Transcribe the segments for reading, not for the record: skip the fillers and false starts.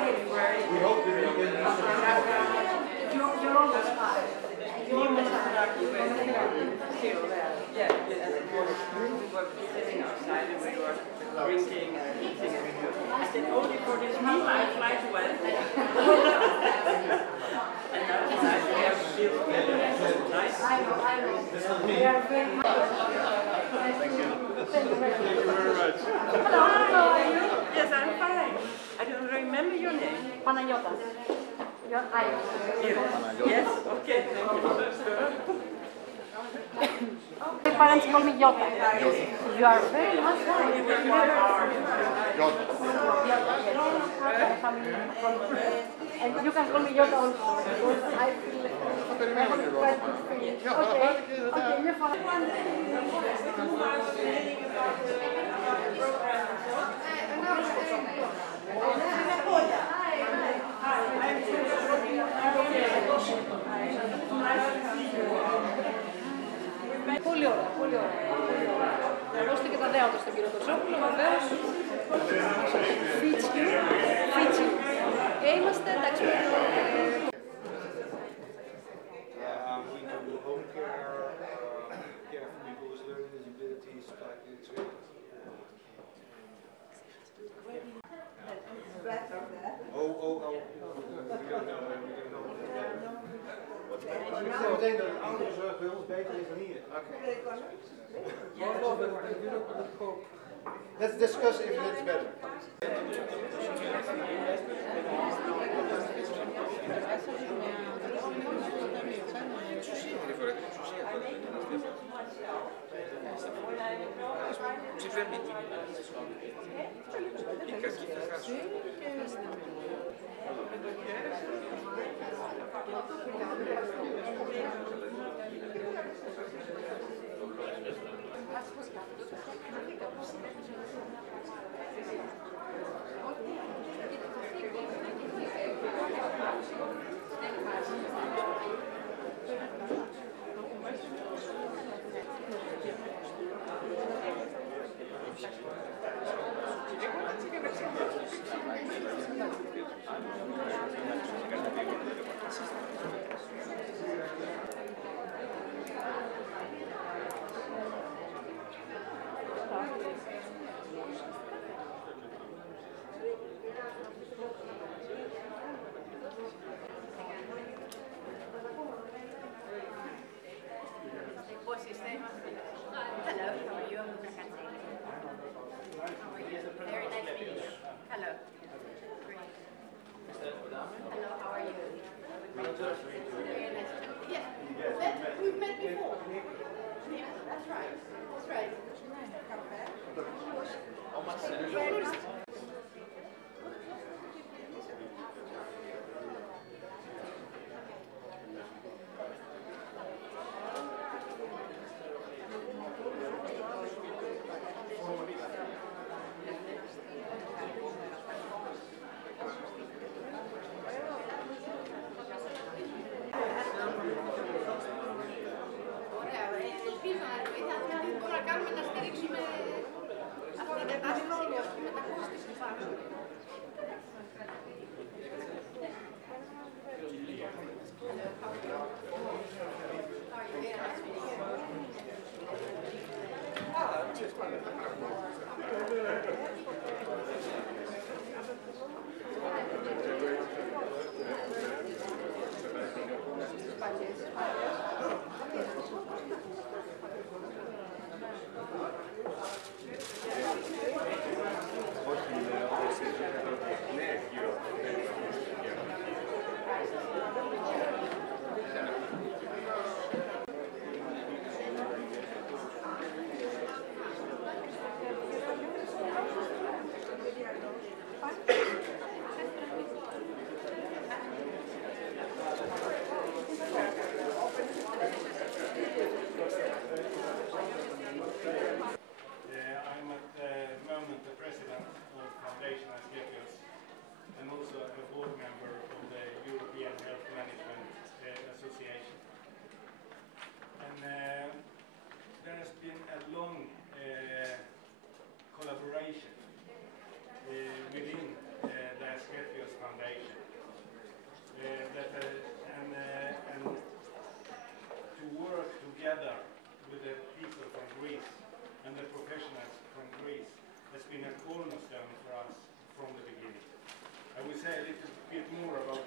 We hope that we can be successful. You're almost fine. You're almost Still there. Yeah, we were sitting outside and we were drinking and eating. I said, only for this meal I fly to well. And now it's nice we have still together. Nice. I know. We are very much. Thank you. Thank you very much. Hello, how are you? Yes, I'm fine. I don't remember your name. Panayota. Yes, okay, thank you. My parents call me Yota. You are very much right. Jota. And you can call me Yota also. I feel quite good feeling. Okay, you're fine. Πολύ ωραία, πολύ ωραία. Να δώσετε και τα δέοντα στον κύριο Κοτσόπουλο, βεβαίως. Φίτσι. Είμαστε, εντάξει, We do home care, care for people with learning disabilities, like it's Oh. We don't know. Ik denk dat de ouderenzorg bij ons beter is dan hier. Let's discuss if it's better.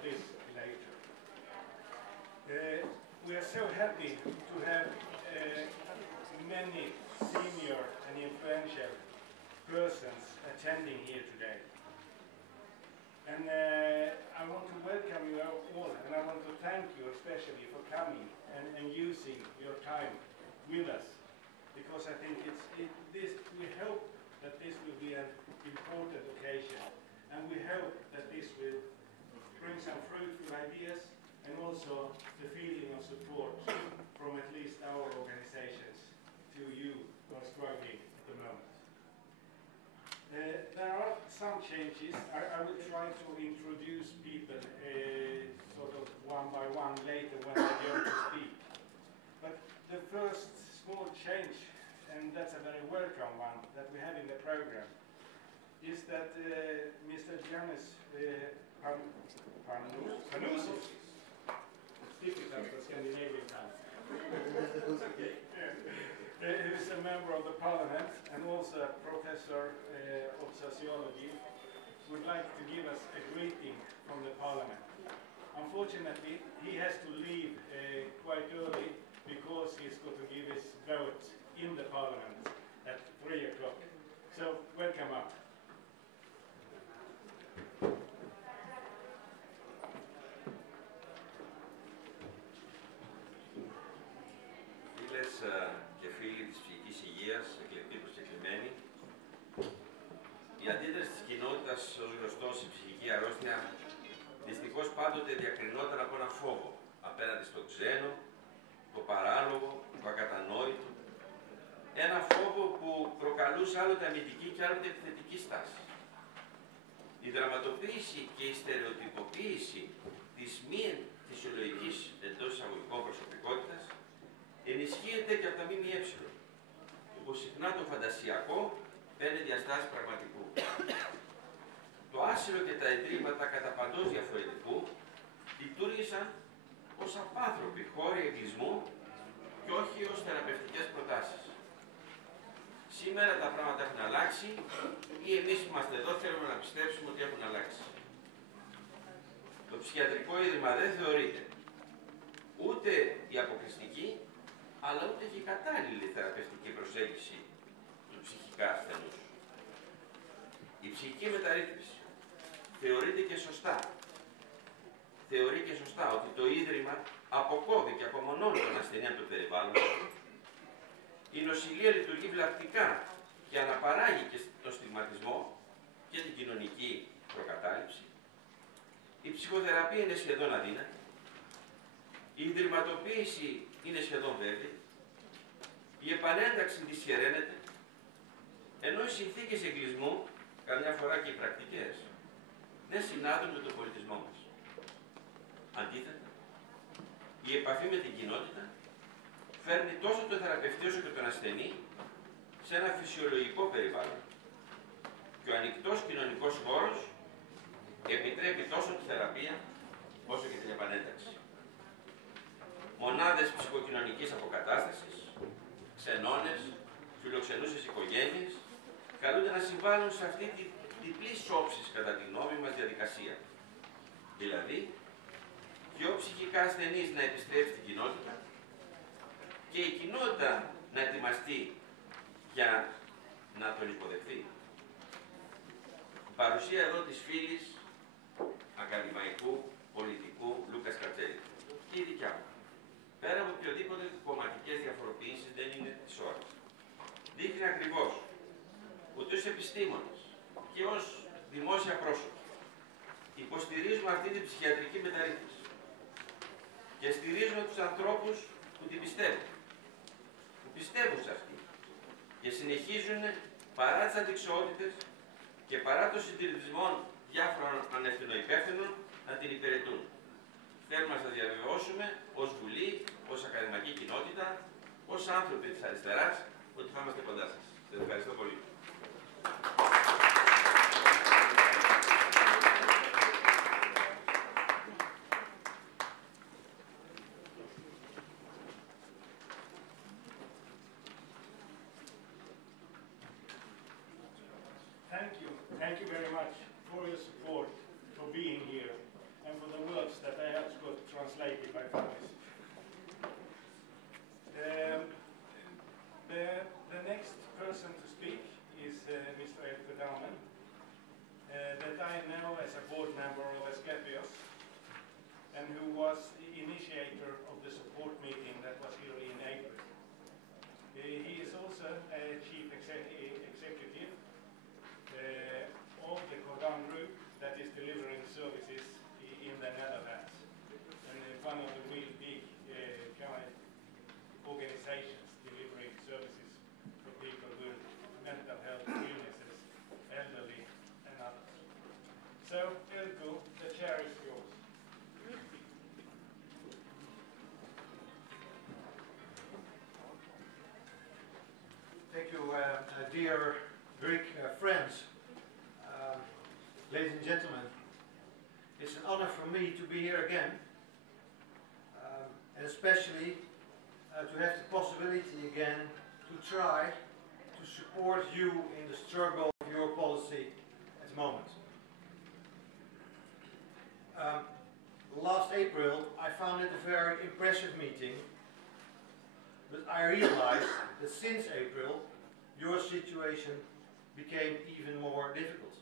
this later. We are so happy to have many senior and influential persons attending here today. And I want to welcome you all, and I want to thank you especially for coming and using your time with us, because I think we hope that this will be an important occasion, and we hope that this will bring some fruitful ideas and also the feeling of support from at least our organizations to you who are struggling at the moment. There are some changes. I will try to introduce people sort of one by one later when I go to speak. But the first small change, and that's a very welcome one that we have in the program, is that Mr. Giannis Panusos, it's difficult for Scandinavian time. He is a member of the parliament and also a professor of sociology, would like to give us a greeting from the parliament. Unfortunately, he has to leave quite early because he's going to give his vote in the parliament at 3 o'clock. So, welcome up. Και φίλοι της ψυχικής υγείας, εκλεπτοί προσκεκλημένοι. Η αντίδραση της κοινότητας, ως γνωστός, η ψυχική αρρώστια, δυστυχώς πάντοτε διακρινόταν από ένα φόβο απέναντι στο ξένο, το παράλογο, το ακατανόητο. Ένα φόβο που προκαλούσε άλλοτε αμυντική και άλλοτε επιθετική στάση. Η δραματοποίηση και η στερεοτυποποίηση της μη φυσιολογικής εντός εισαγωγικών προσωπικότητας ενισχύεται και από τα ΜΜΕ, όπου συχνά το φαντασιακό παίρνει διαστάσεις πραγματικού. Το άσυλο και τα ιδρύματα κατά παντός διαφορετικού λειτουργήσαν ως απάνθρωποι χώροι εγκλισμού και όχι ως θεραπευτικές προτάσεις. Σήμερα τα πράγματα έχουν αλλάξει ή εμείς που είμαστε εδώ θέλουμε να πιστέψουμε ότι έχουν αλλάξει. Το ψυχιατρικό ίδρυμα δεν θεωρείται ούτε η αποκλειστική, αλλά ούτε και η κατάλληλη θεραπευτική προσέγγιση του ψυχικά ασθενούς. Η ψυχική μεταρρύθμιση θεωρεί και σωστά ότι το ίδρυμα αποκόβει και απομονώνει τον ασθενή από το περιβάλλον. Η νοσηλεία λειτουργεί βλαπτικά και αναπαράγει και τον στιγματισμό και την κοινωνική προκατάληψη. Η ψυχοθεραπεία είναι σχεδόν αδύνατη. Η ιδρυματοποίηση είναι σχεδόν βέβαιη. Η επανένταξη δυσχεραίνεται, ενώ οι συνθήκες εγκλισμού, καμιά φορά και οι πρακτικές, δεν συνάδουν με τον πολιτισμό μας. Αντίθετα, η επαφή με την κοινότητα φέρνει τόσο τον θεραπευτή όσο και τον ασθενή σε ένα φυσιολογικό περιβάλλον. Και ο ανοιχτός κοινωνικός χώρος επιτρέπει τόσο τη θεραπεία όσο και την επανένταξη. Μονάδες ψυχοκοινωνικής αποκατάστασης, ξενώνες, φιλοξενούσες οικογένειες καλούνται να συμβάλλουν σε αυτή τη διπλής όψης, κατά τη γνώμη μας, διαδικασία. Δηλαδή, και ο ψυχικά ασθενής να επιστρέψει στην κοινότητα και η κοινότητα να ετοιμαστεί για να τον υποδεχθεί. Η παρουσία εδώ της φίλης ακαδημαϊκού, πολιτικού Λούκας Κατσέλη και η δικιά μου, πέρα από οποιοδήποτε κομματικές διαφοροποιήσεις, δεν είναι της ώρας. Δείχνει ακριβώς ότι ως επιστήμονες και ως δημόσια πρόσωπα υποστηρίζουμε αυτή την ψυχιατρική μεταρρύθμιση και στηρίζουμε τους ανθρώπους που την πιστεύουν, που πιστεύουν σε αυτή και συνεχίζουν παρά τις αντιξοότητες και παρά των συντηρητισμών διάφορων ανευθυνοϊπεύθυνων να την υπηρετούν. Θέλουμε να σας διαβεβαιώσουμε ως Βουλή, ως ακαδημαϊκή κοινότητα, ως άνθρωποι της αριστεράς, ότι θα είμαστε κοντά σας. Σας ευχαριστώ πολύ. Thank you very much for your support, for being here, and for the work and who was the initiator of the support meeting that was here in April. He is also a chief executive of the Cordon Group that is delivering services in the Netherlands, and one of the really big organizations delivering services for people with mental health illnesses, elderly, and others. So, Eelco, the chair is yours. Thank you, dear Greek friends, ladies and gentlemen. It's an honor for me to be here again, and especially to have the possibility again to try to support you in the struggle of your policy at the moment. Last April, I found it a very impressive meeting, but I realized that since April, your situation became even more difficult.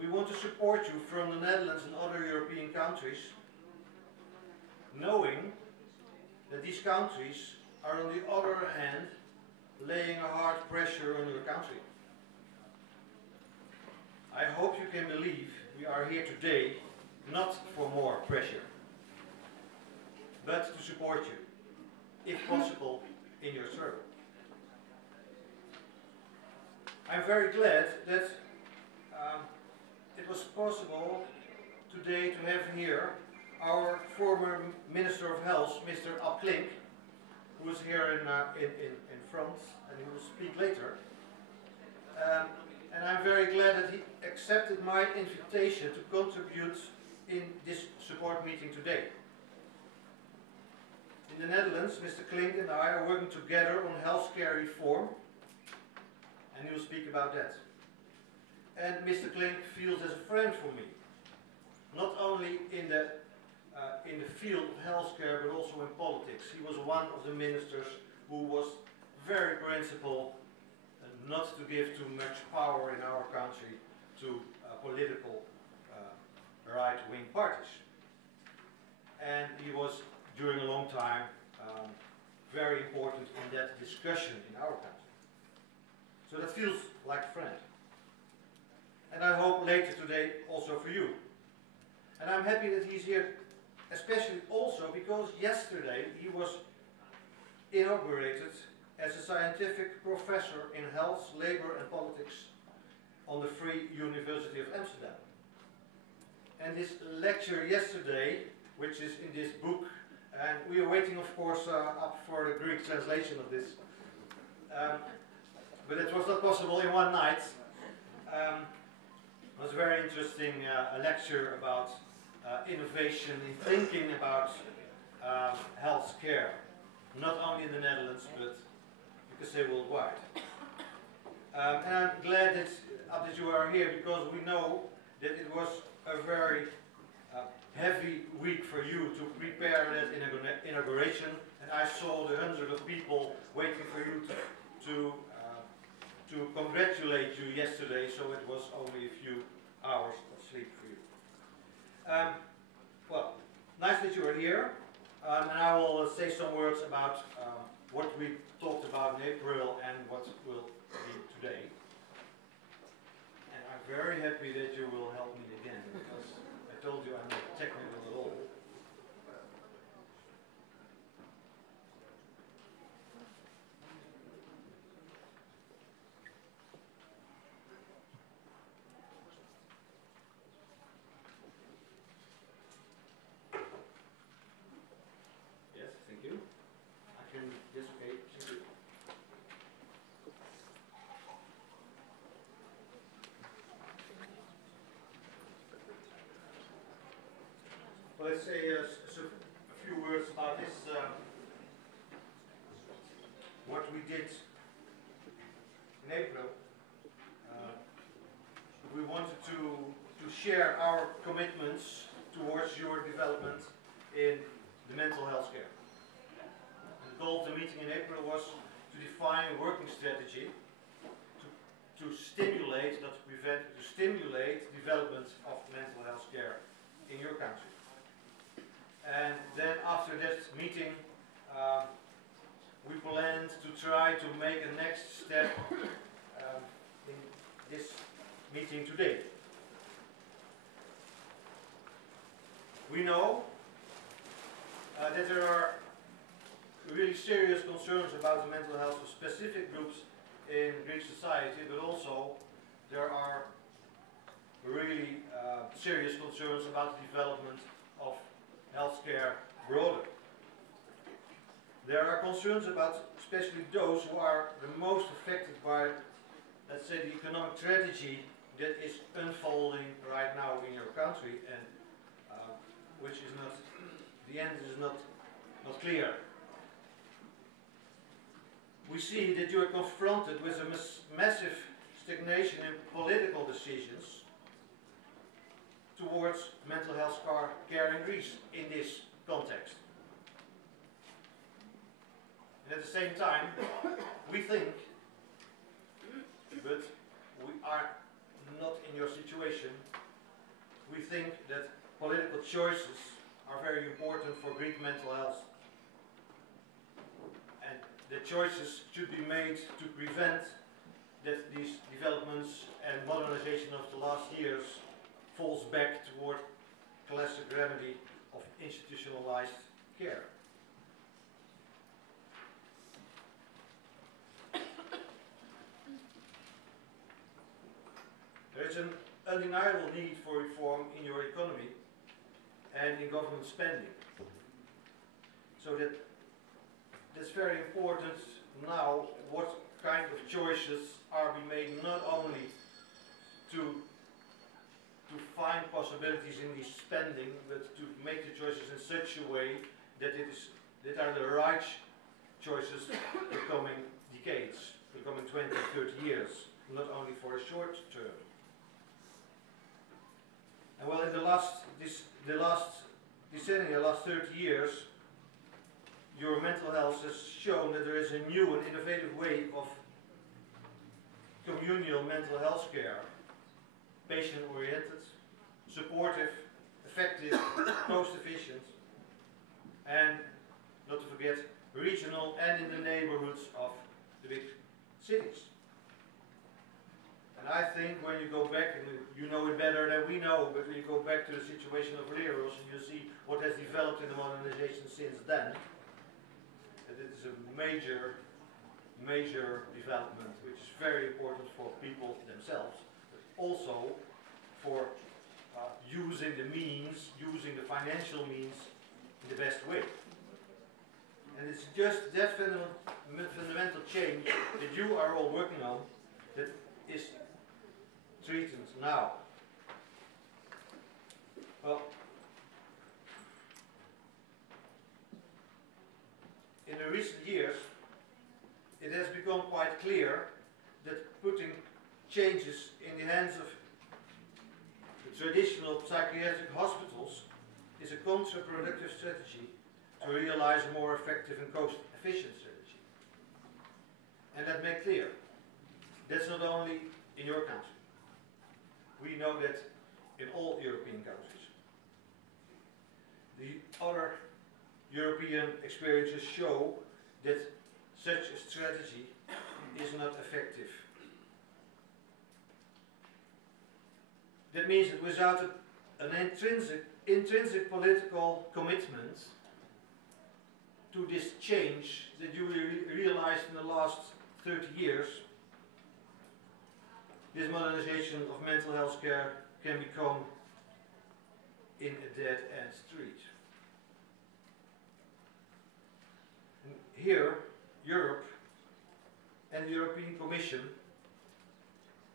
We want to support you from the Netherlands and other European countries, knowing that these countries are on the other hand laying a hard pressure on your country. I hope you can believe we are here today not for more pressure, but to support you, if possible, in your struggle. I'm very glad that it was possible today to have here our former Minister of Health, Mr. Asklepios, who is here in front and he will speak later. And I'm very glad that he accepted my invitation to contribute in this support meeting today. In the Netherlands, Mr. Klink and I are working together on healthcare reform, and he will speak about that. And Mr. Klink feels as a friend for me, not only in the field of healthcare, but also in politics. He was one of the ministers who was very principled not to give too much power in our country to political right-wing parties. And he was, during a long time, very important in that discussion in our country. So that feels like a friend. And I hope later today also for you. And I'm happy that he's here, especially also because yesterday he was inaugurated as a scientific professor in health, labor and politics on the Free University of Amsterdam. And this lecture yesterday, which is in this book, and we are waiting of course up for the Greek translation of this, but it was not possible in one night. It was a very interesting lecture about innovation in thinking about health care, not only in the Netherlands, but you could say worldwide. And I'm glad that you are here because we know that it was a very heavy week for you to prepare that inauguration, and I saw the hundreds of people waiting for you to congratulate you yesterday, so it was only a few hours of sleep for you. Well, nice that you are here, and I will say some words about what we talked about in April and what will be today. And I'm very happy that you will help me again, because I told you I'm not technical at all. Yes, thank you. I can, yes, okay, thank you. Well, let's say a few words about this, what we did in April. We wanted to share our commitments towards your development in the mental health care. The goal of the meeting in April was to define a working strategy to stimulate, not to prevent, to stimulate development of mental health care in your country. And then after that meeting, we planned to try to make a next step in this meeting today. We know that there are really serious concerns about the mental health of specific groups in Greek society, but also there are really serious concerns about the development of healthcare broader. There are concerns about especially those who are the most affected by, let's say, the economic tragedy that is unfolding right now in your country, and which is not, the end is not clear. We see that you are confronted with a massive stagnation in political decisions towards mental health care in Greece in this context. And at the same time, we think, but we are not in your situation, we think that political choices are very important for Greek mental health. And the choices should be made to prevent that these developments and modernization of the last years falls back toward classic remedy of institutionalized care. There is an undeniable need for reform in your economy and in government spending. So that's very important now, what kind of choices are being made, not only to find possibilities in this spending, but to make the choices in such a way that that are the right choices for the coming decades, for the coming 20, 30 years, not only for a short term. And well, in the last decennia, last 30 years, your mental health has shown that there is a new and innovative way of communal mental health care, patient-oriented, supportive, effective, cost-efficient, and not to forget, regional and in the neighborhoods of the big cities. And I think when you go back, and you know it better than we know, but when you go back to the situation of Leros and you see what has developed in the modernization since then, that it is a major development which is very important for people themselves, but also for using the means, using the financial means in the best way. And it's just that fundamental change that you are all working on that is treated now. Well, in the recent years, it has become quite clear that putting changes in the hands of the traditional psychiatric hospitals is a counterproductive strategy to realize a more effective and cost-efficient strategy. And that made clear. That's not only in your country. We know that in all European countries. The other European experiences show that such a strategy is not effective. That means that without an intrinsic political commitment to this change that you realized in the last 30 years, this modernization of mental health care can become in a dead-end street. And here, Europe and the European Commission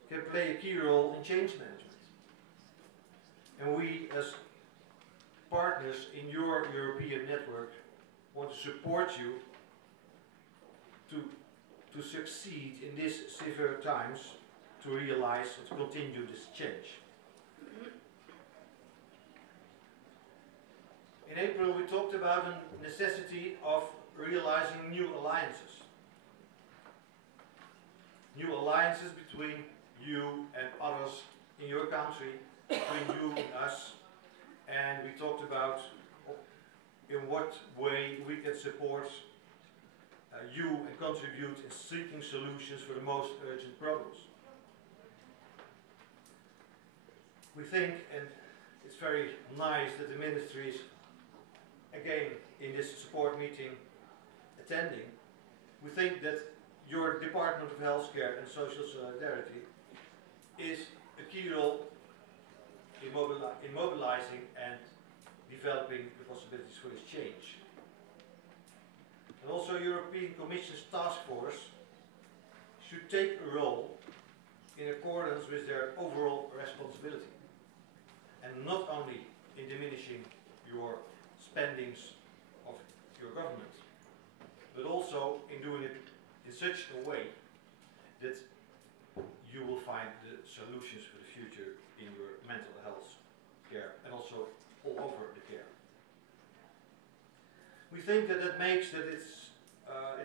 can play a key role in change management. And we, as partners in your European network, want to support you to succeed in these severe times, to realize and to continue this change. In April, we talked about the necessity of realizing new alliances. new alliances between you and others in your country, between you and us, and we talked about in what way we can support you and contribute in seeking solutions for the most urgent problems. We think, and it's very nice that the ministries, again in this support meeting, attending, we think that your Department of Healthcare and Social Solidarity is a key role in mobilizing and developing the possibilities for this change. And also European Commission's task force should take a role in accordance with their overall responsibility, and not only in diminishing your spendings of your government, but also in doing it in such a way that you will find the solutions for the future in your mental health care and also all over the care. We think that that makes that it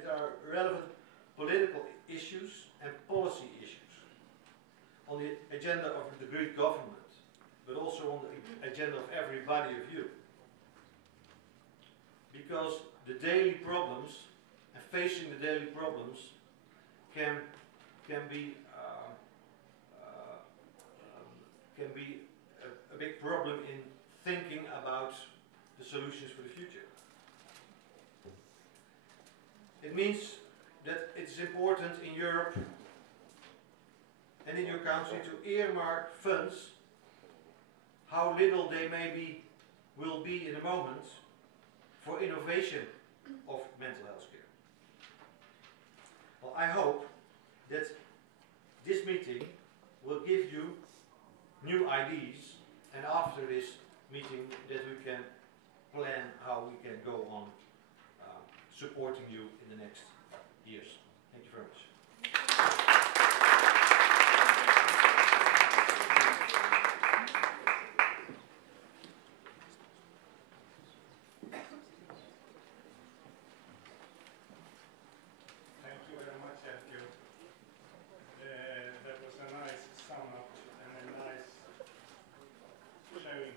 are relevant political issues and policy issues on the agenda of the Greek government, but also on the agenda of everybody of you. Because the daily problems, and facing the daily problems, can be a big problem in thinking about the solutions for the future. It means that it's important in Europe and in your country to earmark funds, how little they maybe will be in a moment, for innovation of mental health care. Well, I hope that this meeting will give you new ideas, and after this meeting that we can plan how we can go on supporting you in the next years. Thank you very much. Thank you very much, Asklepios. That was a nice sum up and a nice showing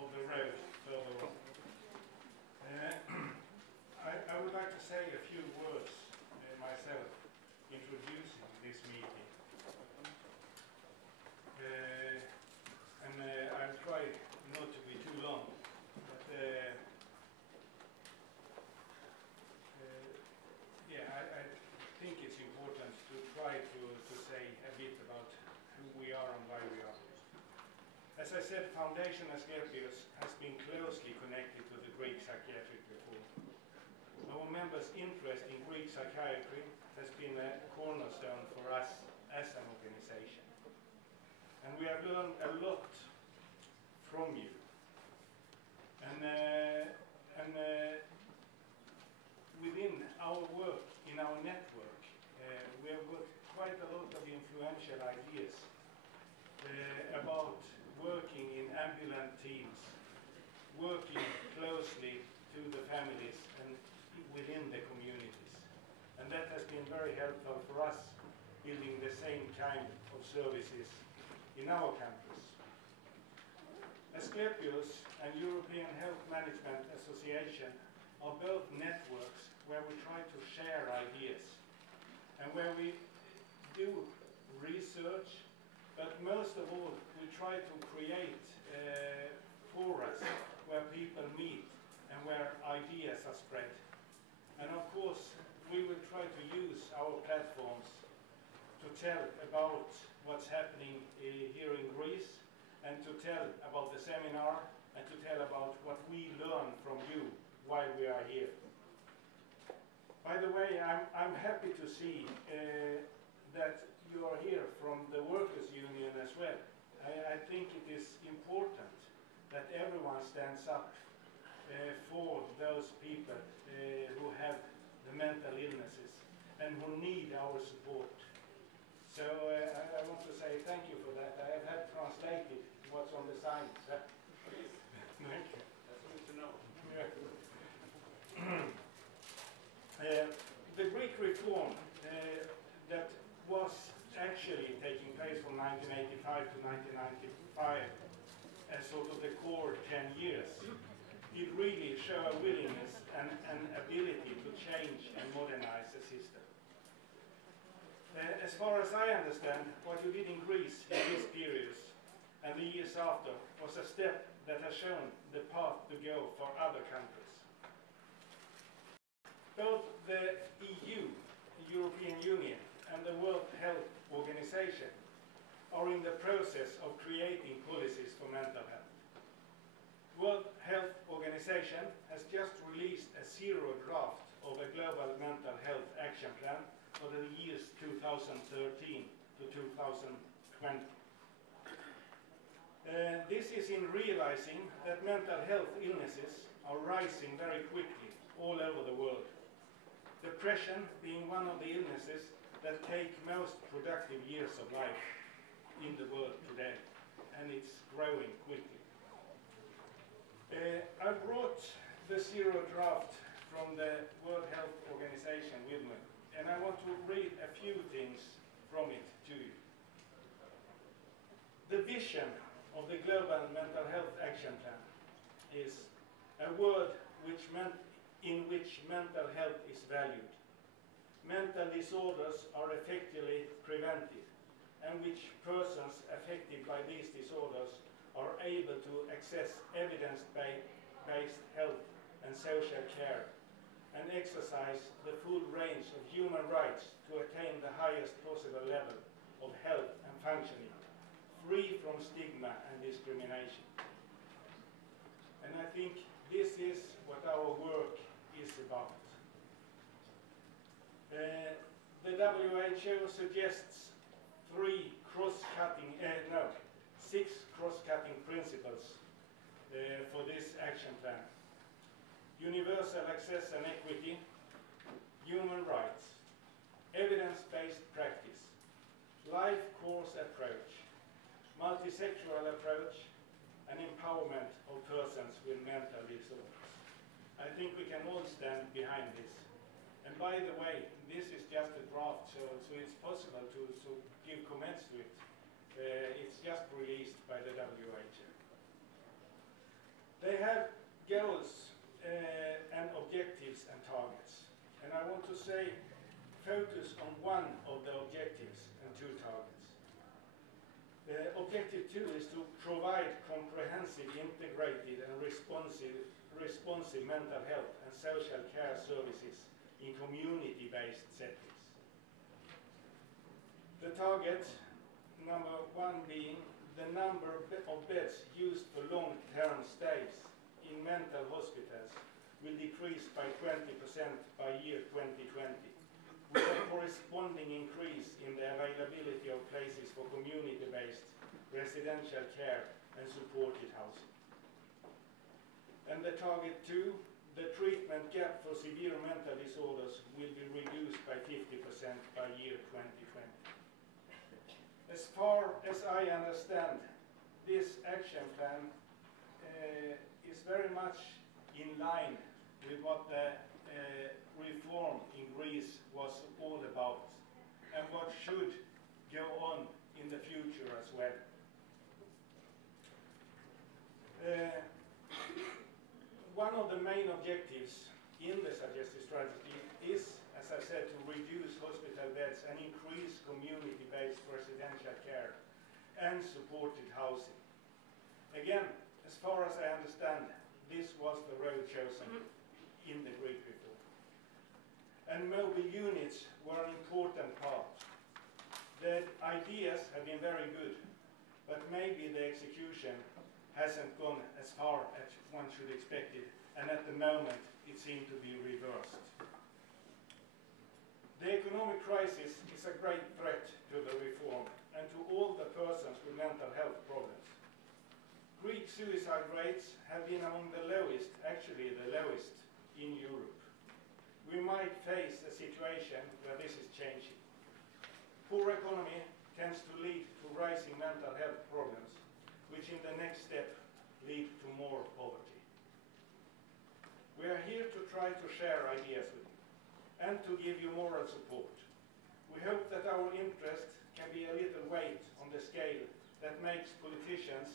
of the road further on. I would like to say a few words myself introducing this meeting. I'll try not to be too long, but I think it's important to try to say a bit about who we are and why we are. As I said, Foundation Asklepios has been closely connected to the Greek psychiatric reform. Our members' interest in Greek psychiatry has been a cornerstone for us as an organization. And we have learned a lot from you. And within our work, in our network, we have got quite a lot of influential ideas about working in ambulant teams, working closely to the families and within the communities. And that has been very helpful for us building the same kind of services in our countries. Asklepios and European Health Management Association are both networks where we try to share ideas and where we do research, but most of all we try to create forums where people meet and where ideas are spread. And of course we will try to use our platforms to tell about what's happening here in Greece, and to tell about the seminar, and to tell about what we learn from you while we are here. By the way, I'm happy to see that you are here from the Workers' Union as well. I think it is important that everyone stands up for those people who have the mental illnesses and who need our support. So I want to say thank you for that. I have had translated what's on the signs. Please. Thank you. That's good to know. The Greek reform that was as sort of the core 10 years, did really show a willingness and an ability to change and modernize the system. As far as I understand, what you did in Greece in these periods and the years after was a step that has shown the path to go for other countries. Both the EU, the European Union, and the World Health Organization are in the process of creating policies for mental health. The World Health Organization has just released a zero draft of a global mental health action plan for the years 2013 to 2020. This is in realizing that mental health illnesses are rising very quickly all over the world. Depression being one of the illnesses that take most productive years of life in the world today, and it's growing quickly. I brought the zero draft from the World Health Organization with me, and I want to read a few things from it to you. The vision of the Global Mental Health Action Plan is a word in which mental health is valued. Mental disorders are effectively prevented, and which persons affected by these disorders are able to access evidence-based health and social care and exercise the full range of human rights to attain the highest possible level of health and functioning, free from stigma and discrimination. And I think this is what our work is about. The WHO suggests six cross-cutting principles for this action plan. Universal access and equity, human rights, evidence-based practice, life course approach, multisectoral approach, and empowerment of persons with mental disorders. I think we can all stand behind this. And by the way, this is just a draft, so it's possible to give comments to it. It's just released by the WHO. They have goals and objectives and targets. And I want to say, focus on one of the objectives and two targets. Objective 2 is to provide comprehensive, integrated and responsive mental health and social care services in community-based settings. The target, number 1 being the number of beds used for long-term stays in mental hospitals will decrease by 20% by year 2020, with a corresponding increase in the availability of places for community-based residential care and supported housing. And the target 2, the treatment gap for severe mental disorders will be reduced by 50% by year 2020. As far as I understand, this action plan is very much in line with what the reform in Greece was all about and what should go on in the future as well. One of the main objectives in the suggested strategy is, as I said, to reduce hospital beds and increase community-based residential care and supported housing. Again, as far as I understand, this was the road chosen in the Greek reform. And mobile units were an important part. The ideas have been very good, but maybe the execution hasn't gone as far as one should expect it, and at the moment it seemed to be reversed. The economic crisis is a great threat to the reform and to all the persons with mental health problems. Greek suicide rates have been among the lowest, actually the lowest, in Europe. We might face a situation where this is changing. Poor economy tends to lead to rising mental health problems, which in the next step lead to more poverty. We are here to try to share ideas with you and to give you moral support. We hope that our interest can be a little weight on the scale that makes politicians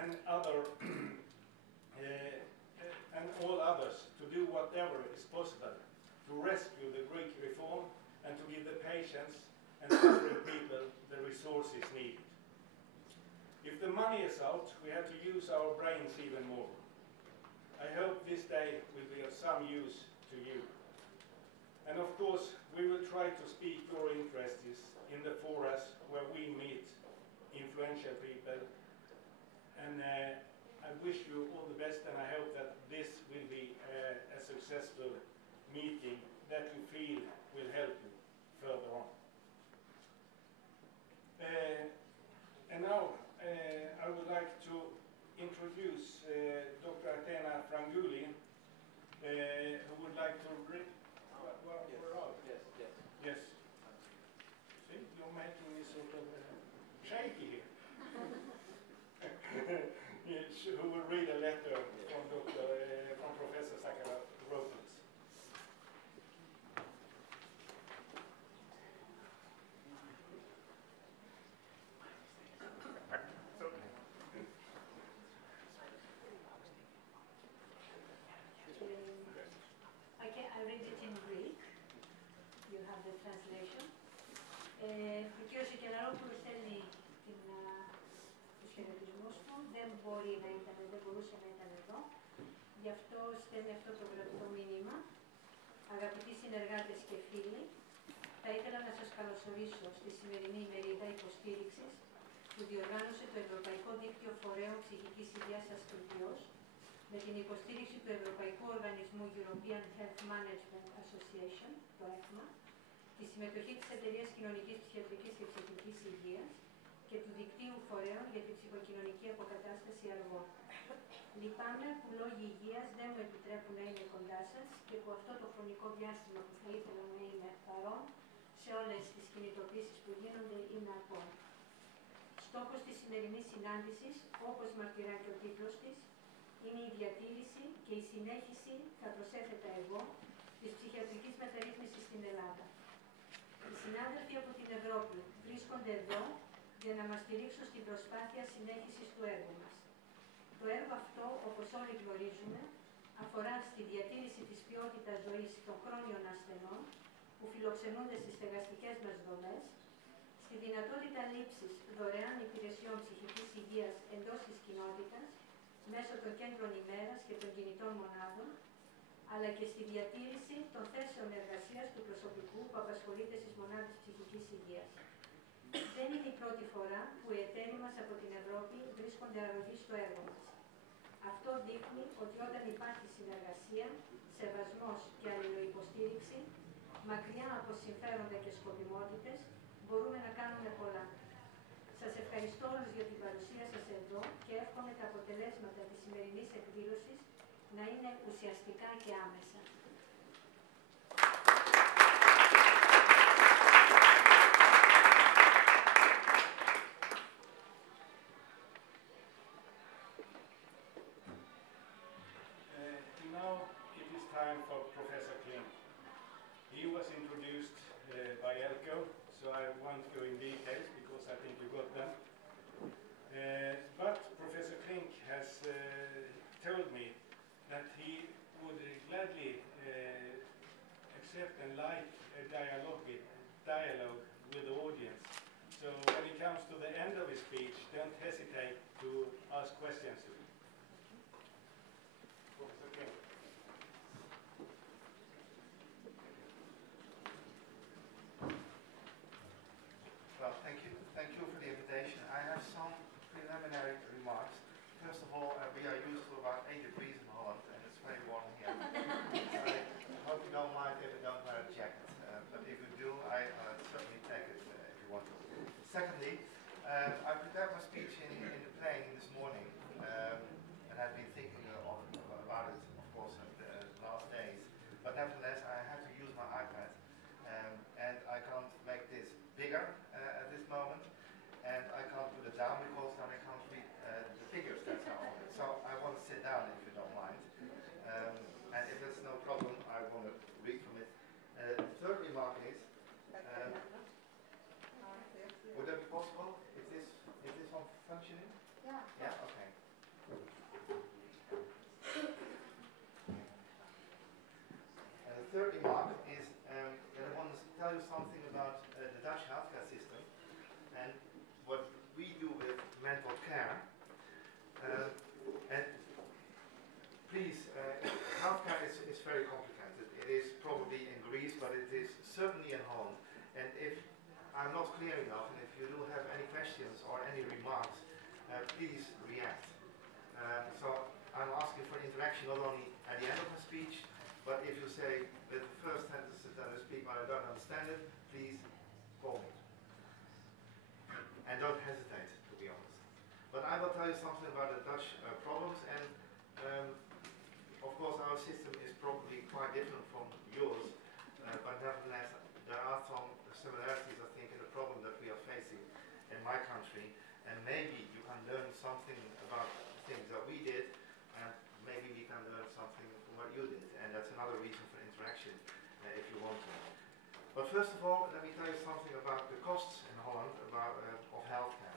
and other and all others to do whatever is possible to rescue the Greek reform and to give the patients and suffering people the resources needed. If the money is out, we have to use our brains even more. I hope this day will be of some use to you. And of course, we will try to speak your interests in the forums where we meet influential people. And I wish you all the best, and I hope that this will be a successful meeting that you feel will help you further on. And now I would like to introduce Dr. Athena Franguli, who would like to read. Yes. See, you're making me sort of shaky here. Yes, who will read a letter from Professor Asklepios. I read it in Greek. You have the translation. Ο κύριος Κελαρόπουλος στέλνει τους χαιρετισμούς του. Δεν μπορούσε να ήταν εδώ. Γι' αυτό στέλνει αυτό το γραπτό μήνυμα. Αγαπητοί συνεργάτες και φίλοι, θα ήθελα να σας καλωσορίσω στη σημερινή ημερίδα υποστήριξης που διοργάνωσε το Ευρωπαϊκό Δίκτυο Φορέων Ψυχικής Υγείας Asklepios με την υποστήριξη του Ευρωπαϊκού Οργανισμού European Health Management Association, το EHMA, τη συμμετοχή της Εταιρείας Κοινωνικής, Ψυχιατρικής και Ψυχικής Υγείας και του Δικτύου Φορέων για τη Ψυχοκοινωνική Αποκατάσταση Αργώ. Λυπάμαι που λόγοι υγείας δεν μου επιτρέπουν να είμαι κοντά σας και που αυτό το χρονικό διάστημα που θα ήθελα να είμαι παρόν σε όλες τις κινητοποίησεις που γίνονται είναι απόν. Στόχος της σημερινής συνάντησης, όπως μαρτυρά και ο τίτλος της, είναι η διατήρηση και η συνέχιση, θα προσέθετα εγώ, της ψυχιατρικής μεταρρύθμισης στην Ελλάδα. Οι συνάδελφοι από την Ευρώπη βρίσκονται εδώ για να μας στηρίξουν στην προσπάθεια συνέχισης του έργου μας. Το έργο αυτό, όπως όλοι γνωρίζουμε, αφορά στη διατήρηση της ποιότητας ζωής των χρόνιων ασθενών που φιλοξενούνται στις στεγαστικές μας δομές, στη δυνατότητα λήψης δωρεάν υπηρεσιών ψυχικής υγείας εντός της κοινότητας, μέσω των κέντρων ημέρας και των κινητών μονάδων, αλλά και στη διατήρηση των θέσεων εργασίας του προσωπικού που απασχολείται στις μονάδες ψυχικής υγείας. Δεν είναι η πρώτη φορά που οι εταίροι μας από την Ευρώπη βρίσκονται αρρωγοί στο έργο μας. Αυτό δείχνει ότι όταν υπάρχει συνεργασία, σεβασμός και αλληλοϊποστήριξη, μακριά από συμφέροντα και σκοπιμότητες, μπορούμε να κάνουμε πολλά. Σας ευχαριστώ όλους για την παρουσία σας εδώ και εύχομαι τα αποτελέσματα της σημερινής εκδήλωσης να είναι ουσιαστικά και άμεσα. Now it is time for Professor Klink. He was introduced by E.K.P., so I won't go in details because I think you got them. But Professor Klink has told me that he would gladly accept and like a dialogue with the audience. So when it comes to the end of his speech, don't hesitate to ask questions to him. Professor Klink. Well, thank you. Thank you for the invitation. I have some preliminary remarks. First of all, we are used to about 8 degrees in Holland, and it's very warm here. I hope you don't mind if I don't wear a jacket. But if you do, I certainly take it if you want to. Secondly, I prepared my speech in the plane this morning, and I've been thinking about it, of course, the last days. But nevertheless, I had to use my iPad, and I can't make this bigger at this moment, and I can't put it down because then I can't read the figures that are on it. So I want to sit down if you don't mind, and if there's no problem, I want to read from it. The third remark is, would that be possible? Is this, Yeah. Yeah, okay. The third remark is that I want to tell you something about the Dutch healthcare system and what we do with mental care. And please, healthcare is very complicated. It is probably in Greece, but it is certainly in Holland. And if I'm not clear enough, and if you do have any questions or any remarks, please react. So I'm asking for interaction not only at the end of my speech, but if you say that the first sentences that I speak when I don't understand it, please call me. And don't hesitate, to be honest. But I will tell you something about the Dutch problems, and of course our system is probably quite different from yours, but nevertheless there are some similarities, I think, in the problem that we are facing in my country, and maybe you can learn something about things that we did, and maybe we can learn something from what you did, and that's another reason for interaction if you want to. But first of all, let me tell you something about the costs in Holland of healthcare.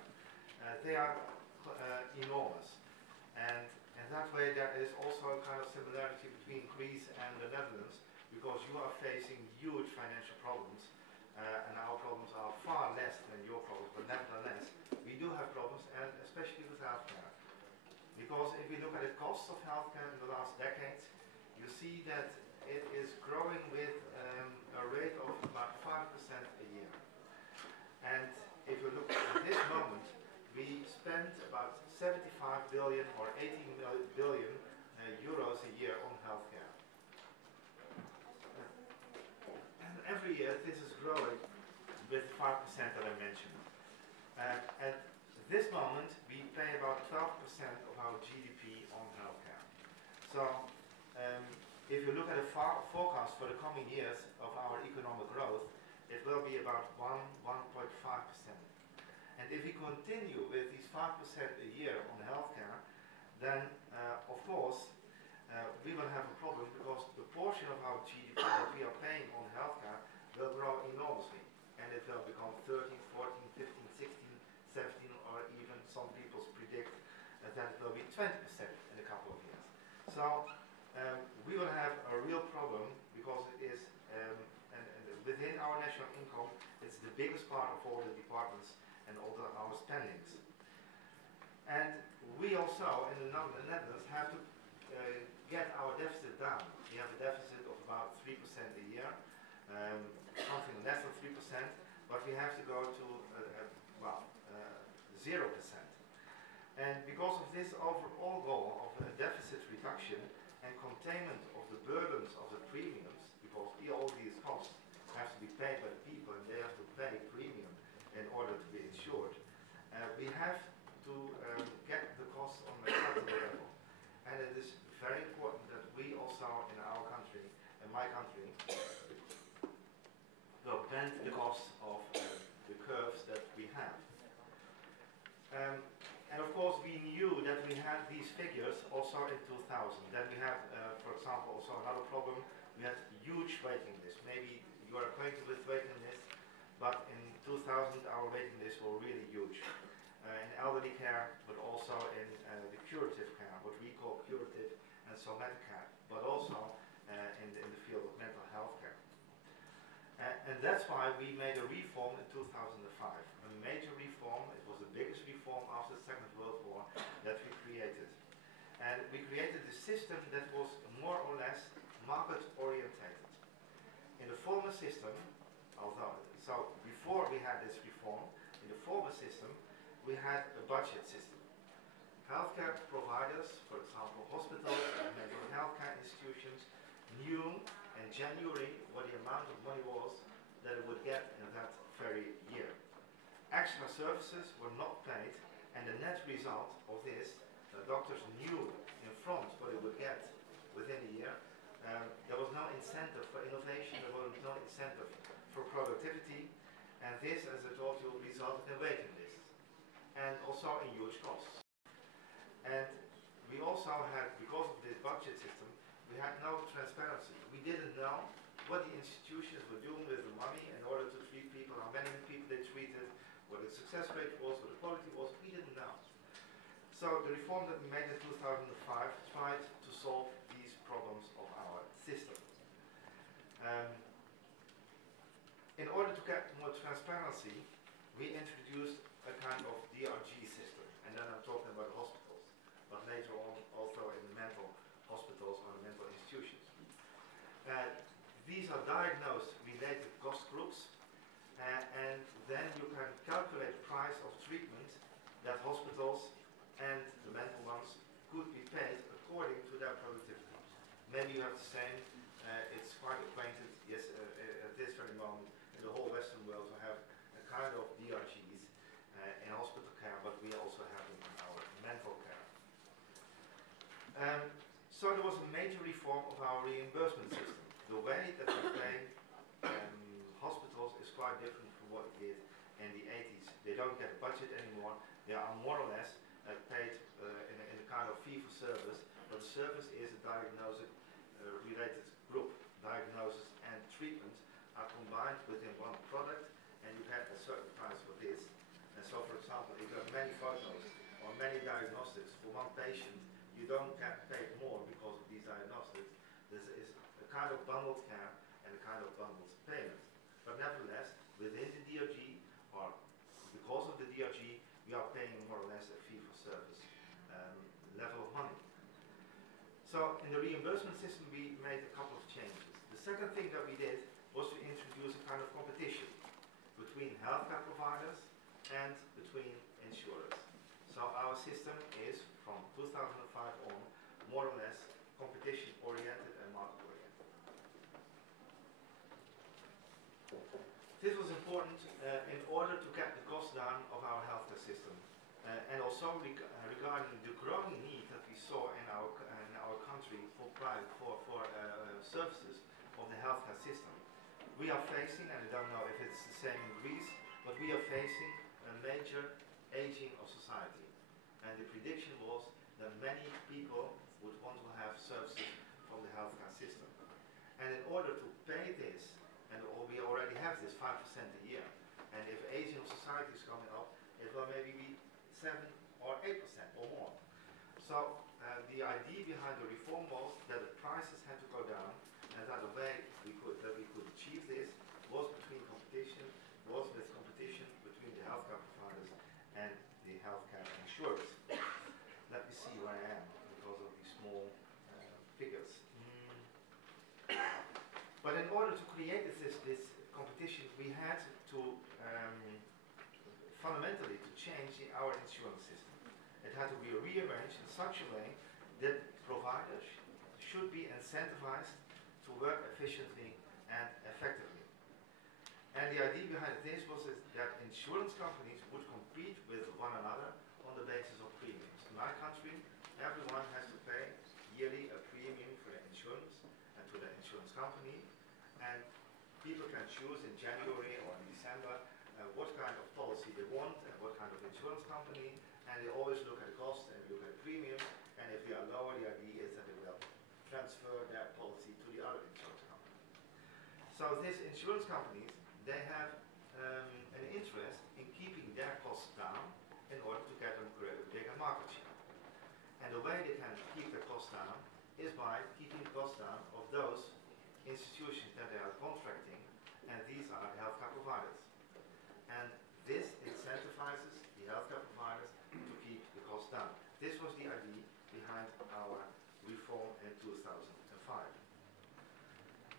They are enormous, and in that way there is also a kind of similarity between Greece and the Netherlands, because you are facing huge financial problems, and our problems are far less than your problems, but nevertheless, we do have problems, and especially with healthcare. Because if we look at the costs of healthcare in the last decades, you see that it is growing with a rate of about 5% a year. And if you look at this moment, we spend about 75 billion or 80 billion euros a year on healthcare. And every year this is growing with 5% that I mentioned. At this moment, we pay about 12% of our GDP on healthcare. So, if you look at the forecast for the coming years of our economic growth, it will be about 1.5%. And if we continue with these 5% a year on healthcare, then of course we will have a problem, because the portion of our GDP that we are paying on healthcare will grow enormously. And it will become 13, 14, 15, 16, 17, or even some people predict that it will be 20% in a couple of years. So we will have a real problem, because it is, and within our national income, it's the biggest part of all the departments and all our spendings. And we also, in the Netherlands, have to get our deficit down. We have a deficit of about 3% a year, something less than 3%, but we have to go to, 0%. And because of this overall goal of deficit reduction and containment of the burdens of the premiums, because all these costs have to be paid by the people, and they have to pay premium in order to be insured, we have to get the costs on a certain level. And it is very important that we also in our country, in my country, will bend the costs of the curves that we have. And of course we knew that we had these figures also in 2000. Then we had, for example, also another problem. We had huge waiting lists. Maybe you are acquainted with waiting lists, but in 2000 our waiting lists were really huge. In elderly care, but also in the curative care, what we call curative and somatic care, but also in the field of mental health care. And that's why we made a reform in 2005, a major reform. It was the biggest reform after the Second World War that we created. And we created a system that was more or less market-orientated. In the former system, so before we had this reform, in the former system, we had a budget system. Healthcare providers, for example, hospitals and mental health care institutions, knew in January what the amount of money was that it would get in that very year. Extra services were not paid, and the net result of this, the doctors knew in front what it would get within a year. There was no incentive for innovation, there was no incentive for productivity, and this, as I told you, resulted in waiting lists, and also in huge costs. And we also had, because of this budget system, we had no transparency. We didn't know what the institutions were doing with the money in order to treat people, how many people they treated, what the success rate was, what the quality was. We didn't know. So the reform that we made in 2005 tried to solve these problems of our system. In order to get more transparency, we introduced a kind of DRG system, and then I'm talking about hospitals, but later on also in the mental hospitals or the mental institutions. These are diagnosed related cost groups, and then you can calculate the price of treatment that hospitals and the mental ones could be paid according to their productivity. Maybe you have the same, it's quite acquainted, yes, at this very moment in the whole Western world to have a kind of DRGs in hospital care, but we also have them in our mental care. So there was a major reform of our reimbursement system. The way that we pay hospitals is quite different from what it did in the 80s. They don't get a budget anymore. They are more or less paid in a kind of fee-for-service, but the service is a diagnosis-related group. Diagnosis and treatment are combined within one product, and you get a certain price for this. And so, for example, if you have many photos or many diagnostics for one patient, you don't get paid more because of these diagnostics. This is a kind of bundled care and a kind of bundled payment. But nevertheless, within the DRG, or because of the DRG, we are paying more or less a fee-for-service level of money. So in the reimbursement system, we made a couple of changes. The second thing that we did was to introduce a kind of competition between healthcare providers and between insurers. So our system is, from 2005 on, more or less competition-oriented and market-oriented. This was important in order to get the cost down of our healthcare system, and also regarding the growing need that we saw in our country for services of the healthcare system. We are facing, and I don't know if it's the same in Greece, but we are facing a major aging of society. And the prediction was that many people would want to have services from the healthcare system. And in order to pay this, and we already have this 5% a year, and if aging of society is coming up, it will maybe be 7 or 8% or more. So the idea behind the reform was that the prices had to go down, and that the way we could achieve this was with competition between the healthcare providers and the healthcare insurers. Let me see where I am because of these small figures. But in order to create this competition, we had to fundamentally to change our insurance system. It had to be rearranged in such a way that providers should be incentivized to work efficiently and effectively. And the idea behind this was that insurance companies would compete with one another on the basis of premiums. In my country, everyone has to pay yearly a premium for the insurance and to the insurance company, and people can choose in January or in December what kind of policy they want and what kind of insurance company, and they always look at the cost and look at the premium, and if they are lower, the idea is that they will transfer their policy to the other insurance company. So these insurance companies, they have an interest in keeping their costs down in order to get a bigger market share. And the way they can keep their costs down is by keeping the costs down of those institutions that they are contracting, and these are the healthcare providers. And this incentivizes the healthcare providers to keep the costs down. This was the idea behind our reform in 2005.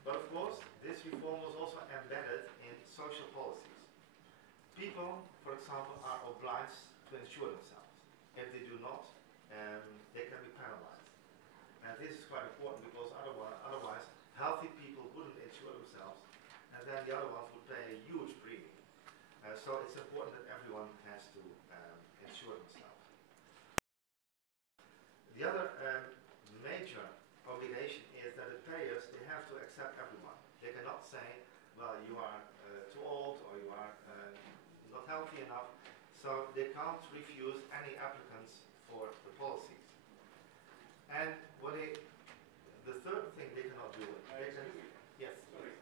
But of course, this reform was also embedded in social policies. People, for example, are obliged to insure themselves. If they do not, they can be penalized. And this is quite important because otherwise healthy people wouldn't insure themselves, and then the other ones would pay a huge premium. So it's important that everyone has to insure themselves. The other major obligation is that the payers, they have to accept everyone. They cannot say, well, you are too old or you are not healthy enough, so they can't refuse any applicants for the policies. And what the third thing they cannot do, they can, yes. Sorry,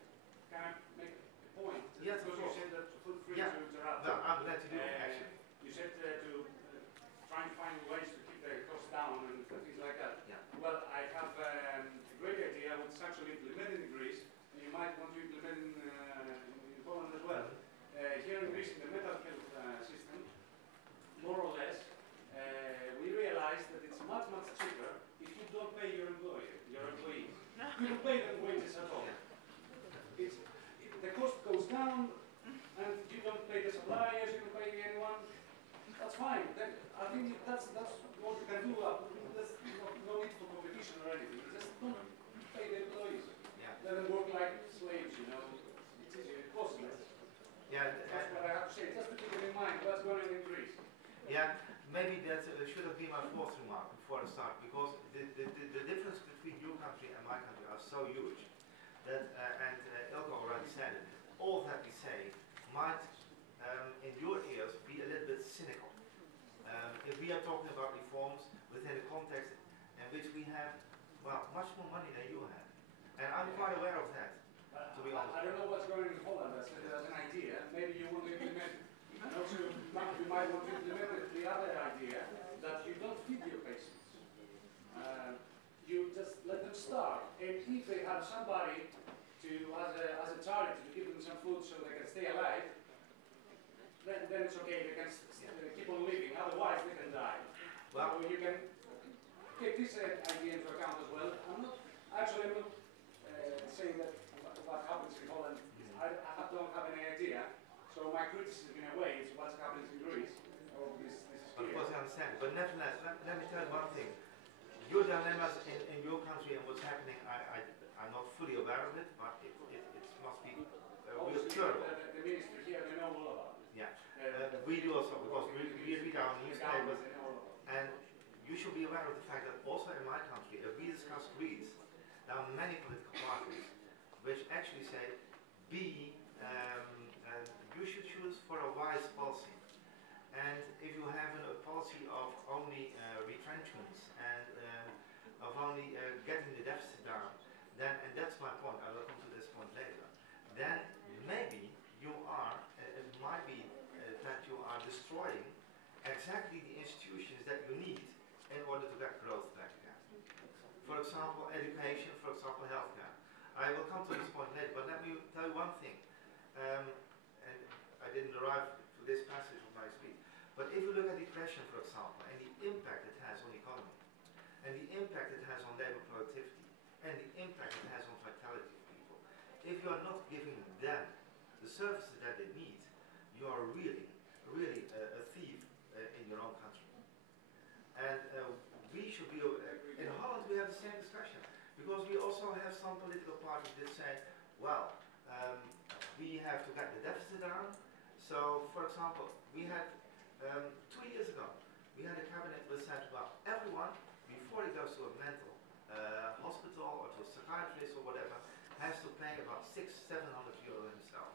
can I make a point? Yes, of because course. you said that, feel free Yeah. to interrupt. No, I'm glad to do it, actually. You said to try and find ways to keep realized that it's much, much cheaper if you don't pay your employees. You don't pay them wages at all. The cost goes down, and you don't pay the suppliers, you don't pay anyone. That's fine. I think that's what you can do. There's no need for competition or anything. Just don't pay the employees. Yeah. Let them work like slaves, you know. It's easier, it costs less. Yeah. That's what I have to say. Just to keep it in mind what's going on in Greece. Yeah, maybe that should have been my fourth remark before I start, because the difference between your country and my country are so huge that, and Elke already said it, all that we say might, in your ears, be a little bit cynical. If we are talking about reforms within a context in which we have, well, much more money than you have. And I'm quite aware of that, to be honest. I don't know what's going on in Holland as an idea. Maybe you want to implement it. And also, you might want to implement the other idea that you don't feed your patients. You just let them starve. And if they have somebody to, as a charity, to give them some food so they can stay alive, then it's okay. They can keep on living. Otherwise, they can die. Well, you can take this idea into account as well. I'm not saying that what happens in Holland. I don't have any idea. So my criticism, in a way, is what's happening in Greece. Of course, I understand. But nevertheless, let me tell you one thing. Your dilemmas in your country and what's happening, I'm not fully aware of it, but it must be real terrible. The ministry here, they know all about it. Yeah. We do also, because we read our newspapers, and you should be aware of the fact that also in my country, if we discuss Greece, there are many political parties which actually say, you should choose for a wise policy. And if you have a policy of only retrenchments and of only getting the deficit down, then, and that's my point, I will come to this point later, then maybe you are, it might be that you are destroying exactly the institutions that you need in order to get growth back again. For example, education, for example, healthcare. I will come to this point later, but let me tell you one thing. And I didn't arrive to this passage of my speech. But if you look at depression, for example, and the impact it has on the economy, and the impact it has on labor productivity, and the impact it has on vitality of people, if you are not giving them the services that they need, you are really a thief in your own country. And we should be, in Holland we have the same discussion, because we also have some political parties that say, well, we have to get the deficit down. So, for example, we had 2 years ago, we had a cabinet that said, well, everyone, before he goes to a mental hospital or to a psychiatrist or whatever, has to pay about €600–700 himself.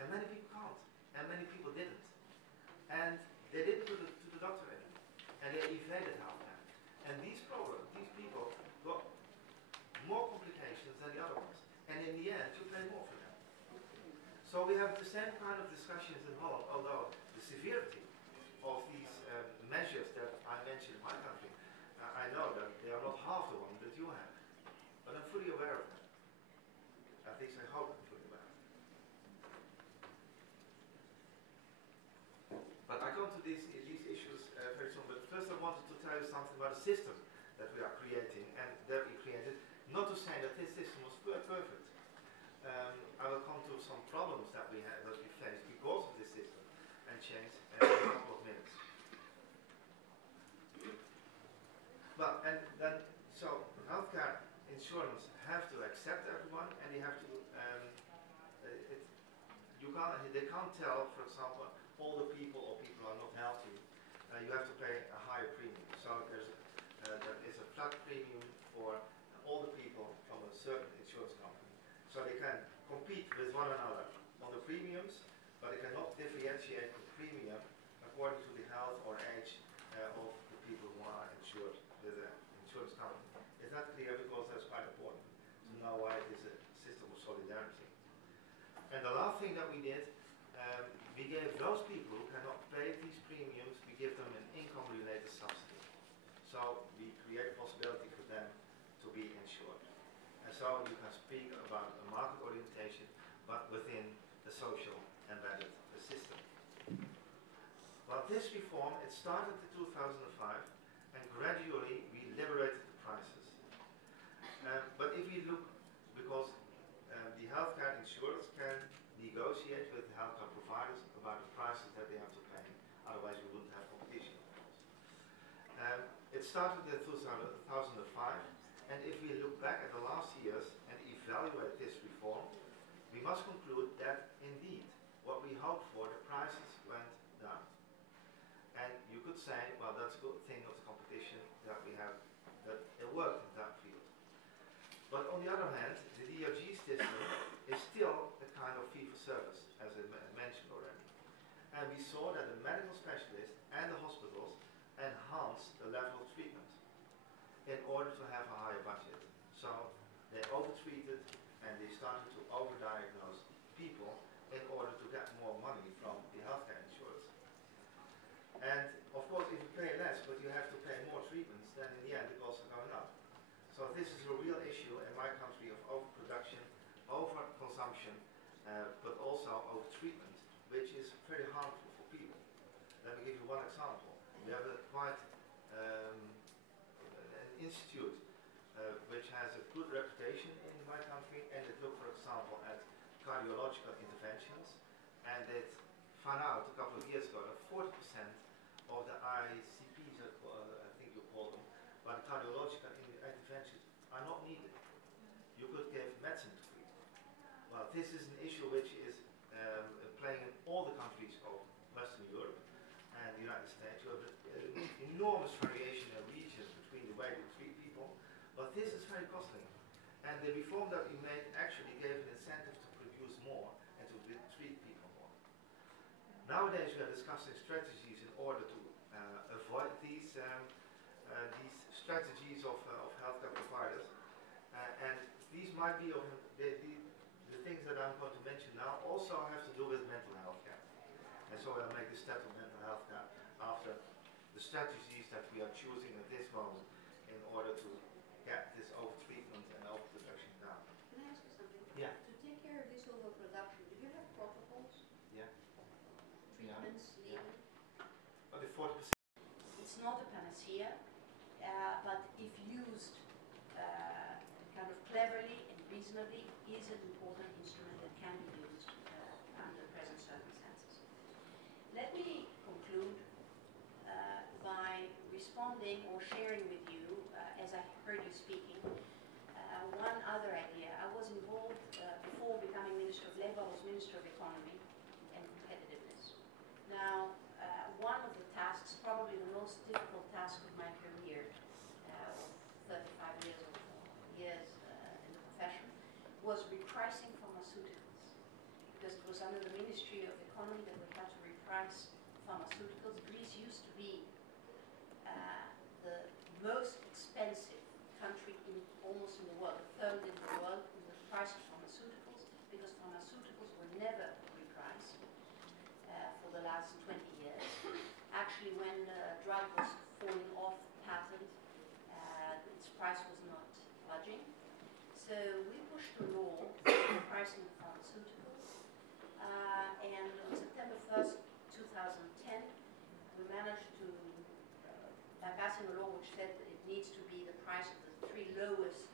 And many people can't, and many people didn't. And they didn't go to the doctor anymore, and they evaded healthcare. And these people got more complications than the other ones. And in the end, you pay more for them. So we have the same kind of discussions in Holland, although the severity of these measures that I mentioned in my country, I know that they are not half the one that you have. But I'm fully aware of that. At least I hope I'm fully aware of that. But I come to these issues very soon. But first I wanted to tell you something about the system that we are creating and that we created. Not to say that this system was perfect. I will come to some problems that we faced because of this system and change in a couple of minutes. Well, and then, so healthcare insurance have to accept everyone, and they have to, they can't tell, for example, older people or people are not healthy. You have to pay a higher premium. So there is a flat premium for all the people from a certain insurance company. So they can compete with one another on the premiums, but they cannot differentiate the premium according to the health or age of the people who are insured with an insurance company. Is that clear? Because that's quite important to know why it is a system of solidarity. And the last thing that we did, we gave those people who cannot pay these premiums, we give them an income-related subsidy. So we create a possibility for them to be insured. And so you can speak about a market orientation, but within the social embedded system. Well, this reform, it started in 2005, and gradually started in 2005, and if we look back at the last years and evaluate this reform, we must conclude that indeed what we hoped for, the prices went down. And you could say, well, that's a good thing of the competition that we have, that it worked in that field. But on the other hand, the DRG system is still a kind of fee-for-service, as I mentioned already. And we saw that the medical specialists and the hospitals enhanced the level of treatment in order to have a higher budget. So they over-treated and they started to over-diagnose people in order to get more money from the healthcare insurers. And of course, if you pay less, but you have to pay more treatments, then in the end the costs are going up. So this is a real issue in my country of overproduction, overconsumption, but also overtreatment, which is pretty harmful for people. Let me give you one example. We have a quite an institute which has a good reputation in my country, and it looked, for example, at cardiological interventions, and it found out a couple of years ago that 40% of the ICPs, I think you call them, but cardiological interventions are not needed. You could give medicine to people. Well, this is an issue which is playing in all the countries of Western Europe and the United States. You have an enormous variation in regions between the way we treat people, but this is very costly. And the reform that we made actually gave an incentive to produce more and to treat people more. Nowadays, we are discussing strategies in order to avoid these strategies of healthcare providers, and these might be of the things that I'm going to mention now also have to do with mental health care. And so I'll make the step of mental health care after the strategies that we are choosing at this moment in order to get this overtreatment and overproduction down. Can I ask you something? Yeah. To take care of this overproduction, do you have protocols? Yeah. Treatments needed? But the 40%. It's not a panacea, but if used kind of cleverly and reasonably, is an important instrument that can be used under present circumstances. Let me conclude by responding or sharing with you, as I heard you speaking, one other idea. I was involved, before becoming Minister of Labour, I was Minister of Economy and Competitiveness. Now, one of the tasks, probably the most difficult task of my career, 35 years in the profession, was repricing pharmaceuticals. Because it was under the Ministry of Economy that we had to reprice pharmaceuticals. Greece used to be the most expensive country almost in the world, the third in the world in the price of pharmaceuticals, because pharmaceuticals were never repriced for the last 20 years. Actually, when a drug was falling off patent, its price was not budging. So we pushed a law for the pricing of pharmaceuticals, and on September 1st, 2010, we managed to, by passing a law which said that it needs to be the price of the three lowest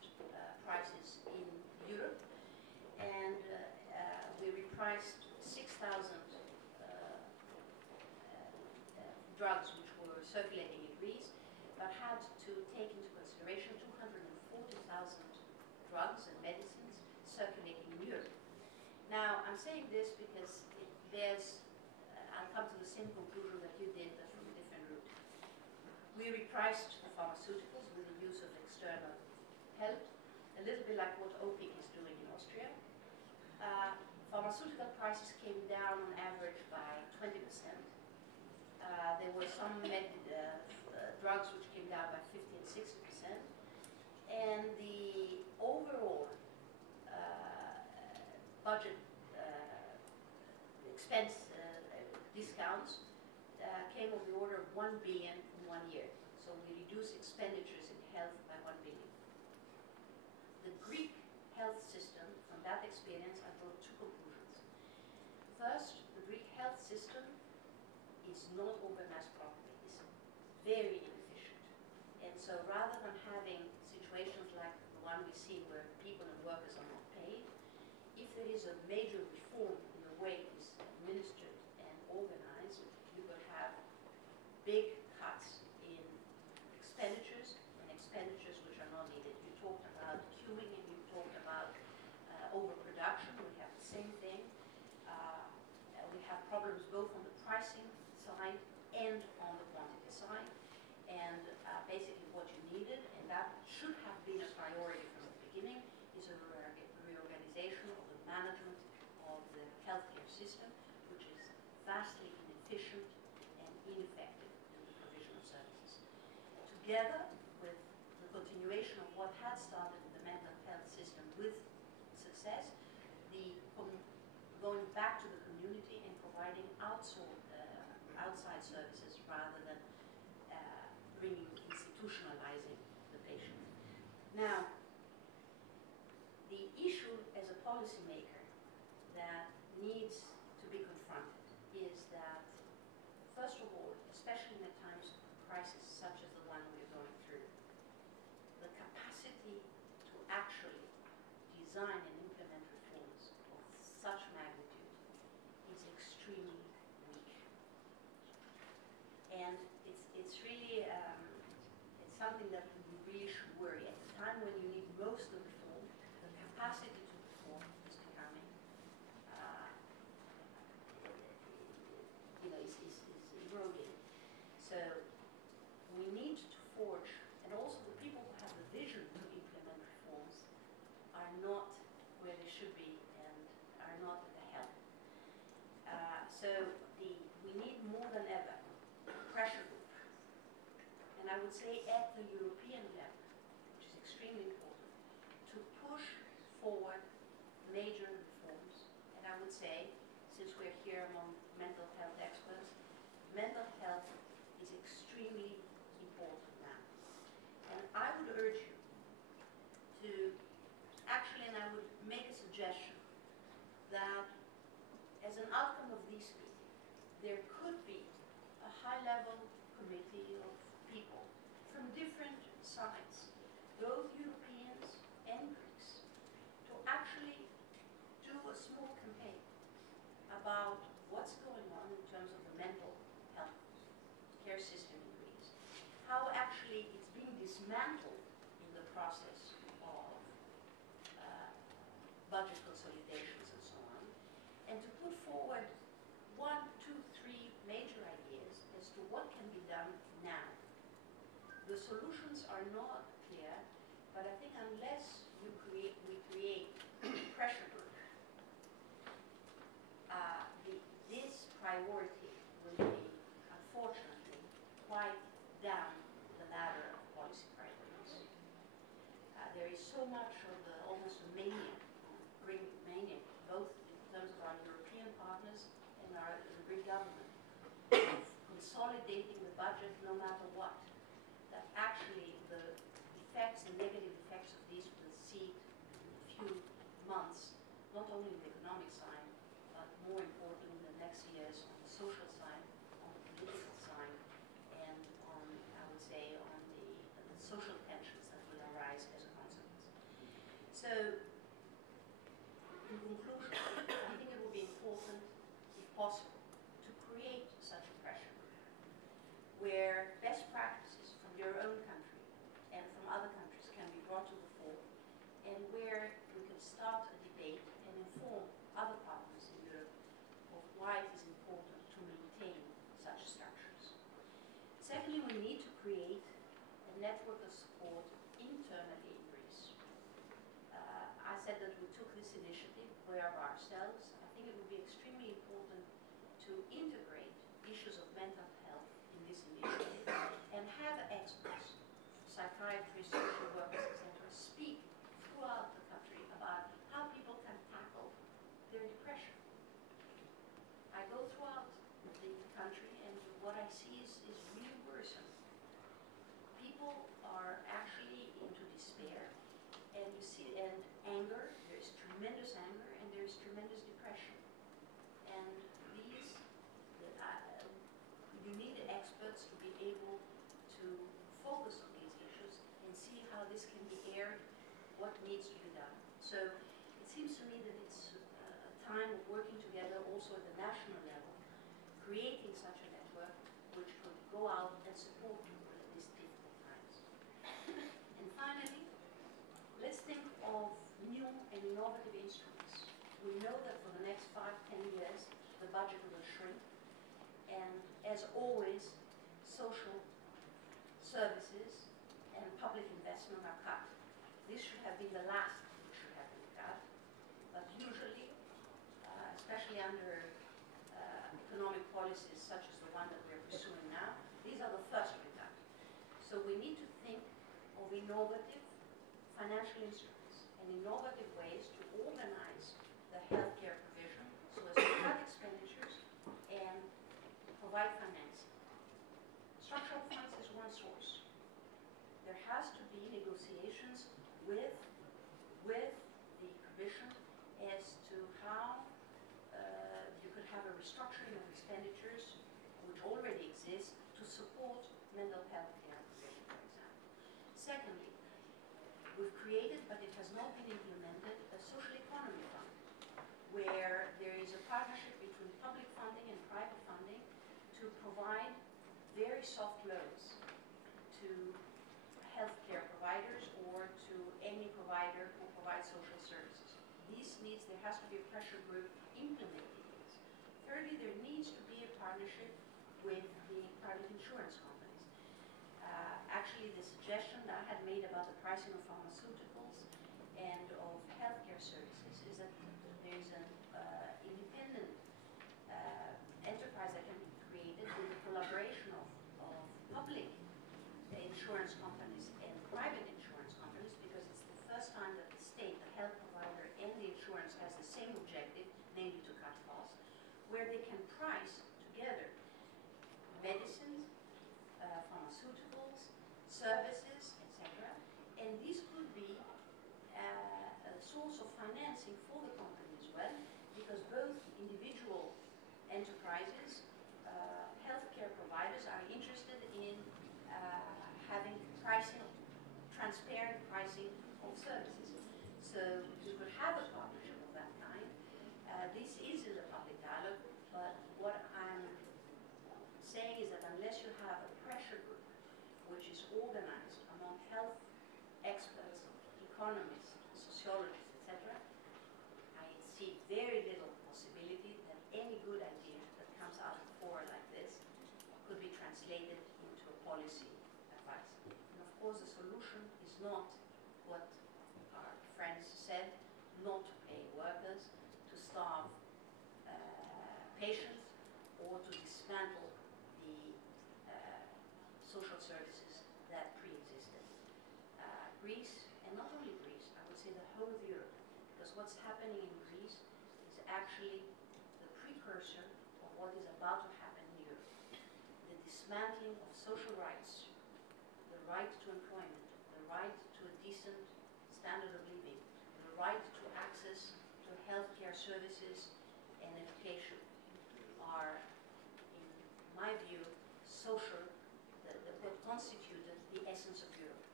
prices in Europe, and we repriced 6,000 drugs which were circulating in Greece, but had to take into consideration 240,000 drugs and medicines circulating in Europe. Now, I'm saying this because there's, I'll come to the same conclusion that you did, but from a different route. We repriced the pharmaceuticals with the use of external help, a little bit like what European is doing in Austria. Pharmaceutical prices came down on average by 20%. There were some drugs which came down by 50 and 60%. And the overall budget expense discounts came of the order of 1 billion in 1 year. So we reduced expenditures in health by 1 billion. The Greek health system, from that experience, I drew two conclusions. First, the Greek health system is not organized properly. It's very inefficient. And so rather than having situations like the one we see where people and workers are not paid, if there is a major reform in the way it is administered and organized, you could have big cuts in expenditure vastly inefficient and ineffective in the provision of services. Together with the continuation of what had started in the mental health system with success, the going back to the community and providing outside services rather than institutionalizing the patient. Now, the issue as a policymaker that needs to be confronted is that, first of all, especially in the times of crisis such as the one we're going through, the capacity to actually design and implement reforms of such magnitude is extremely weak. And it's really it's something that we really should worry. At the time when you need most of reform, the capacity to reform is becoming is eroding. So we need to forge, and also the people who have the vision to implement reforms are not where they should be and are not at the helm. So we need more than ever a pressure group. And I would say at the European level, which is extremely important, to push forward major reforms. And I would say, since we're here among mental health experts, mental health is extremely important now. And I would urge you to actually, and I would make a suggestion, that as an outcome of this meeting, there could be a high-level committee of people from different sides, both Europeans and Greeks, to actually do a small campaign about what's going on in terms of the mental health care system in Greece, how actually it's being dismantled in the process of budget consolidations and so on, and to put forward 1, 2, 3 major ideas as to what can be done now. The solutions are not clear, but I think unless we create pressure group, this priority will be, unfortunately, quite down the ladder of policy priorities. There is so much of almost a mania, both in terms of our European partners and the Greek government, of consolidating the budget no matter what, that actually the effects, the negative effects of these will see in a few months, not only in the economic side, but more important in the next years on the social side, on the political side, and on, I would say, on the social tensions that will arise as a consequence. So, in conclusion, I think it will be important, if possible, to create such a pressure group where best practices from your own country and from other countries can be brought to the fore, and where we can start a debate and inform other partners in Europe of why it is important to maintain such structures. Secondly, we need to create a network of support internally in Greece. I said that we took this initiative, we are ourselves. I think it would be extremely important to integrate issues of mental health in this initiative and have experts, psychiatrists, social workers, etc., speak throughout the country about how people can tackle their depression. I go throughout the country and what I see is really worrisome. People are actually into despair, and you see, and anger, there's tremendous anger, and there's tremendous depression. And these, you need experts to be able to focus on these issues and see how this can be aired, what needs to be done. So it seems to me that it's a time of working together also at the national level, creating such a network which could go out and support people in these difficult times. And finally, let's think of new and innovative instruments. We know that for the next 5, 10 years, the budget will shrink. And as always, social services and public investment are cut. This should have been the last which should have been cut. But usually, especially under economic policies such as the one that we're pursuing now, these are the first reductions. So we need to think of innovative financial instruments and innovative ways to organize the healthcare provision so as to cut expenditures and provide financing. Structural funds is one source. There has to be negotiations with the Commission as to how you could have a restructuring of expenditures which already exist to support mental health care provision, for example. Secondly, we've created, but it has not been implemented, a social economy fund where there is a partnership between public funding and private funding to provide very soft loans to healthcare providers or to any provider who provides social services. This needs, there has to be a pressure group implementing these. Thirdly, there needs to be a partnership with the private insurance companies. Actually, the suggestion that I had made about the pricing of pharmaceuticals and of healthcare services is that there is an independent enterprise that can be created with the collaboration of public insurance companies and private insurance companies, because it's the first time that the state, the health provider, and the insurance has the same objective, namely to cut costs, where they can price together medicines, pharmaceuticals, services, etc. And this could be a source of financing for the company as well, because both individual enterprises, healthcare providers are interested in having pricing, transparent pricing of services. So we could have a partnership of that kind. This is in the public dialogue, but what I'm saying is that unless you have a pressure group which is organized among health experts, economists, sociologists, etc., I see very little possibility that any good idea that comes out of a forum like this could be translated into a policy advice. And of course, the solution is not what our friends said, not to pay workers, to starve patients, or to dismantle the social services that pre-existed. Greece, and not only Greece, I would say the whole of Europe, because what's happening in Greece is actually the precursor of what is about to happen in Europe. The dismantling of social rights, the right to employment, the right to a decent standard of living, the right to access to healthcare services and education are, in my view, social, what constituted the essence of Europe.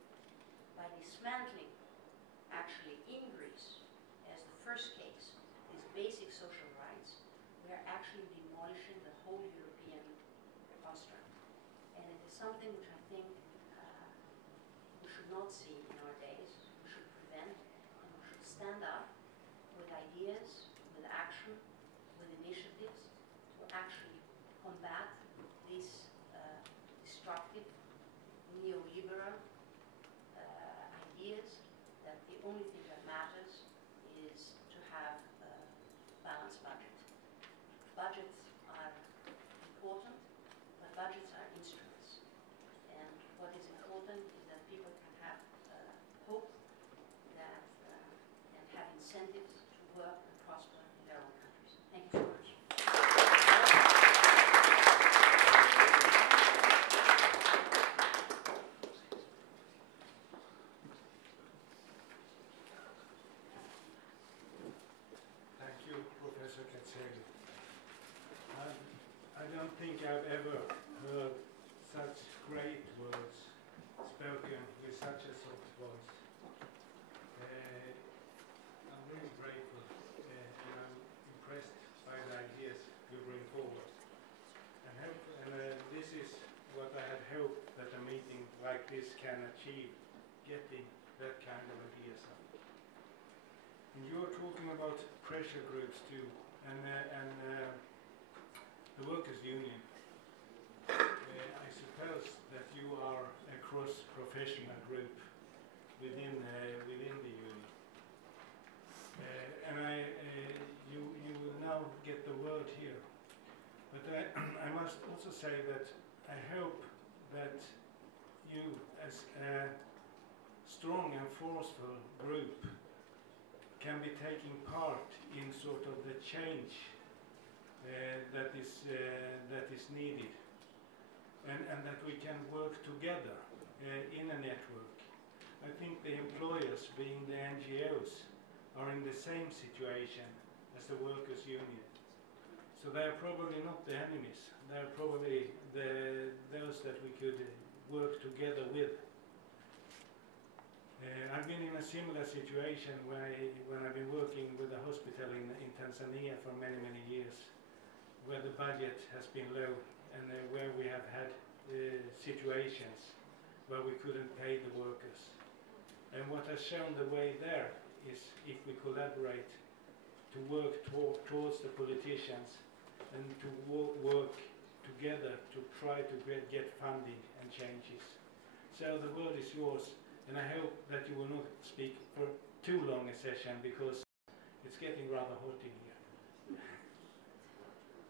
By dismantling, actually in Greece, as the first case, these basic social rights, we are actually demolishing the whole European construct. And it is something which I think we should not see in our days. We should prevent, and we should stand up with ideas, with action, with initiatives to actually combat these destructive, neoliberal ideas that the only thing that matters is to have a balanced budget. Budgets are important, but budgets are instruments. And what is important is that people can have hope that, and have incentives to work and prosper in their own countries. Thank you so much. I don't think I've ever heard such great words spoken with such a soft voice. I'm really grateful and I'm impressed by the ideas you bring forward. And this is what I had hoped that a meeting like this can achieve, getting that kind of ideas up. And you're talking about pressure groups too, and the workers' union. I suppose that you are a cross-professional group within the union, and you will now get the word here. But I must also say that I hope that you, as a strong and forceful group, can be taking part in sort of the change that is needed, and that we can work together in a network. I think the employers, being the NGOs, are in the same situation as the workers' union. So they are probably not the enemies. They are probably those that we could work together with. I've been in a similar situation when I've been working with a hospital in Tanzania for many, many years, where the budget has been low and where we have had situations where we couldn't pay the workers. And what has shown the way there is if we collaborate to work towards the politicians and to work together to try to get funding and changes. So the word is yours, and I hope that you will not speak for too long a session because it's getting rather hot in here.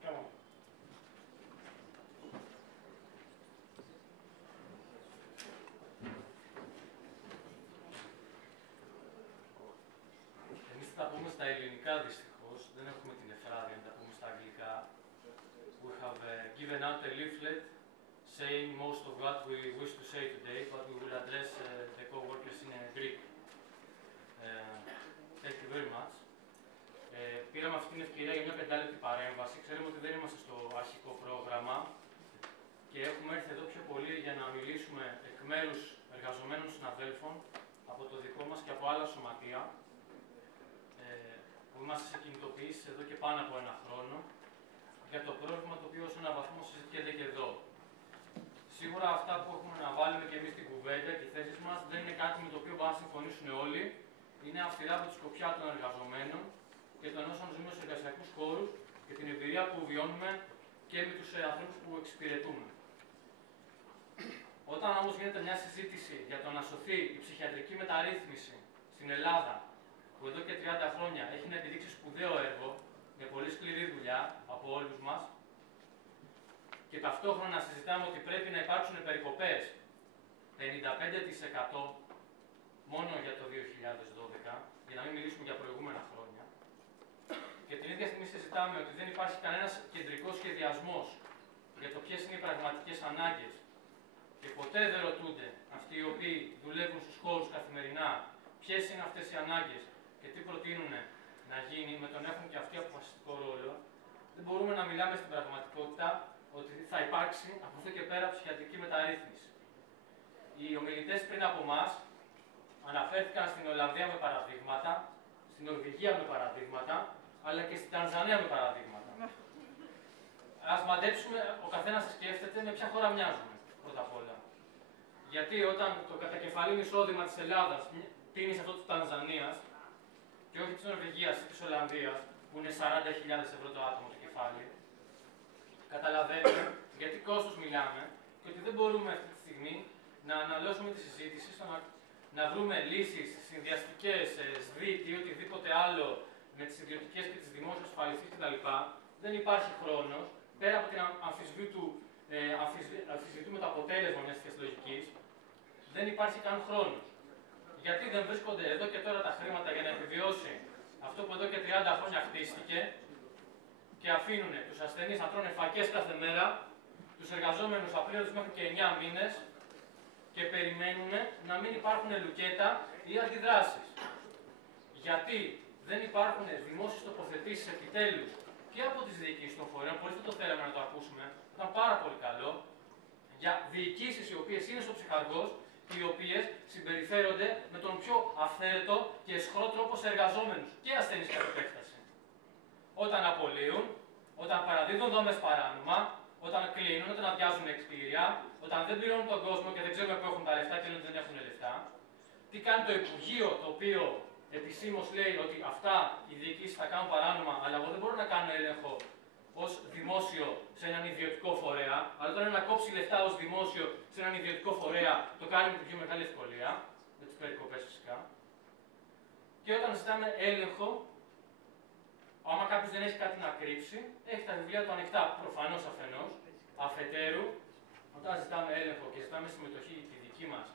Come on. Εμείς θα τα πούμε στα ελληνικά δυστυχώς, δεν έχουμε την εφράδια να τα πούμε στα αγγλικά. We have given out a leaflet saying most of what we wish to say today, but we will address the co-workers in Greek. Thank you very much. Πήραμε αυτή την ευκαιρία για μια 5 λεπτή παρέμβαση. Ξέρουμε ότι δεν είμαστε στο αρχικό πρόγραμμα και έχουμε έρθει εδώ πιο πολύ για να μιλήσουμε εκ μέρους εργαζομένων συναδέλφων από το δικό μας και από άλλα σωματεία που είμαστε σε κινητοποιήσεις εδώ και πάνω από 1 χρόνο για το πρόβλημα το οποίο σε έναν βαθμό συζητιέται και εδώ. Σίγουρα αυτά που έχουμε να βάλουμε και εμείς στην κουβέντα και οι θέσεις μας δεν είναι κάτι με το οποίο μπορούν να συμφωνήσουν όλοι. Είναι αυστηρά από τη σκοπιά των εργαζομένων και των όσων ζούμε σε εργασιακούς χώρους και την εμπειρία που βιώνουμε και με τους ανθρώπους που εξυπηρετούμε. Όταν όμως γίνεται μια συζήτηση για το να σωθεί η ψυχιατρική μεταρρύθμιση στην Ελλάδα, που εδώ και 30 χρόνια έχει να επιδείξει σπουδαίο έργο, με πολύ σκληρή δουλειά από όλους μας, και ταυτόχρονα συζητάμε ότι πρέπει να υπάρξουν περικοπές 55% μόνο για το 2012, για να μην μιλήσουμε για προηγούμενα χρόνια, και την ίδια στιγμή συζητάμε ότι δεν υπάρχει κανένας κεντρικός σχεδιασμός για το ποιες είναι οι πραγματικές ανάγκες και ποτέ δεν ρωτούνται αυτοί οι οποίοι δουλεύουν στους χώρους καθημερινά ποιες είναι αυτές οι ανάγκες και τι προτείνουν να γίνει, με τον έχουν και αυτοί αποφασιστικό ρόλο, δεν μπορούμε να μιλάμε στην πραγματικότητα ότι θα υπάρξει από εδώ και πέρα ψυχιατρική μεταρρύθμιση. Οι ομιλητές πριν από εμάς αναφέρθηκαν στην Ολλανδία με παραδείγματα, στην Νορβηγία με παραδείγματα, αλλά και στην Τανζανία με παραδείγματα. Ας μαντέψουμε, ο καθένας σκέφτεται με ποια χώρα μοιάζουμε, πρώτα απ' όλα. Γιατί όταν το κατακεφαλήν εισόδημα της Ελλάδας τίνει σε αυτό της Τανζανίας και όχι της Νορβηγίας ή της Ολλανδίας, που είναι 40.000 ευρώ το άτομο το κεφάλι, καταλαβαίνουμε γιατί κόστος μιλάμε και ότι δεν μπορούμε αυτή τη στιγμή να αναλώσουμε τη συζήτηση στο να βρούμε λύσεις συνδυαστικές, ΣΔΙΤ ή οτιδήποτε άλλο με τις ιδιωτικές και τις δημόσιες ασφαλιστικές κτλ. Δεν υπάρχει χρόνος, πέρα από την αμφισβητούμε το αποτέλεσμα μιας τέτοιας λογικής, δεν υπάρχει καν χρόνος. Γιατί δεν βρίσκονται εδώ και τώρα τα χρήματα για να επιβιώσει αυτό που εδώ και 30 χρόνια χτίστηκε και αφήνουν τους ασθενείς να τρώνε φακές κάθε μέρα, τους εργαζόμενους απλήρωτους μέχρι και 9 μήνες και περιμένουν να μην υπάρχουν λουκέτα ή αντιδράσεις. Γιατί δεν υπάρχουν δημόσιες τοποθετήσεις επιτέλους και από τις διοικήσεις των φορέων, πολύ δεν το θέλαμε να το ακούσουμε, ήταν πάρα πολύ καλό, για διοικήσεις οι οποίες είναι στο ψυχαργός και οι οποίες συμπεριφέρονται με τον πιο αυθαίρετο και αισχρό τρόπο σε εργαζόμενους και ασθενείς κατ' επέκταση. Όταν απολύουν, όταν παραδίδουν δόμες παράνομα, όταν κλείνουν, όταν αδειάζουν κτίρια, όταν δεν πληρώνουν τον κόσμο και δεν ξέρουμε πού έχουν τα λεφτά και λένε ότι δεν έχουν λεφτά. Τι κάνει το Υπουργείο, το οποίο επισήμως λέει ότι αυτά οι διοικήσεις θα κάνουν παράνομα, αλλά εγώ δεν μπορώ να κάνω έλεγχο ως δημόσιο σε έναν ιδιωτικό φορέα, αλλά όταν είναι να κόψει λεφτά ως δημόσιο σε έναν ιδιωτικό φορέα, το κάνει με την πιο μεγάλη ευκολία, με τις περικοπές φυσικά. Και όταν ζητάμε έλεγχο άμα κάποιος δεν έχει κάτι να κρύψει, έχει τα βιβλία του ανοιχτά, προφανώς αφενός, αφετέρου, όταν ζητάμε έλεγχο και ζητάμε συμμετοχή τη δική μας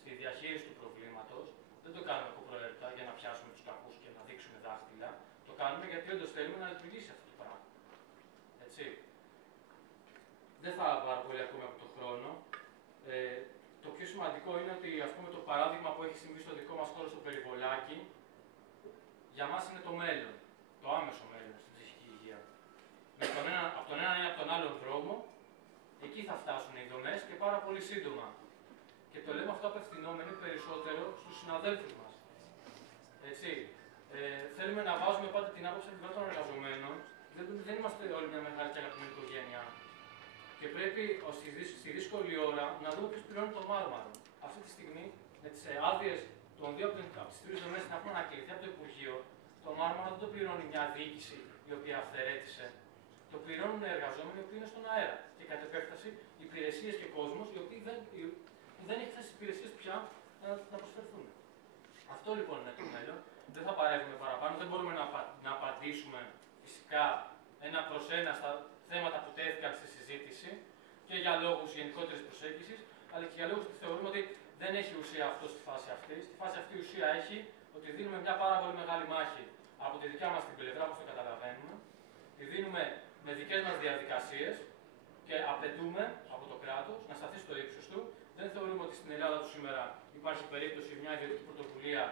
στη διαχείριση του προβλήματος, δεν το κάνουμε από προαιρετά για να πιάσουμε τους κακούς και να δείξουμε δάχτυλα. Το κάνουμε γιατί όντως θέλουμε να λειτουργήσει αυτό το πράγμα. Έτσι. Δεν θα πάρω πολύ ακόμη από τον χρόνο. Το πιο σημαντικό είναι ότι ας πούμε, το παράδειγμα που έχει συμβεί στο δικό μας χώρο στο περιβολάκι, για μας είναι το μέλλον. Το άμεσο μέλλον στην ψυχική υγεία. Από τον ένα ή από τον άλλο δρόμο, εκεί θα φτάσουν οι δομές και πάρα πολύ σύντομα. Και το λέμε αυτό απευθυνόμενοι περισσότερο στους συναδέλφους μας. Έτσι. Θέλουμε να βάζουμε πάντα την άποψη από την πλευρά των εργαζομένων. Δεν είμαστε όλοι μια μεγάλη και αγαπημένη οικογένεια. Και πρέπει στη δύσκολη ώρα να δούμε ποιος πληρώνει το μάρμαρο. Αυτή τη στιγμή, με τις άδειες των δύο από τις τρεις δομές να έχουν ανακληθεί από το Υπουργείο, το μάρμαρο δεν το πληρώνει μια διοίκηση η οποία αυθαιρέτησε. Το πληρώνουν οι εργαζόμενοι οι οποίοι είναι στον αέρα. Και κατ' επέκταση υπηρεσίες και κόσμος οι οποίοι δεν έχει αυτές τις υπηρεσίες πια να προσφερθούν. Αυτό λοιπόν είναι το μέλλον. Δεν θα παρεύουμε παραπάνω, δεν μπορούμε να απαντήσουμε φυσικά ένα προς ένα στα θέματα που τέθηκαν στη συζήτηση και για λόγους γενικότερης προσέγγισης, αλλά και για λόγους που θεωρούμε ότι δεν έχει ουσία αυτό στη φάση αυτή. Στη φάση αυτή η ουσία έχει ότι δίνουμε μια πάρα πολύ μεγάλη μάχη από τη δικιά μας την πλευρά, όπως το καταλαβαίνουμε, τη δίνουμε με δικές μας διαδικασίες και απαιτούμε από το κράτος να σταθεί στο ύψος του. Δεν θεωρούμε ότι στην Ελλάδα του σήμερα υπάρχει περίπτωση μια ιδιωτική πρωτοβουλία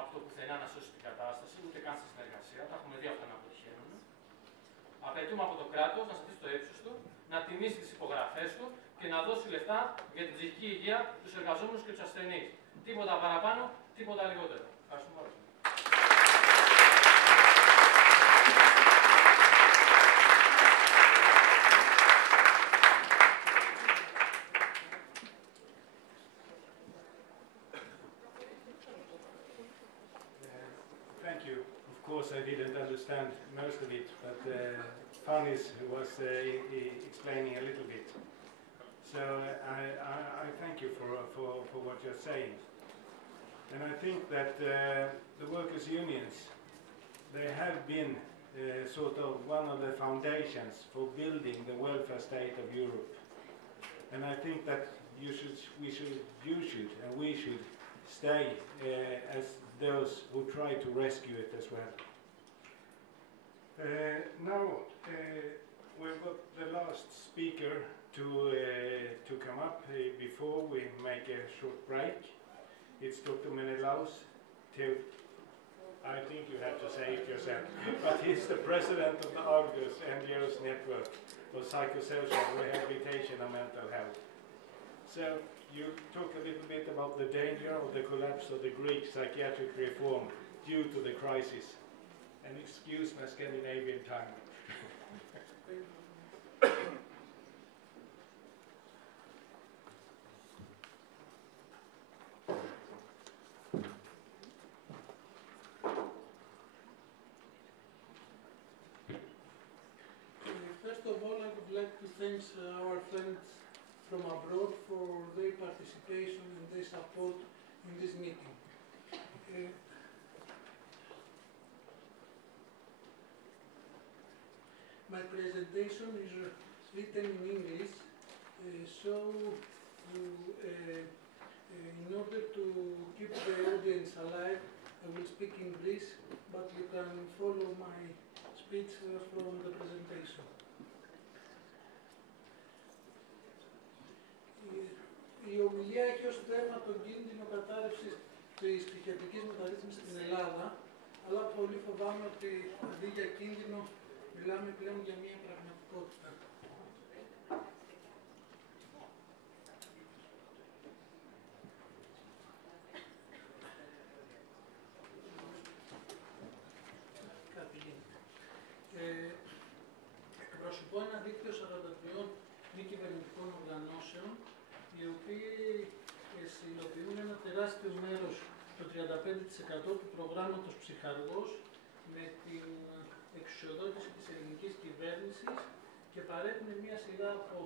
από το πουθενά να σώσει την κατάσταση, ούτε καν στη συνεργασία. Τα έχουμε δει αυτά να αποτυχαίνουν. Απαιτούμε από το κράτος να σταθεί στο ύψος του, να τιμήσει τις υπογραφές του και να δώσει λεφτά για την ψυχική υγεία, τους εργαζόμενους και τους ασθενείς. Τίποτα παραπάνω, τίποτα λιγότερο. Ευχαριστούμε πάρα πολύ. I didn't understand most of it, but Fanny's was explaining a little bit. So I thank you for what you're saying. And I think that the workers' unions, they have been sort of one of the foundations for building the welfare state of Europe. And I think that we should stay as those who try to rescue it as well. Now we've got the last speaker to come up before we make a short break. It's Dr. Menelaus. I think you have to say it yourself, but he's the president of the August NGOs network for psychosocial rehabilitation and mental health. So you talk a little bit about the danger of the collapse of the Greek psychiatric reform due to the crisis. And excuse my Scandinavian tongue. First of all, I would like to thank our friends from abroad for their participation and their support in this meeting. My presentation is written in English, so in order to keep the audience alive, I will speak in Greek, but you can follow my speech from the presentation. Η ομιλία έχει ως θέμα τον κίνδυνο κατάρρευσης της ψυχιατρικής μεταρρύθμισης στην Ελλάδα, αλλά πολύ φοβάμαι ότι αντί για κίνδυνο μιλάμε πλέον για μια πραγματικότητα. Εκπροσωπώ ένα δίκτυο 43 μη κυβερνητικών οργανώσεων, οι οποίοι υλοποιούν ένα τεράστιο μέρος, το 35% του προγράμματος Ψυχαργώς, με την εξουσιοδότηση της ελληνικής κυβέρνησης και παρέχουν μια σειρά από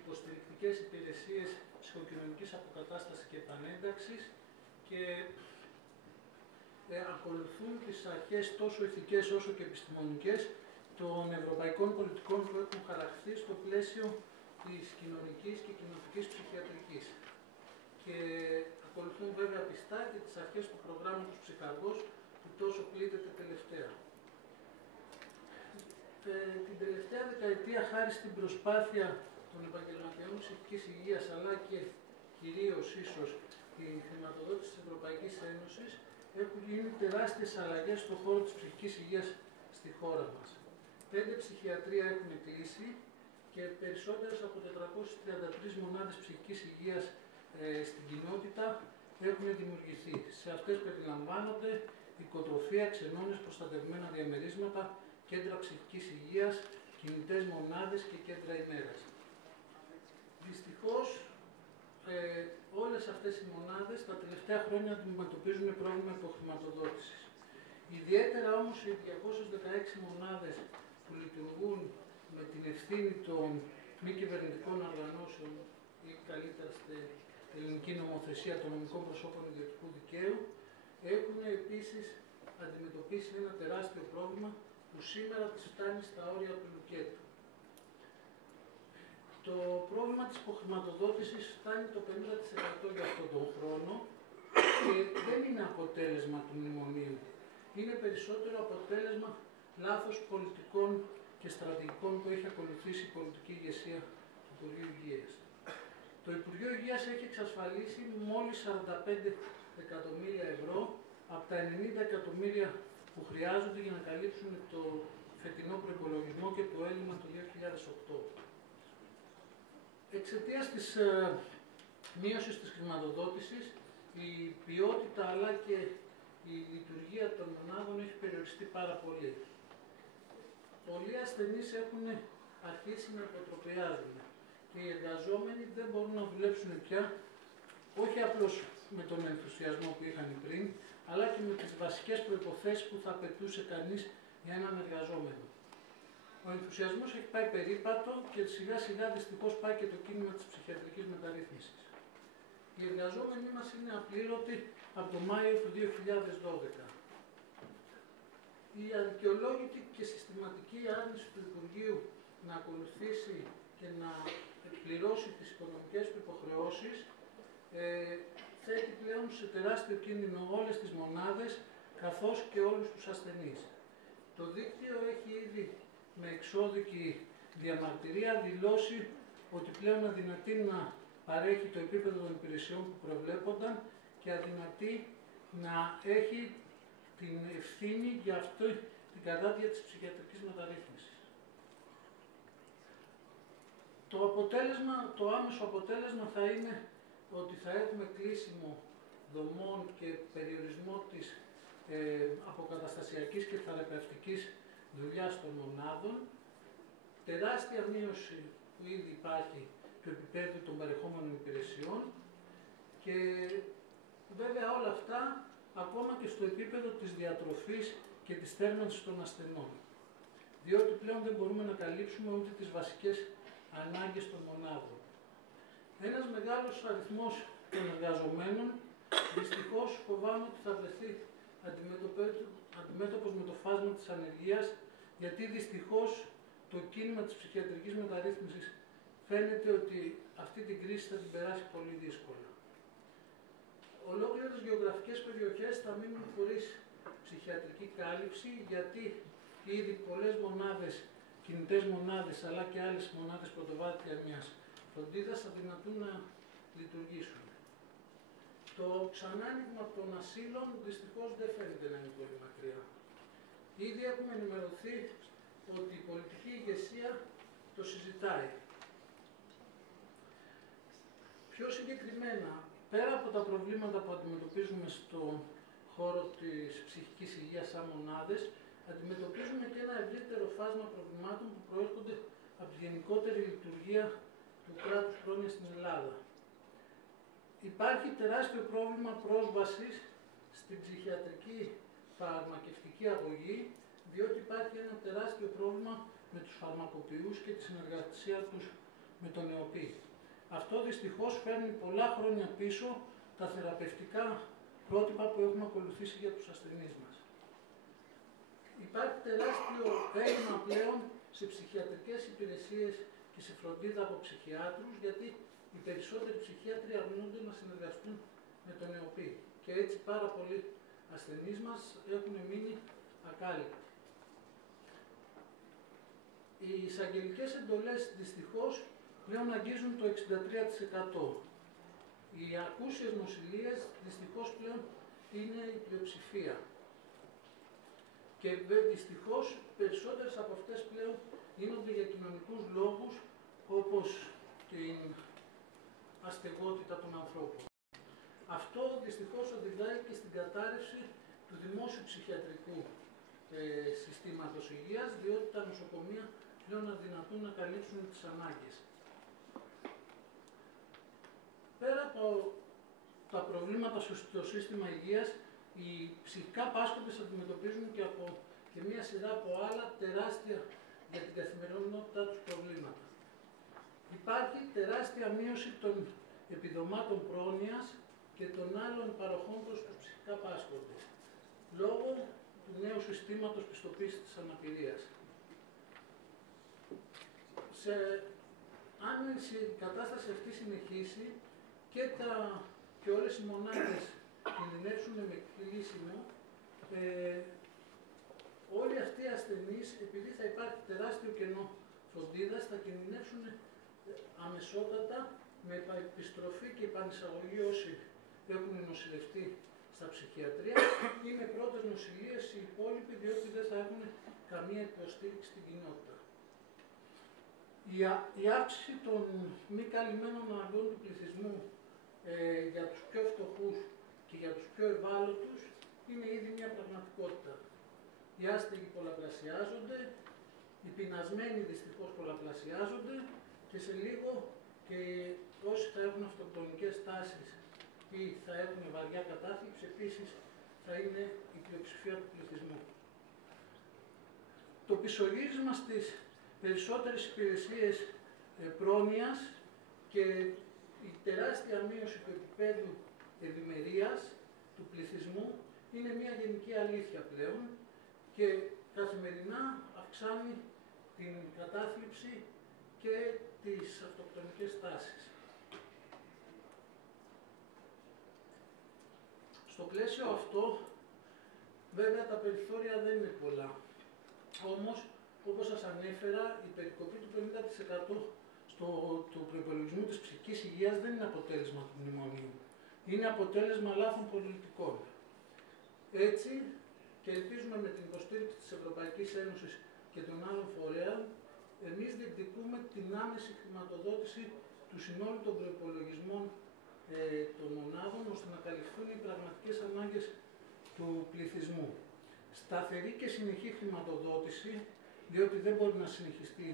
υποστηρικτικές υπηρεσίες ψυχοκοινωνικής αποκατάστασης και επανένταξης και ακολουθούν τις αρχές τόσο ηθικές όσο και επιστημονικές των ευρωπαϊκών πολιτικών που έχουν χαραχθεί στο πλαίσιο της κοινωνικής και κοινοτικής ψυχιατρικής. Και ακολουθούν βέβαια πιστά και τις αρχές του προγράμματος Ψυχαργός που τόσο πλήττεται τελευταία. Την τελευταία δεκαετία, χάρη στην προσπάθεια των επαγγελματιών ψυχικής υγείας αλλά και κυρίως ίσως τη χρηματοδότηση της Ευρωπαϊκής Ένωσης, έχουν γίνει τεράστιες αλλαγές στον χώρο της ψυχικής υγείας στη χώρα μας. 5 ψυχιατρία έχουν κλείσει και περισσότερες από 433 μονάδες ψυχικής υγείας στην κοινότητα έχουν δημιουργηθεί. Σε αυτές περιλαμβάνονται οικοτροφία, ξενώνες, προστατευμένα διαμερίσματα, κέντρα ψυχικής υγείας, κινητές μονάδες και κέντρα ημέρας. Δυστυχώς, όλες αυτές οι μονάδες τα τελευταία χρόνια αντιμετωπίζουν πρόβλημα υποχρηματοδότησης. Ιδιαίτερα όμως οι 216 μονάδες που λειτουργούν με την ευθύνη των μη κυβερνητικών οργανώσεων ή καλύτερα στην ελληνική νομοθεσία των νομικών προσώπων ιδιωτικού δικαίου έχουν επίσης αντιμετωπίσει ένα τεράστιο πρόβλημα που σήμερα τις φτάνει στα όρια του λουκέτου. Το πρόβλημα της υποχρηματοδότησης φτάνει το 50% για αυτόν τον χρόνο και δεν είναι αποτέλεσμα του μνημονίου. Είναι περισσότερο αποτέλεσμα λάθος πολιτικών και στρατηγικών που έχει ακολουθήσει η πολιτική ηγεσία του Υπουργείου Υγείας. Το Υπουργείο Υγείας έχει εξασφαλίσει μόλις 45 εκατομμύρια ευρώ από τα 90 εκατομμύρια που χρειάζονται για να καλύψουν το φετινό προϋπολογισμό και το έλλειμμα του 2008. Εξαιτίας της μείωσης της χρηματοδότησης, η ποιότητα αλλά και η λειτουργία των μονάδων έχει περιοριστεί πάρα πολύ. Πολλοί ασθενείς έχουν αρχίσει να υποτροπιάζουν και οι εργαζόμενοι δεν μπορούν να δουλέψουν πια, όχι απλώς με τον ενθουσιασμό που είχαν πριν, αλλά και με τις βασικές προϋποθέσεις που θα απαιτούσε κανείς για έναν εργαζόμενο. Ο ενθουσιασμός έχει πάει περίπατο και σιγά σιγά δυστυχώς πάει και το κίνημα της ψυχιατρικής μεταρρύθμισης. Οι εργαζόμενοι μας είναι απλήρωτοι από το Μάιο του 2012. Η αδικαιολόγητη και συστηματική άρνηση του Υπουργείου να ακολουθήσει και να εκπληρώσει τις οικονομικές του υποχρεώσεις θέτει πλέον σε τεράστιο κίνδυνο όλες τις μονάδες καθώς και όλους τους ασθενείς. Το Δίκτυο έχει ήδη με εξώδικη διαμαρτυρία δηλώσει ότι πλέον αδυνατεί να παρέχει το επίπεδο των υπηρεσιών που προβλέπονταν και αδυνατεί να έχει την ευθύνη για αυτή την κατάδια της ψυχιατρικής μεταρρύθμισης. Το άμεσο αποτέλεσμα θα είναι ότι θα έχουμε κλείσιμο δομών και περιορισμό της αποκαταστασιακής και θεραπευτικής δουλειάς των μονάδων, τεράστια μείωση που ήδη υπάρχει του επίπεδου των παρεχόμενων υπηρεσιών και βέβαια όλα αυτά ακόμα και στο επίπεδο της διατροφής και της θέρμανσης των ασθενών. Διότι πλέον δεν μπορούμε να καλύψουμε ούτε τις βασικές ανάγκες των μονάδων. Ένας μεγάλος αριθμός των εργαζομένων δυστυχώς φοβάμαι ότι θα βρεθεί αντιμέτωπος με το φάσμα της ανεργίας, γιατί δυστυχώς το κίνημα της ψυχιατρικής μεταρρύθμισης φαίνεται ότι αυτή την κρίση θα την περάσει πολύ δύσκολα. Ολόκληρες γεωγραφικές περιοχές θα μείνουν χωρίς ψυχιατρική κάλυψη, γιατί ήδη πολλές μονάδες, κινητές μονάδες, αλλά και άλλες μονάδες πρωτοβάθμια μιας φροντίδας αδυνατούν να λειτουργήσουν. Το ξανάνοιγμα των ασύλων δυστυχώς δεν φαίνεται να είναι πολύ μακριά. Ήδη έχουμε ενημερωθεί ότι η πολιτική ηγεσία το συζητάει. Πιο συγκεκριμένα, πέρα από τα προβλήματα που αντιμετωπίζουμε στον χώρο της ψυχικής υγείας σαν μονάδες, αντιμετωπίζουμε και ένα ευρύτερο φάσμα προβλημάτων που προέρχονται από τη γενικότερη λειτουργία του κράτους χρόνια στην Ελλάδα. Υπάρχει τεράστιο πρόβλημα πρόσβασης στην ψυχιατρική φαρμακευτική αγωγή, διότι υπάρχει ένα τεράστιο πρόβλημα με τους φαρμακοποιούς και τη συνεργασία τους με τον ΕΟΠΗ. Αυτό δυστυχώς φέρνει πολλά χρόνια πίσω τα θεραπευτικά πρότυπα που έχουμε ακολουθήσει για τους ασθενείς μας. Υπάρχει τεράστιο έλλειμμα πλέον σε ψυχιατρικές υπηρεσίες και σε φροντίδα από ψυχιάτρους, γιατί οι περισσότεροι ψυχίατροι αρνούνται να συνεργαστούν με τον ΕΟΠΗ. Και έτσι πάρα πολλοί ασθενείς μας έχουν μείνει ακάλυπτοι. Οι εισαγγελικές εντολές δυστυχώς πλέον αγγίζουν το 63%. Οι ακούσιες νοσηλίες δυστυχώς πλέον είναι η πλειοψηφία. Και δυστυχώς περισσότερες από αυτές πλέον γίνονται για κοινωνικούς λόγους, όπως την αστεγότητα των ανθρώπων. Αυτό δυστυχώς οδηγάει και στην κατάρρευση του δημόσιου ψυχιατρικού συστήματος υγείας, διότι τα νοσοκομεία πλέον αδυνατούν να καλύψουν τις ανάγκες. Πέρα από τα προβλήματα στο σύστημα υγείας, οι ψυχικά πάσχοντες αντιμετωπίζουν και μία σειρά από άλλα τεράστια για την καθημερινότητά τους προβλήματα. Υπάρχει τεράστια μείωση των επιδομάτων πρόνοιας και των άλλων παροχών προς τους ψυχικά πάσχοντες, λόγω του νέου συστήματος πιστοποίησης της αναπηρίας. Αν η κατάσταση αυτή συνεχίσει και όλες οι μονάδες κινδυνεύσουν με κλείσιμο, όλοι αυτοί οι ασθενείς, επειδή θα υπάρχει τεράστιο κενό φροντίδας, θα κινδυνεύσουν αμεσότατα με επιστροφή και επανεισαγωγή όσοι έχουν νοσηλευτεί στα ψυχιατρία ή με πρώτες νοσηλίες οι υπόλοιποι, διότι δεν θα έχουν καμία υποστήριξη στην κοινότητα. Η αύξηση των μη καλυμμένων αναγκών του πληθυσμού για τους πιο φτωχούς και για τους πιο ευάλωτους είναι ήδη μια πραγματικότητα. Οι άστεγοι πολλαπλασιάζονται, οι πεινασμένοι δυστυχώς πολλαπλασιάζονται και σε λίγο και όσοι θα έχουν αυτοκτονικές τάσεις ή θα έχουν βαριά κατάθλιψη επίσης θα είναι η πλειοψηφία του πληθυσμού. Το πισωγύρισμα στις περισσότερες υπηρεσίες πρόνοιας και η τεράστια μείωση του επίπεδου ευημερίας του πληθυσμού είναι μια γενική αλήθεια πλέον και καθημερινά αυξάνει την κατάθλιψη και τις αυτοκτονικές τάσεις. Στο πλαίσιο αυτό, βέβαια τα περιθώρια δεν είναι πολλά. Όμως, όπως σας ανέφερα, η περικοπή του 50% του προϋπολογισμού της ψυχικής υγείας δεν είναι αποτέλεσμα του μνημονίου. Είναι αποτέλεσμα λάθων πολιτικών. Έτσι, και ελπίζουμε με την υποστήριξη της Ευρωπαϊκής Ένωσης και των άλλων φορέων, εμείς διεκδικούμε την άμεση χρηματοδότηση του συνόλου των προϋπολογισμών των μονάδων, ώστε να καλυφθούν οι πραγματικές ανάγκες του πληθυσμού. Σταθερή και συνεχή χρηματοδότηση, διότι δεν μπορεί να συνεχιστεί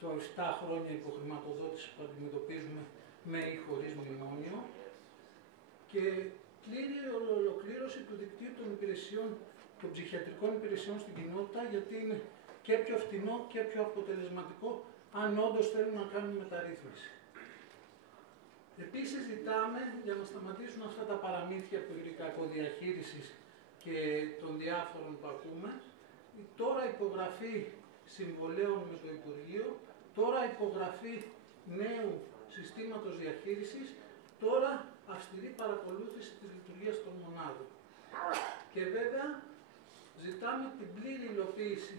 το 7 χρόνια υποχρηματοδότηση που αντιμετωπίζουμε με ή χωρίς μνημόνιο, και πλήρη ολοκλήρωση του δικτύου των υπηρεσιών, των ψυχιατρικών υπηρεσιών στην κοινότητα, γιατί είναι και πιο φτηνό και πιο αποτελεσματικό, αν όντως θέλουν να κάνουν μεταρρύθμιση. Επίσης ζητάμε, για να σταματήσουν αυτά τα παραμύθια περί κακοδιαχείρισης και των διάφορων που ακούμε, τώρα υπογραφή συμβολέων με το Υπουργείο, τώρα υπογραφή νέου συστήματος διαχείρισης, τώρα αυστηρή παρακολούθηση της λειτουργίας των μονάδων. Και βέβαια ζητάμε την πλήρη υλοποίηση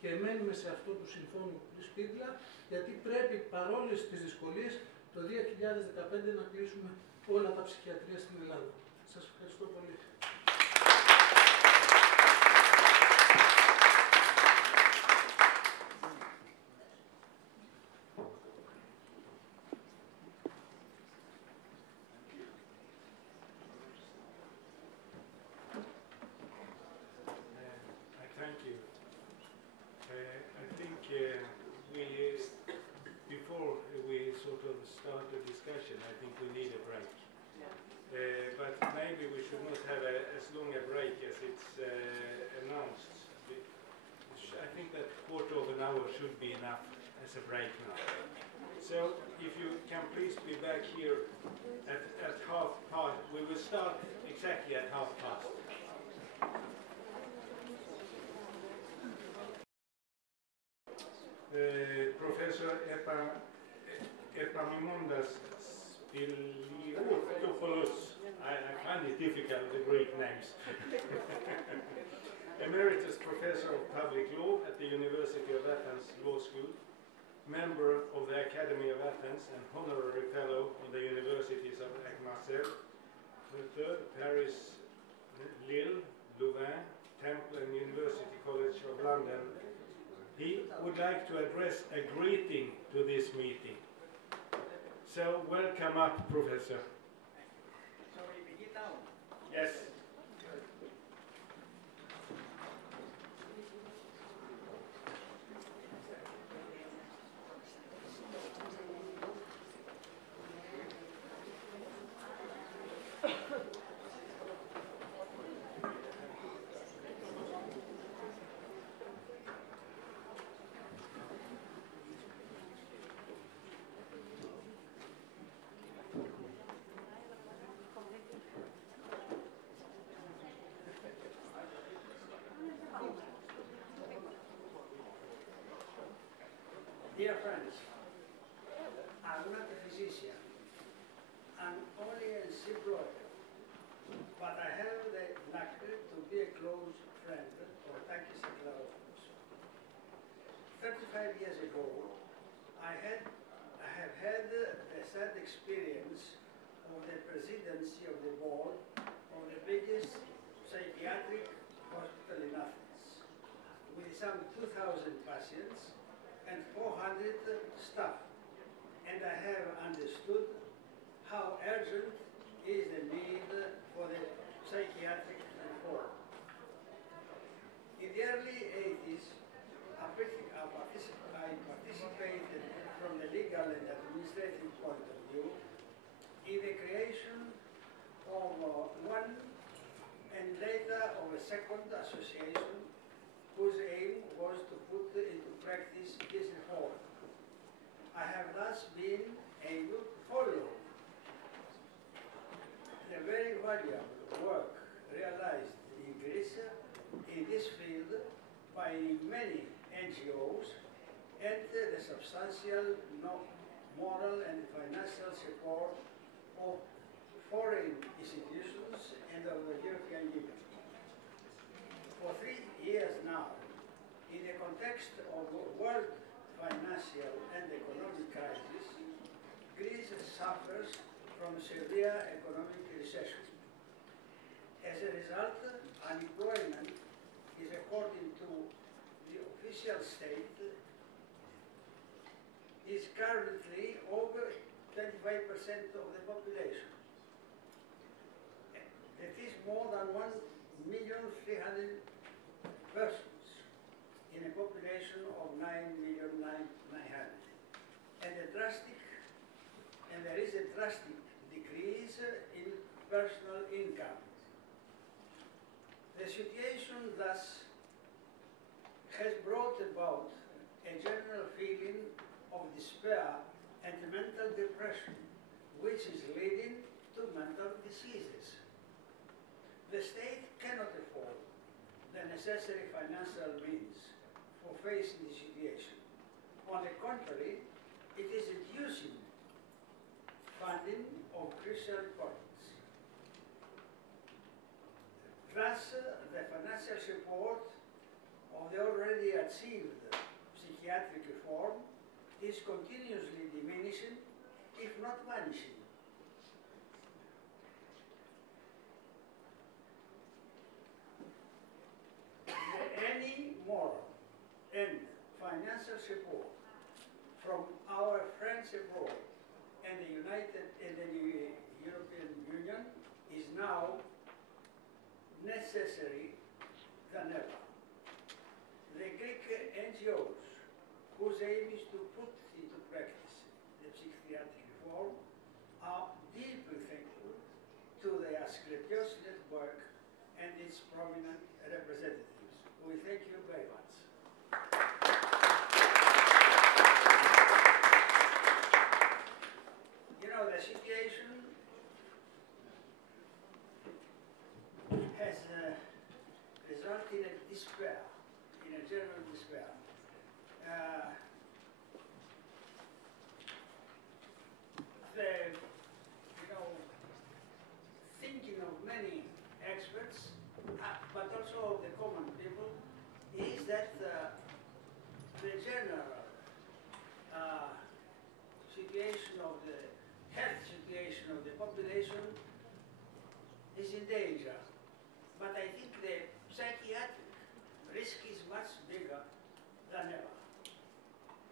και μένουμε σε αυτό του συμφώνου Σπίτλα, γιατί πρέπει παρόλες τις δυσκολίες το 2015 να κλείσουμε όλα τα ψυχιατρία στην Ελλάδα. Σας ευχαριστώ πολύ. Should be enough as a break now. So if you can please be back here at half past, we will start exactly exactly at 12:30. Professor Epaminondas Spiliopoulos, I find it difficult, the Greek names. Emeritus Professor of Public Law at the University of Athens Law School, member of the Academy of Athens and honorary fellow of the universities of EHMA, Paris, Lille, Louvain, Temple and University College of London. He would like to address a greeting to this meeting. So welcome up, Professor. Shall we begin now? Yes. Dear friends, I'm not a physician. I'm only a shipwrighter, but I have the luck to be a close friend of Takis Asklepios. 35 years ago, I have had the sad experience of the presidency of the board of the biggest psychiatric hospital in Athens, with some 2,000 patients and 400 staff, and I have understood how urgent is the need for the psychiatric reform. In the early 80s, I participated from the legal and administrative point of view in the creation of one and later of a second association whose aim was to put into practice this reform. I have thus been able to follow the very valuable work realized in Greece in this field by many NGOs and the substantial moral and financial support of foreign institutions and of the European Union. For 3 years now, in the context of world financial and economic crisis, Greece suffers from severe economic recession. As a result, unemployment is, according to the official state, is currently over 25% of the population. That is more than 1,300,000 persons in a population of 9,900,000. And there is a drastic decrease in personal income. The situation thus has brought about a general feeling of despair and mental depression, which is leading to mental diseases. The state cannot afford the necessary financial means for facing the situation. On the contrary, it is reducing funding of crucial projects. Thus, the financial support of the already achieved psychiatric reform is continuously diminishing, if not vanishing. Any moral and financial support from our friends abroad and the European Union is now necessary than ever. The Greek NGOs, whose aim is to put into practice the psychiatric reform, are deeply thankful to the Asklepios network and its prominent representatives. We thank you very much. You know, the situation despair, in a general despair. Thinking of many experts, but also of the common people, is that the general situation of the health situation of the population is in danger. But I think the psychiatric risk is much bigger than ever.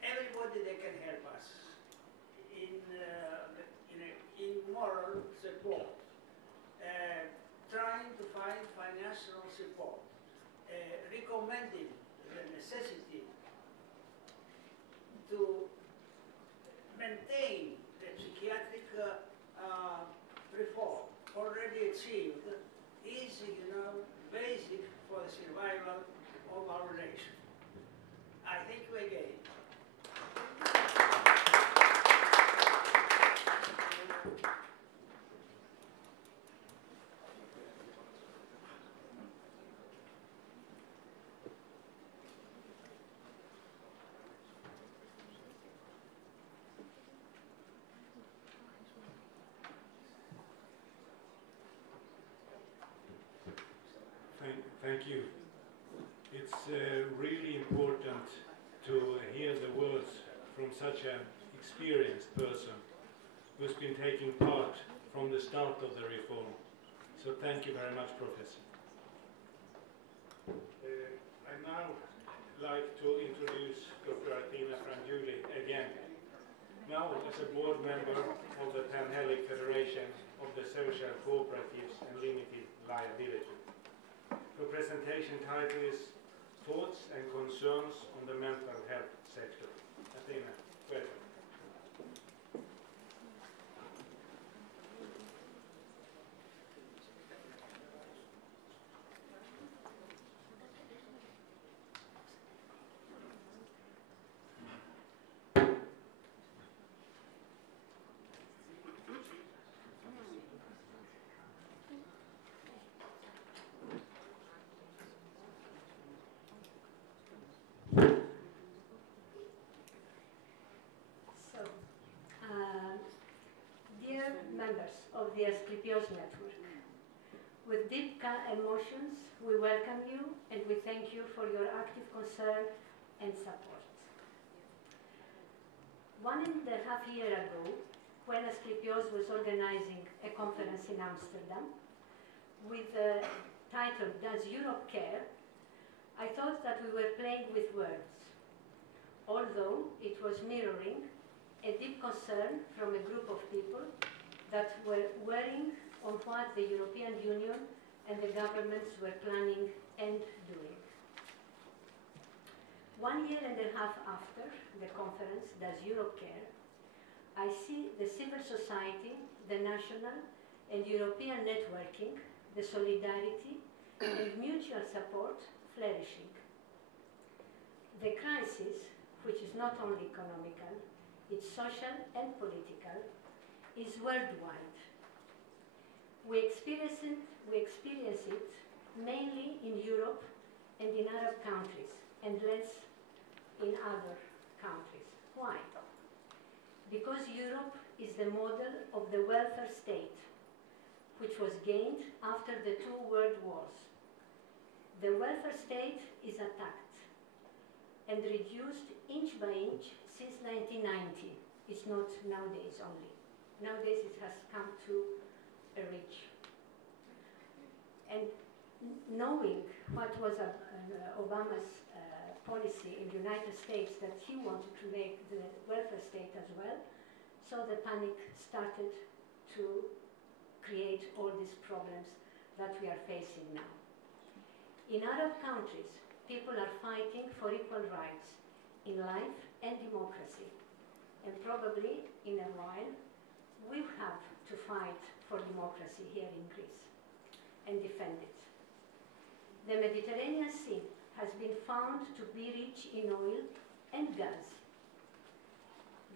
Everybody that can help us in moral support, trying to find financial support, recommending the necessity to maintain the psychiatric reform already achieved is, basic for the survival of our nation. I thank you again. Thank you. It's really important to hear the words from such an experienced person who's been taking part from the start of the reform. So thank you very much, Professor. I'd now like to introduce Dr. Athena Frangiuli again. Now as a board member of the Pan-Hellenic Federation of the Social Cooperatives and Limited Liability. Her presentation title is Thoughts and Concerns on the Mental Health Sector. Athena, welcome. Of the Asklepios network. With deep emotions, we welcome you and we thank you for your active concern and support. 1.5 years ago, when Asklepios was organizing a conference in Amsterdam with the title, Does Europe Care?, I thought that we were playing with words, although it was mirroring a deep concern from a group of people that were worrying on what the European Union and the governments were planning and doing. 1.5 years after the conference, Does Europe Care?, I see the civil society, the national and European networking, the solidarity and mutual support flourishing. The crisis, which is not only economical, it's social and political, is worldwide. We experience it mainly in Europe and in Arab countries, and less in other countries. Why? Because Europe is the model of the welfare state, which was gained after the 2 world wars. The welfare state is attacked and reduced inch by inch since 1990. It's not nowadays only. Nowadays it has come to a reach. And knowing what was Obama's policy in the United States, that he wanted to make the welfare state as well, so the panic started to create all these problems that we are facing now. In Arab countries, people are fighting for equal rights in life and democracy. And probably in a while, we have to fight for democracy here in Greece and defend it. The Mediterranean Sea has been found to be rich in oil and gas.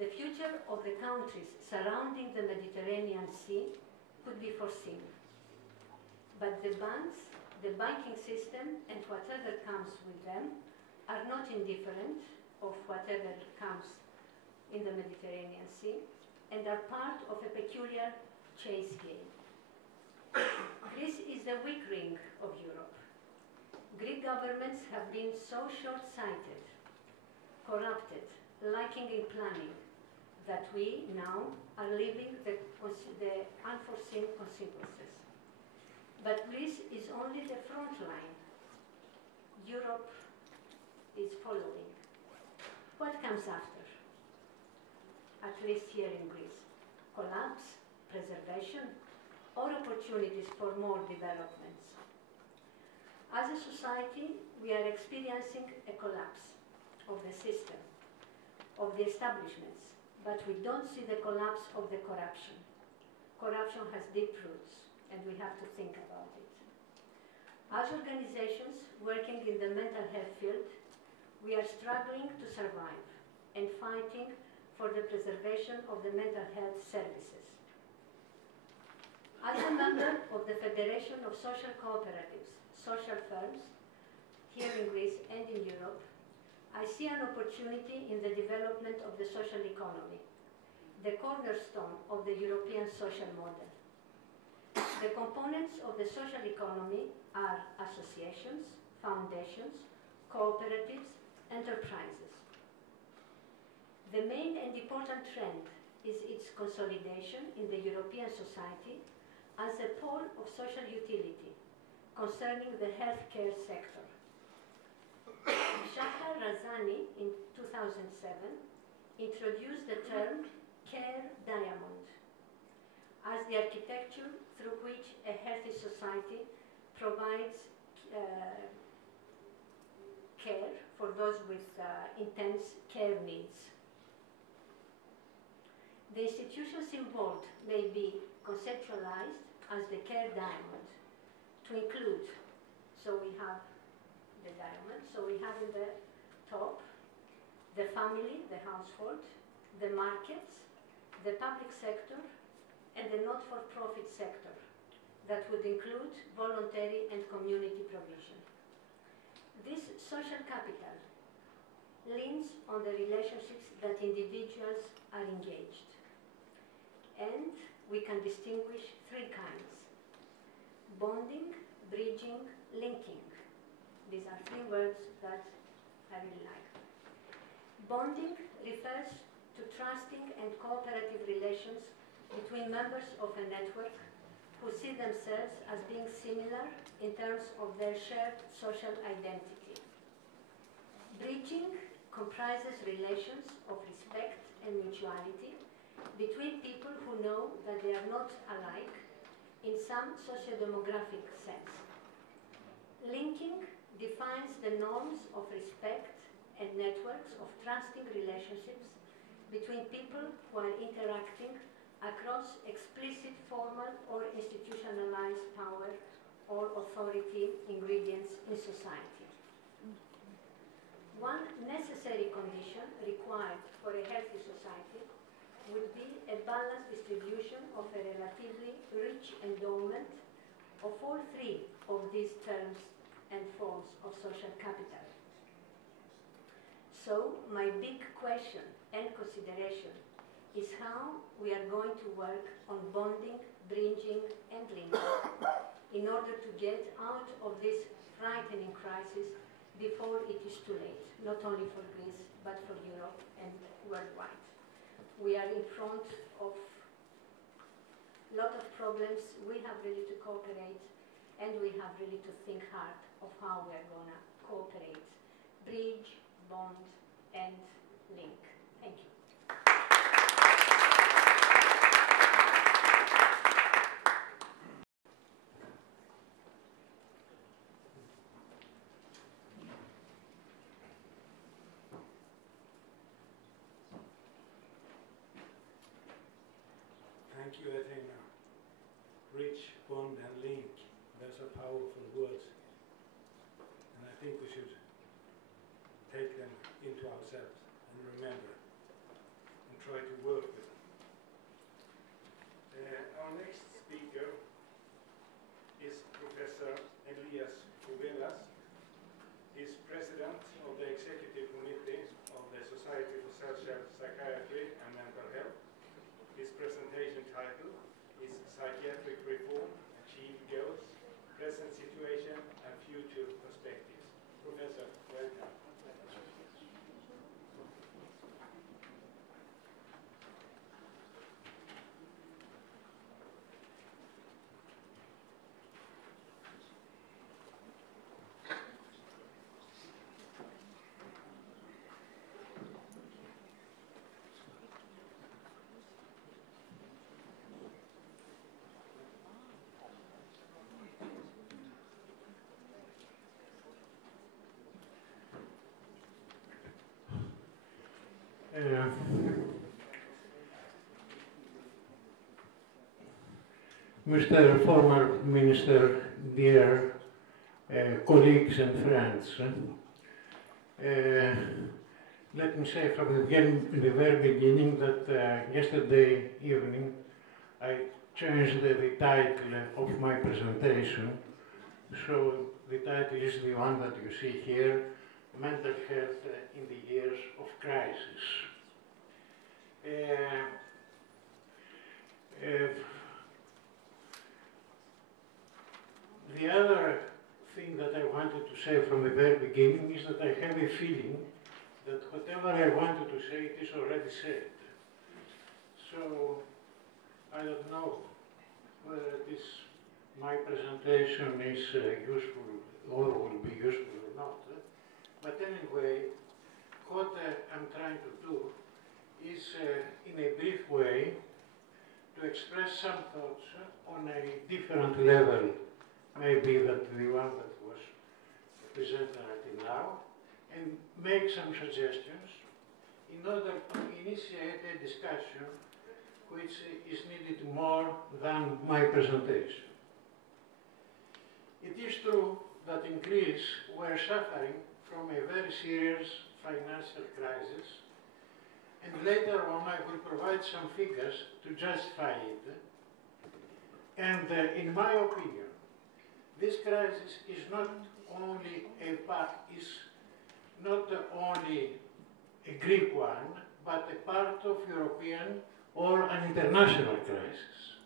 The future of the countries surrounding the Mediterranean Sea could be foreseen. But the banks The banking system and whatever comes with them are not indifferent of whatever comes in the Mediterranean Sea and are part of a peculiar chase game. Greece is the weak ring of Europe. Greek governments have been so short-sighted, corrupted, lacking in planning, that we now are living the unforeseen consequences. But Greece is only the front line. Europe is following. What comes after? At least here in Greece. Collapse, preservation, or opportunities for more developments? As a society, we are experiencing a collapse of the system, of the establishments, but we don't see the collapse of the corruption. Corruption has deep roots, and we have to think about it. As organizations working in the mental health field, we are struggling to survive and fighting for the preservation of the mental health services. As a member of the Federation of Social Cooperatives, social firms, here in Greece and in Europe, I see an opportunity in the development of the social economy, the cornerstone of the European social model. The components of the social economy are associations, foundations, cooperatives, enterprises. The main and important trend is its consolidation in the European society as a pole of social utility concerning the healthcare sector. Shahar Razani in 2007 introduced the term care diamond as the architecture through which a healthy society provides care for those with intense care needs. The institutions involved may be conceptualized as the care diamond to include, so we have the diamond, so we have in the top the family, the household, the markets, the public sector, and the not-for-profit sector that would include voluntary and community provision. This social capital leans on the relationships that individuals are engaged. And we can distinguish three kinds: bonding, bridging, linking. These are three words that I really like. Bonding refers to trusting and cooperative relations between members of a network who see themselves as being similar in terms of their shared social identity. Bridging comprises relations of respect and mutuality between people who know that they are not alike in some socio-demographic sense. Linking defines the norms of respect and networks of trusting relationships between people who are interacting across explicit formal or institutionalized power or authority ingredients in society. One necessary condition required for a healthy society would be a balanced distribution of a relatively rich endowment of all three of these terms and forms of social capital. So, my big question and consideration is how we are going to work on bonding, bridging, and linking in order to get out of this frightening crisis before it is too late, not only for Greece, but for Europe and worldwide. We are in front of a lot of problems. We have really to cooperate, and we have really to think hard of how we are going to cooperate, bridge, bond, and link. Thank you. Thank you, EHMA. Bridge, bond, and link. Those are powerful words. And I think we should take them into ourselves and remember and try to work with them. Our next speaker is Professor is President of the Executive Committee of the Society for Social Psychiatry and Mental Health. His presentation title is Psychiatric Reform, Achieve Goals, Present Situation and Future Perspectives. Professor, welcome. Mr. Former Minister, dear colleagues and friends, let me say from the very beginning that yesterday evening I changed the title of my presentation, so the title is the one that you see here, Mental Health in the Years of Crisis. The other thing that I wanted to say from the very beginning is that I have a feeling that whatever I wanted to say, it is already said. So I don't know whether it is my presentation is useful or will be useful or not. But anyway, what I'm trying to do is, in a brief way, to express some thoughts on a different level, maybe than the one that was presented until now, and make some suggestions in order to initiate a discussion which is needed more than my presentation. It is true that in Greece we're suffering from a very serious financial crisis, and later on I will provide some figures to justify it. And in my opinion, this crisis is not only a Greek one, but a part of European or an international crisis.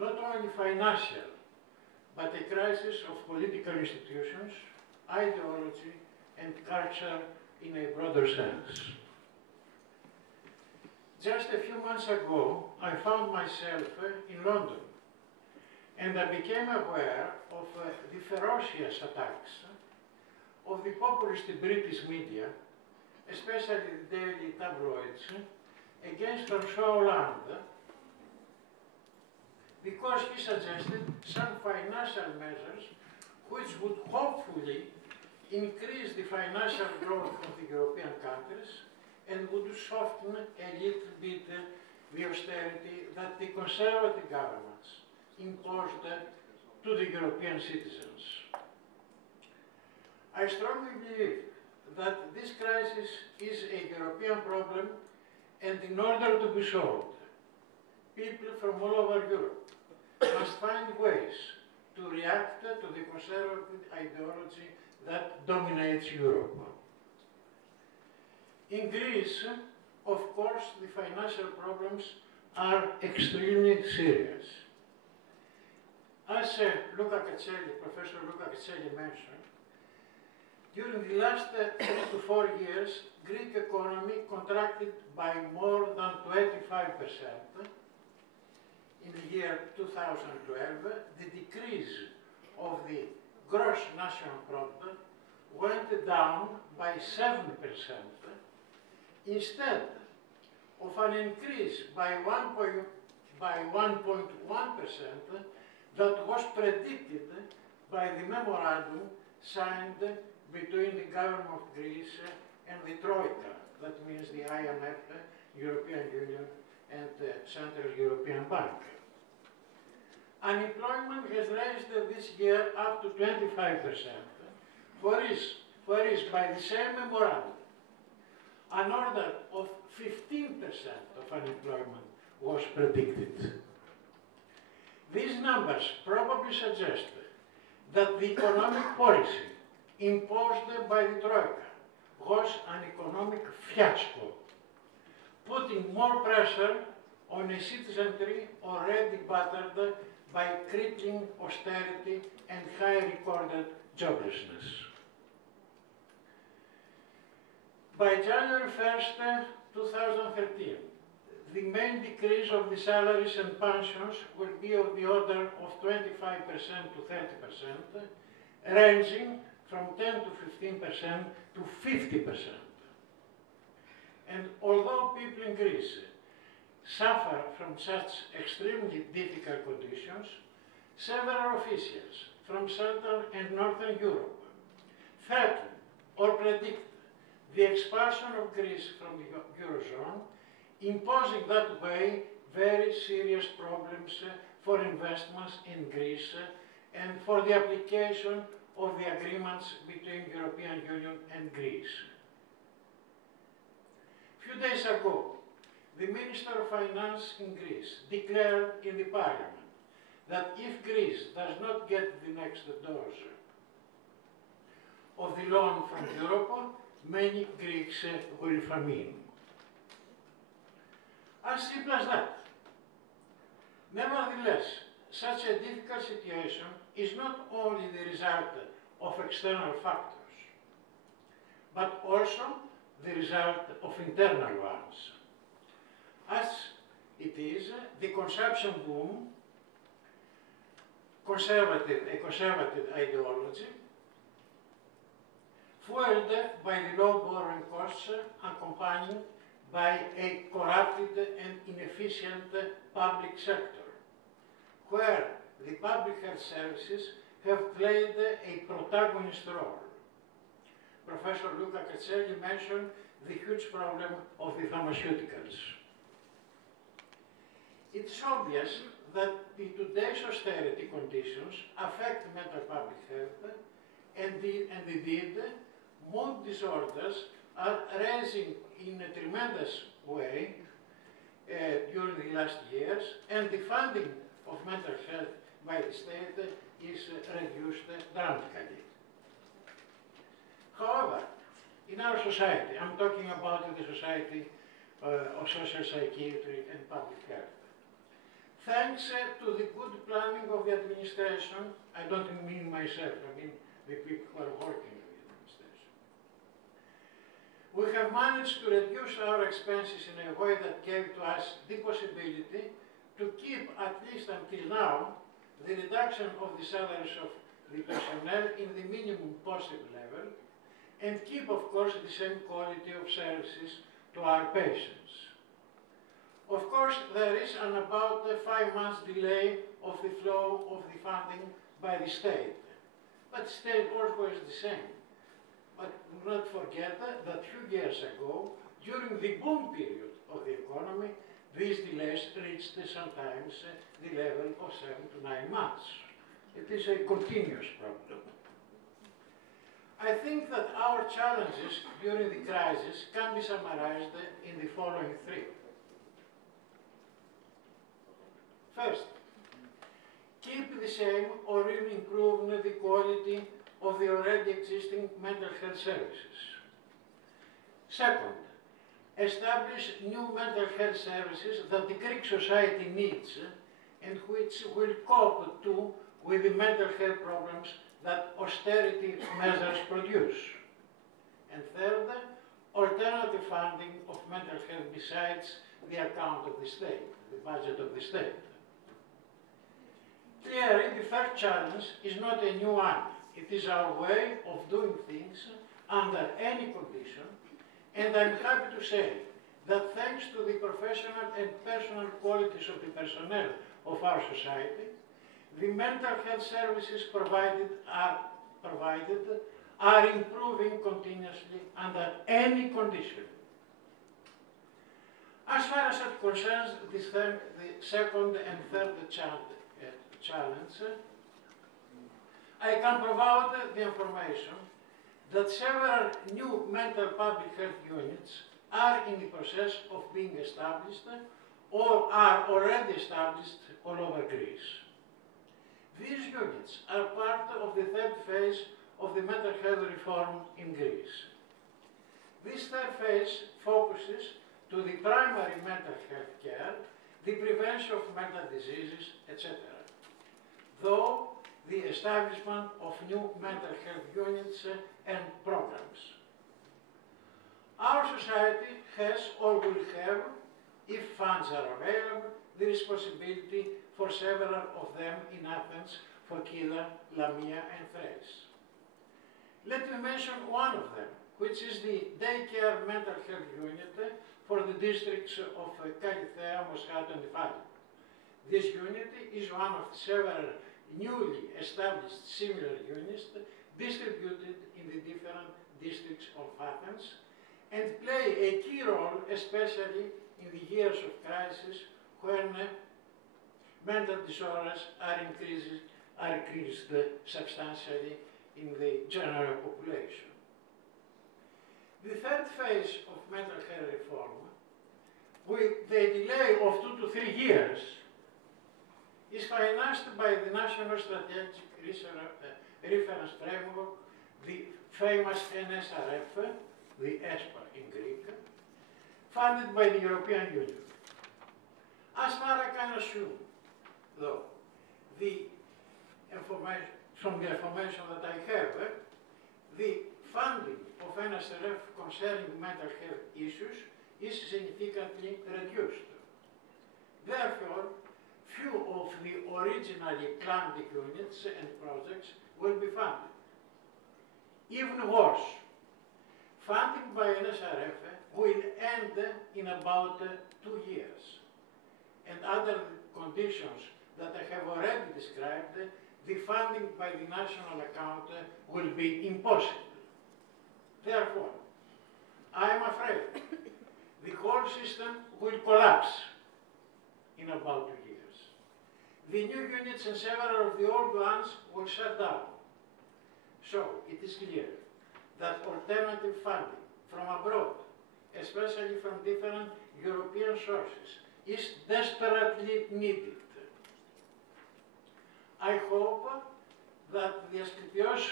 Not only financial, but a crisis of political institutions, ideology, and culture in a broader sense. Just a few months ago, I found myself in London, and I became aware of the ferocious attacks of the populist British media, especially the daily tabloids, against François Hollande, because he suggested some financial measures which would hopefully increase the financial growth of the European countries and would soften a little bit the austerity that the conservative governments imposed to the European citizens. I strongly believe that this crisis is a European problem, and in order to be solved, people from all over Europe must find ways to react to the conservative ideology that dominates Europe. In Greece, of course, the financial problems are extremely serious. As Professor Luca Cacelli mentioned, during the last 3 to 4 years, Greek economy contracted by more than 25%. In the year 2012, the decrease of the gross national product went down by 7%, instead of an increase by 1.1% that was predicted by the memorandum signed between the government of Greece and the Troika, that means the IMF, European Union, and Central European Bank. Unemployment has raised this year up to 25%, whereas by the same memorandum, an order of 15% of unemployment was predicted. These numbers probably suggest that the economic policy imposed by the Troika was an economic fiasco, putting more pressure on a citizenry already battered by crippling austerity and high recorded joblessness. By January 1st, 2013, the main decrease of the salaries and pensions will be of the order of 25% to 30%, ranging from 10 to 15% to 50%. And although people in Greece suffer from such extremely difficult conditions, several officials from Central and Northern Europe threaten or predict the expulsion of Greece from the Eurozone, imposing that way very serious problems for investments in Greece and for the application of the agreements between European Union and Greece. A few days ago, the Minister of Finance in Greece declared in the Parliament that if Greece does not get the next dose of the loan from Europe, many Greeks will famine. As simple as that. Nevertheless, such a difficult situation is not only the result of external factors, but also the result of internal ones. As it is, the consumption boom, a conservative ideology, fueled by the low borrowing costs accompanied by a corrupted and inefficient public sector, where the public health services have played a protagonist role. Professor E.K.Ψ mentioned the huge problem of the pharmaceuticals. It's obvious that the today's austerity conditions affect mental public health, and indeed, mood disorders are rising in a tremendous way during the last years, and the funding of mental health by the state is reduced dramatically. However, in our society, I'm talking about the Society of Social Psychiatry and Public Health, thanks to the good planning of the administration, I don't mean myself, I mean the people who are working in the administration, we have managed to reduce our expenses in a way that gave to us the possibility to keep, at least until now, the reduction of the salaries of the personnel in the minimum possible level, and keep, of course, the same quality of services to our patients. Of course, there is an about 5 months delay of the flow of the funding by the state, but state always the same. But do not forget that a few years ago, during the boom period of the economy, these delays reached sometimes the level of 7 to 9 months. It is a continuous problem. I think that our challenges during the crisis can be summarized in the following 3. First, keep the same or even improve the quality of the already existing mental health services. Second, establish new mental health services that the Greek society needs and which will cope too with the mental health problems that austerity measures produce. And third, alternative funding of mental health besides the account of the state, the budget of the state. Clearly, the third challenge is not a new one. It is our way of doing things under any condition, and I'm happy to say that thanks to the professional and personal qualities of the personnel of our society, the mental health services provided are improving continuously under any condition. As far as it concerns the second and third challenge, I can provide the information that several new mental public health units are in the process of being established or are already established all over Greece. These units are part of the third phase of the mental health reform in Greece. This third phase focuses to the primary mental health care, the prevention of mental diseases, etc., though the establishment of new mental health units and programs. Our society has or will have, if funds are available, the responsibility for several of them in Athens, Phokida, Lamia, and Thrace. Let me mention one of them, which is the daycare mental health unit for the districts of Kalithea, Moschato, and Fali. This unit is one of several newly established similar units distributed in the different districts of Athens and play a key role, especially in the years of crisis when mental disorders are increased substantially in the general population. The third phase of mental health reform, with the delay of 2 to 3 years, is financed by the National Strategic Reference Framework, the famous NSRF, the ESPA in Greek, funded by the European Union. As far as I can assume, though, from the information that I have, the funding of NSRF concerning mental health issues is significantly reduced. Therefore, few of the originally planned units and projects will be funded. Even worse, funding by NSRF will end in about 2 years. And under the conditions that I have already described, the funding by the national account will be impossible. Therefore, I am afraid the whole system will collapse in about 2 years. The new units and several of the old ones will shut down. So, it is clear that alternative funding from abroad, especially from different European sources, is desperately needed. I hope that the Asklepios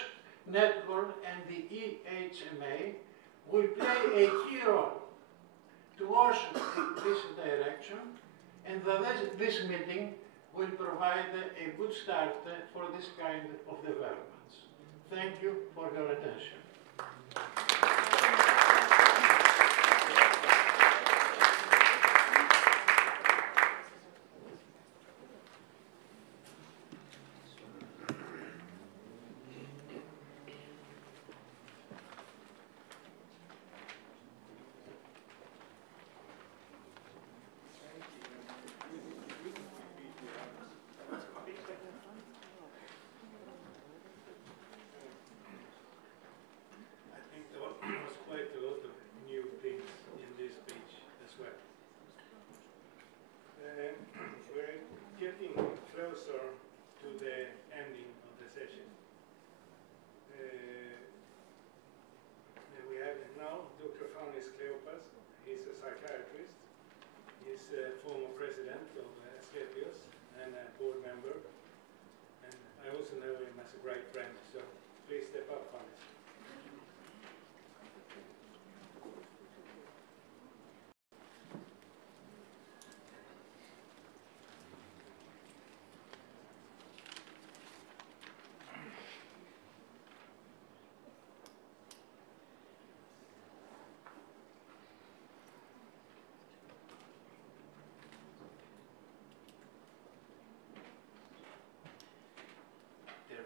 network and the EHMA will play a key role towards this direction, and that this meeting will provide a good start for this kind of developments. Thank you for your attention. Former president of Asklepios and a board member, and I also know him as a great friend, so please step up, Hannes.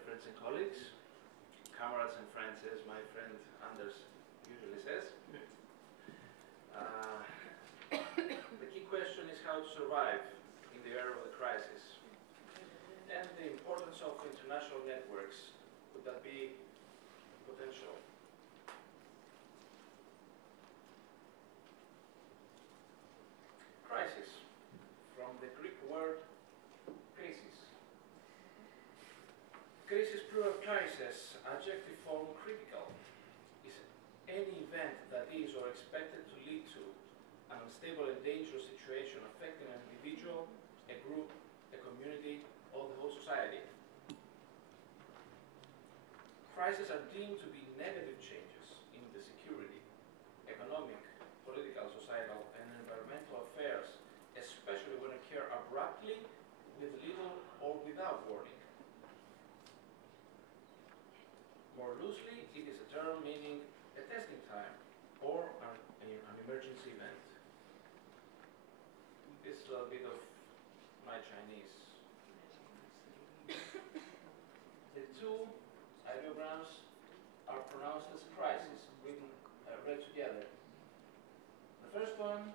Friends and colleagues, comrades and friends, as my friend Anders usually says. The key question is how to survive in the era of the crisis, and the importance of international networks. Would that be potential? Crisis, from the Greek word krisis. Crisis, plural crisis, adjective form critical, is any event that is or expected to lead to an unstable and dangerous situation affecting an individual, a group, a community, or the whole society. crises are deemed to be negative changes in the security, economic, political, societal, and environmental affairs, especially when occur abruptly with little or without warning. More loosely, it is a term meaning a testing time or an emergency event. This is a bit of my Chinese. The two ideograms are pronounced as crisis, read together. The first one,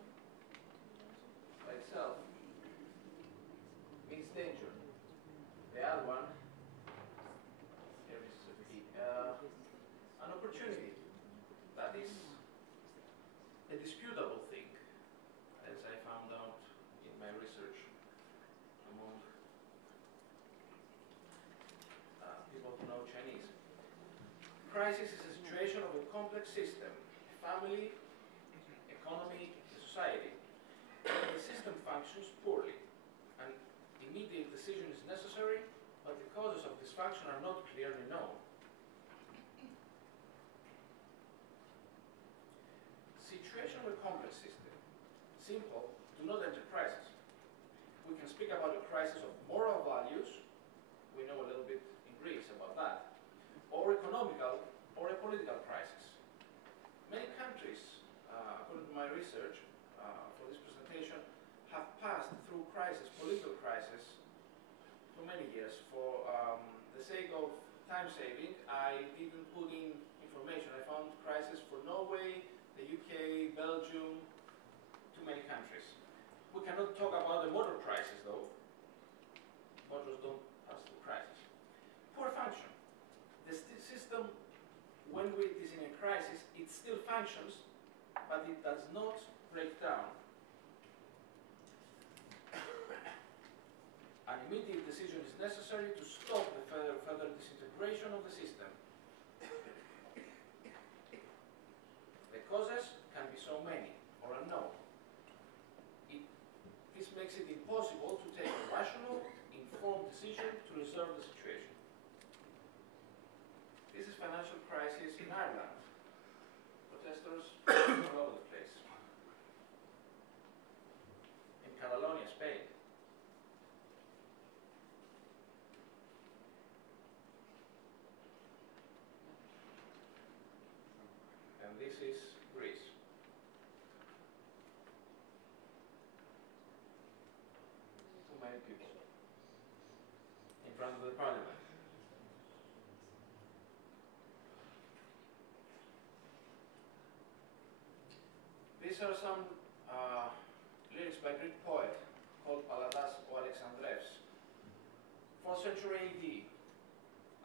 by itself, means danger. The other one, here is an opportunity. That is a disputable thing, as I found out in my research among people who know Chinese. Crisis is a situation of a complex system, family, economy, society. And the system functions poorly. An immediate decision is necessary, but the causes of dysfunction are not clearly known. Situation of a complex system. Simple, do not enter crisis. We can speak about a crisis of moral values, we know a little bit in Greece about that, or economical, or a political crisis. Many countries, according to my research for this presentation, have passed through crisis, political crisis, for many years. For the sake of time saving, I didn't put in information. I found crisis for Norway, the UK, Belgium, too many countries. We cannot talk about the motor crisis, though. Motors don't pass through crisis. Poor function. The system, when it is in a crisis, it still functions, but it does not break down. An immediate decision is necessary to stop the further disintegration of the system. The causes can be so many or unknown. This makes it impossible to take a rational, informed decision to resolve the situation. This is financial crisis in Ireland. Protesters all over the place. In Catalonia, Spain. And this is Greece. Too many people in front of the parliament. These are some lyrics by a Greek poet called Paladas or Alexandrevs. 4th century AD,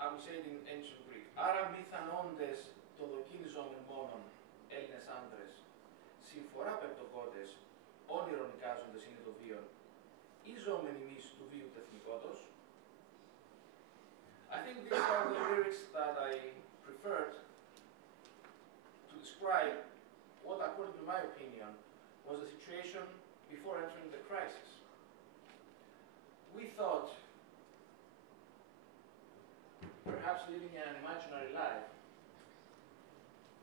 I would say it in ancient Greek. Άρα μη θανόντες το δοκίνιζομεν μόνον Έλληνες άντρες, συμφορά πεπτοκότες, όνειρον εικάζοντες είναι το βίον, ή ζώμεν ημείς του βίου τεθνικότος. I think these are the lyrics that I preferred to describe what, according to my opinion, was the situation before entering the crisis. We thought, perhaps living in an imaginary life,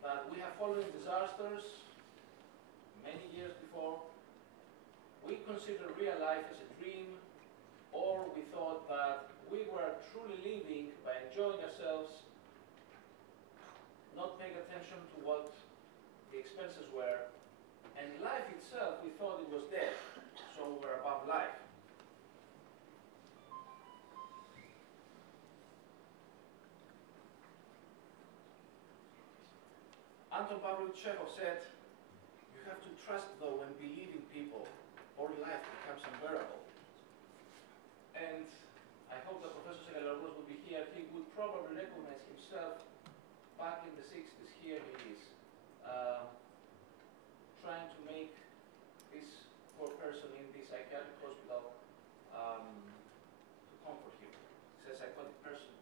that we have fallen in disasters many years before. We considered real life as a dream, or we thought that we were truly living by enjoying ourselves, not paying attention to what the expenses were, and life itself, we thought it was dead, so we were above life. Anton Pavlovich Chekhov said, you have to trust though and believe in people, or life becomes unbearable. And I hope that Professor Asklepios would be here. He would probably recognize himself back in the 60s. Here he is, trying to make this poor person in the psychiatric hospital to comfort him. He's a psychotic person.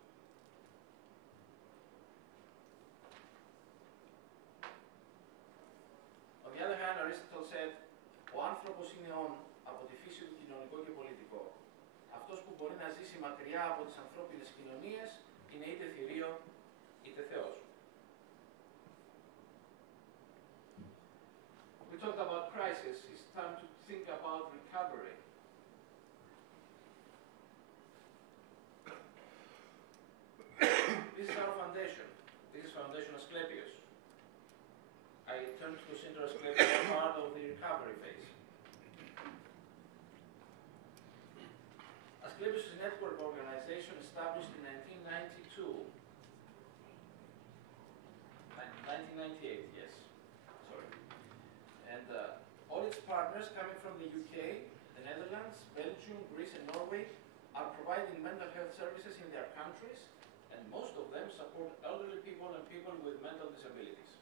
On the other hand, Aristotle said, ο άνθρωπος είναι όν από τη φύση του κοινωνικό και πολιτικό. Αυτός που μπορεί να ζήσει μακριά από τις ανθρώπινες κοινωνίες είναι είτε θηρίο είτε Foundation Asklepios. I tend to consider Asklepios as part of the recovery phase. Asklepios is a network organization established in 1992. 1998, yes. Sorry. And all its partners coming from the UK, the Netherlands, Belgium, Greece, and Norway are providing mental health services in their countries, and most of them support elderly people and people with mental disabilities.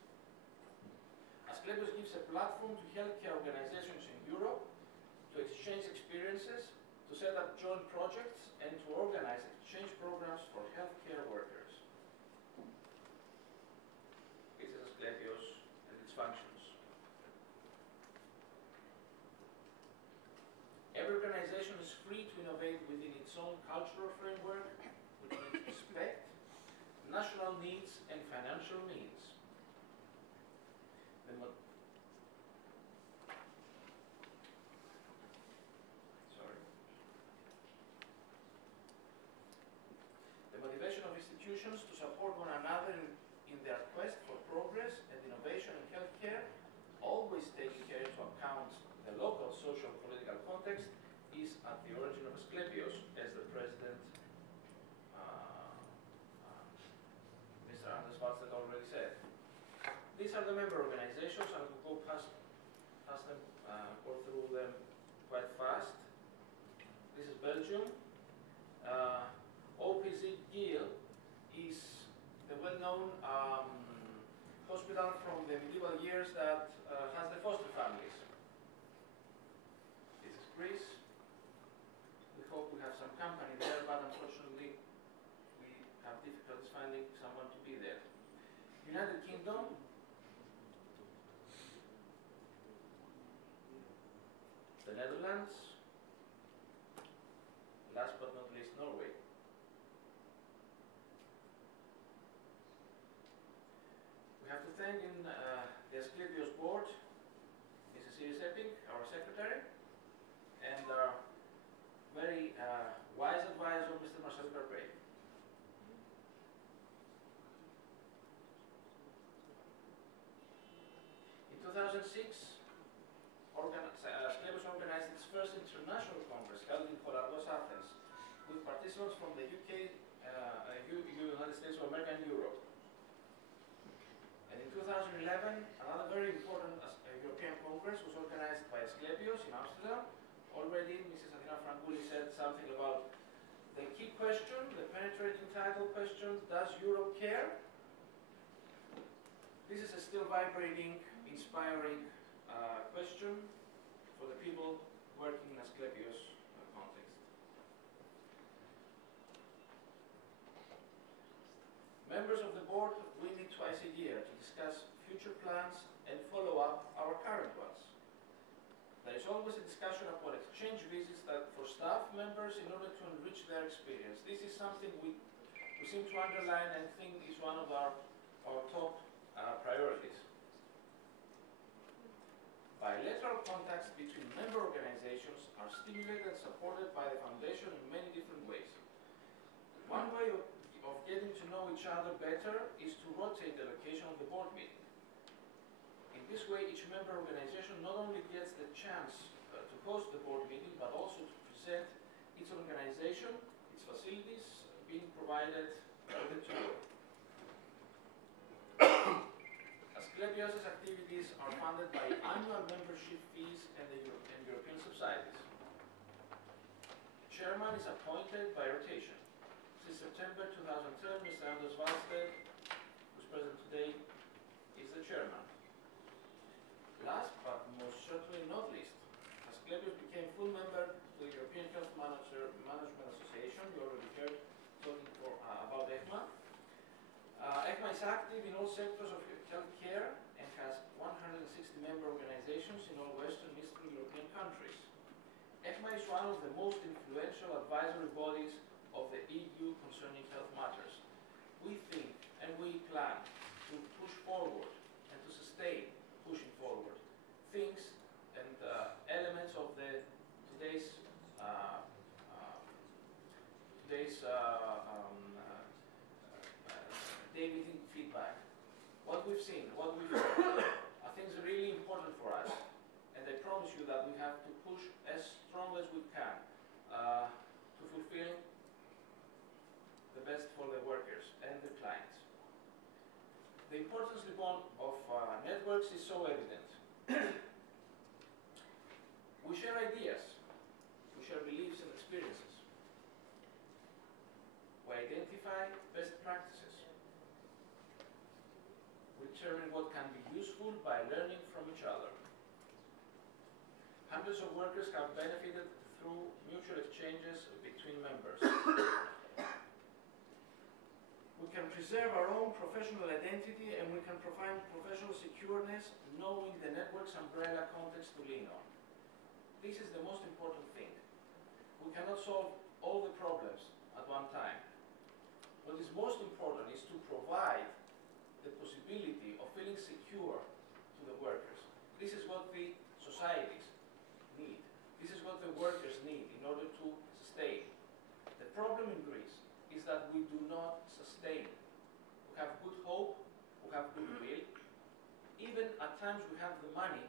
Asklepios gives a platform to healthcare organizations in Europe to exchange experiences, to set up joint projects, and to organize exchange programs for healthcare workers. This is Asklepios and its functions. Every organization is free to innovate within its own cultural framework, which means respect national needs and financial means. The motivation of institutions to support one another in their quest for progress and innovation in healthcare, always taking care into account the local social and political context, is at the origin of Asklepios, as the president, Mr. Anders Wallstedt, already said. These are the member organizations. I will go past them, go through them quite fast. This is Belgium. OPZ Geel is the well-known hospital from the medieval years that has the foster families. This is Greece. We hope we have some company there, but unfortunately we have difficulties finding someone to be there. United Kingdom. The Netherlands. Last but not least, Norway. We have to thank in the Asklepios board, Mrs. E.K.Ψ, our secretary, and our very wise advisor, Mr. Marcel Carpey. In 2006, Asklepios organized its first international congress held in Aργώ, Athens, with participants from the UK, United States of America, and Europe. And in 2011, another very important European Congress was organized by Asklepios in Amsterdam. Already, Mrs. Athina Frankouli said something about the key question, the penetrating title question, does Europe care? This is a still vibrating, inspiring question for the people working in Asklepios context. Members of the board, we meet twice a year to discuss future plans and follow up our current ones. There is always a discussion about exchange visits for staff members in order to enrich their experience. This is something we seem to underline and think is one of our top priorities. Bilateral contacts between member organizations are stimulated and supported by the Foundation in many different ways. One way of getting to know each other better is to rotate the location of the board meeting. In this way, each member organization not only gets the chance to host the board meeting, but also to present its organization, its facilities being provided to the tour. Asklepios' activities are funded by annual membership fees and the European subsidies. Chairman is appointed by rotation. Since September 2010, Mr. Anders Wallstedt, who's present today, is the chairman. Last but most certainly not least, Asklepios became full member to the European Health Management Association. You already heard talking about EHMA. EHMA is active in all sectors of healthcare and has 160 member organizations in all Western and Eastern European countries. EHMA is one of the most influential advisory bodies of the EU concerning health matters. We think and we plan to push forward and to sustain pushing forward things and elements of today's daily feedback what we've seen, what we've heard, are things really important for us, and I promise you that we have to push as strong as we can to fulfill the best for the workers and the clients. The importance of networks is so evident. We share ideas, we share beliefs and experiences. We identify best practices. We determine what can be useful by learning from each other. Hundreds of workers have benefited through mutual exchanges between members. We can preserve our own professional identity and we can provide professional secureness knowing the network's umbrella context to lean on. This is the most important thing. We cannot solve all the problems at one time. What is most important is to provide the possibility of feeling secure to the workers. This is what the societies need. This is what the workers need in order to sustain. The problem in Greece is that we do not sustain. We have good hope, we have goodwill. Even at times we have the money,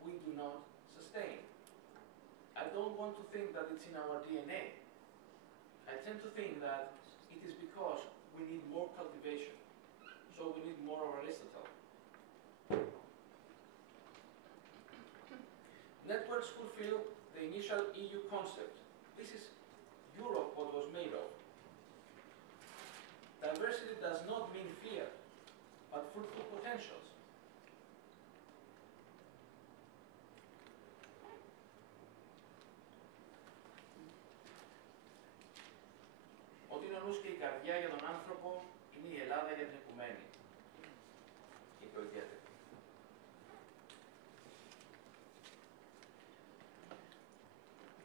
we do not sustain. I don't want to think that it's in our DNA. I tend to think that it is because we need more cultivation. So we need more of Aristotle. Networks fulfill the initial EU concept. This is Europe what was made of. Diversity does not mean fear, but fruitful potentials. Ό,τι είναι ο νους και η καρδιά για τον άνθρωπο είναι η Ελλάδα για την οικουμένη, είπε ο ιδιαίτερος.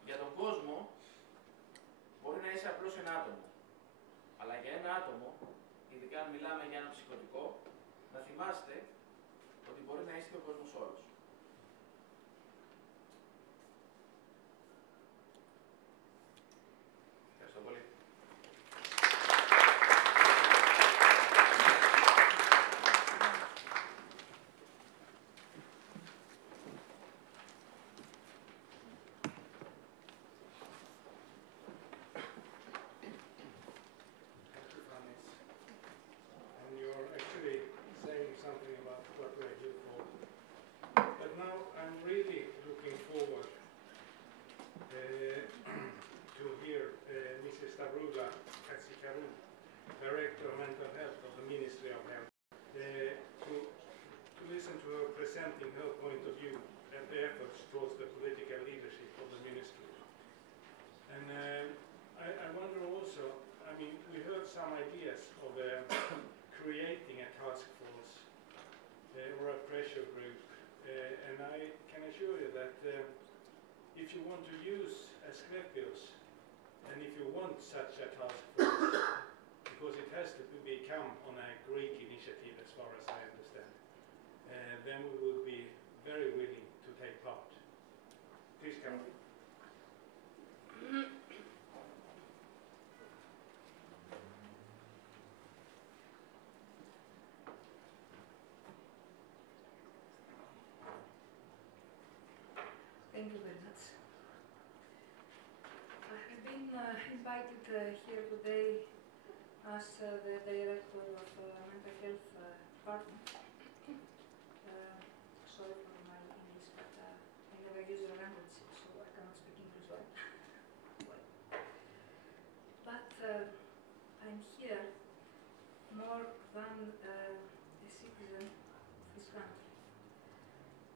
Για τον κόσμο μπορεί να είσαι απλώς ένα άτομο, αλλά για ένα άτομο, ειδικά αν μιλάμε για ένα ψυχοτικό, να θυμάστε ότι μπορεί να είστε ο κόσμος όλος. Ευχαριστώ πολύ. Director of Mental Health of the Ministry of Health, to listen to her presenting her point of view and the efforts towards the political leadership of the ministry. And I wonder also, I mean, we heard some ideas of creating a task force or a pressure group, and I can assure you that if you want to use Asklepios, and if you want such a task force, because it has to become on a Greek initiative as far as I understand, then we would be very willing to take part. Please come on. Thank you very much. I have been invited here today as the director of mental health department. Sorry for my English, but I never use your language, so I cannot speak English well. But I'm here more than a citizen of this country.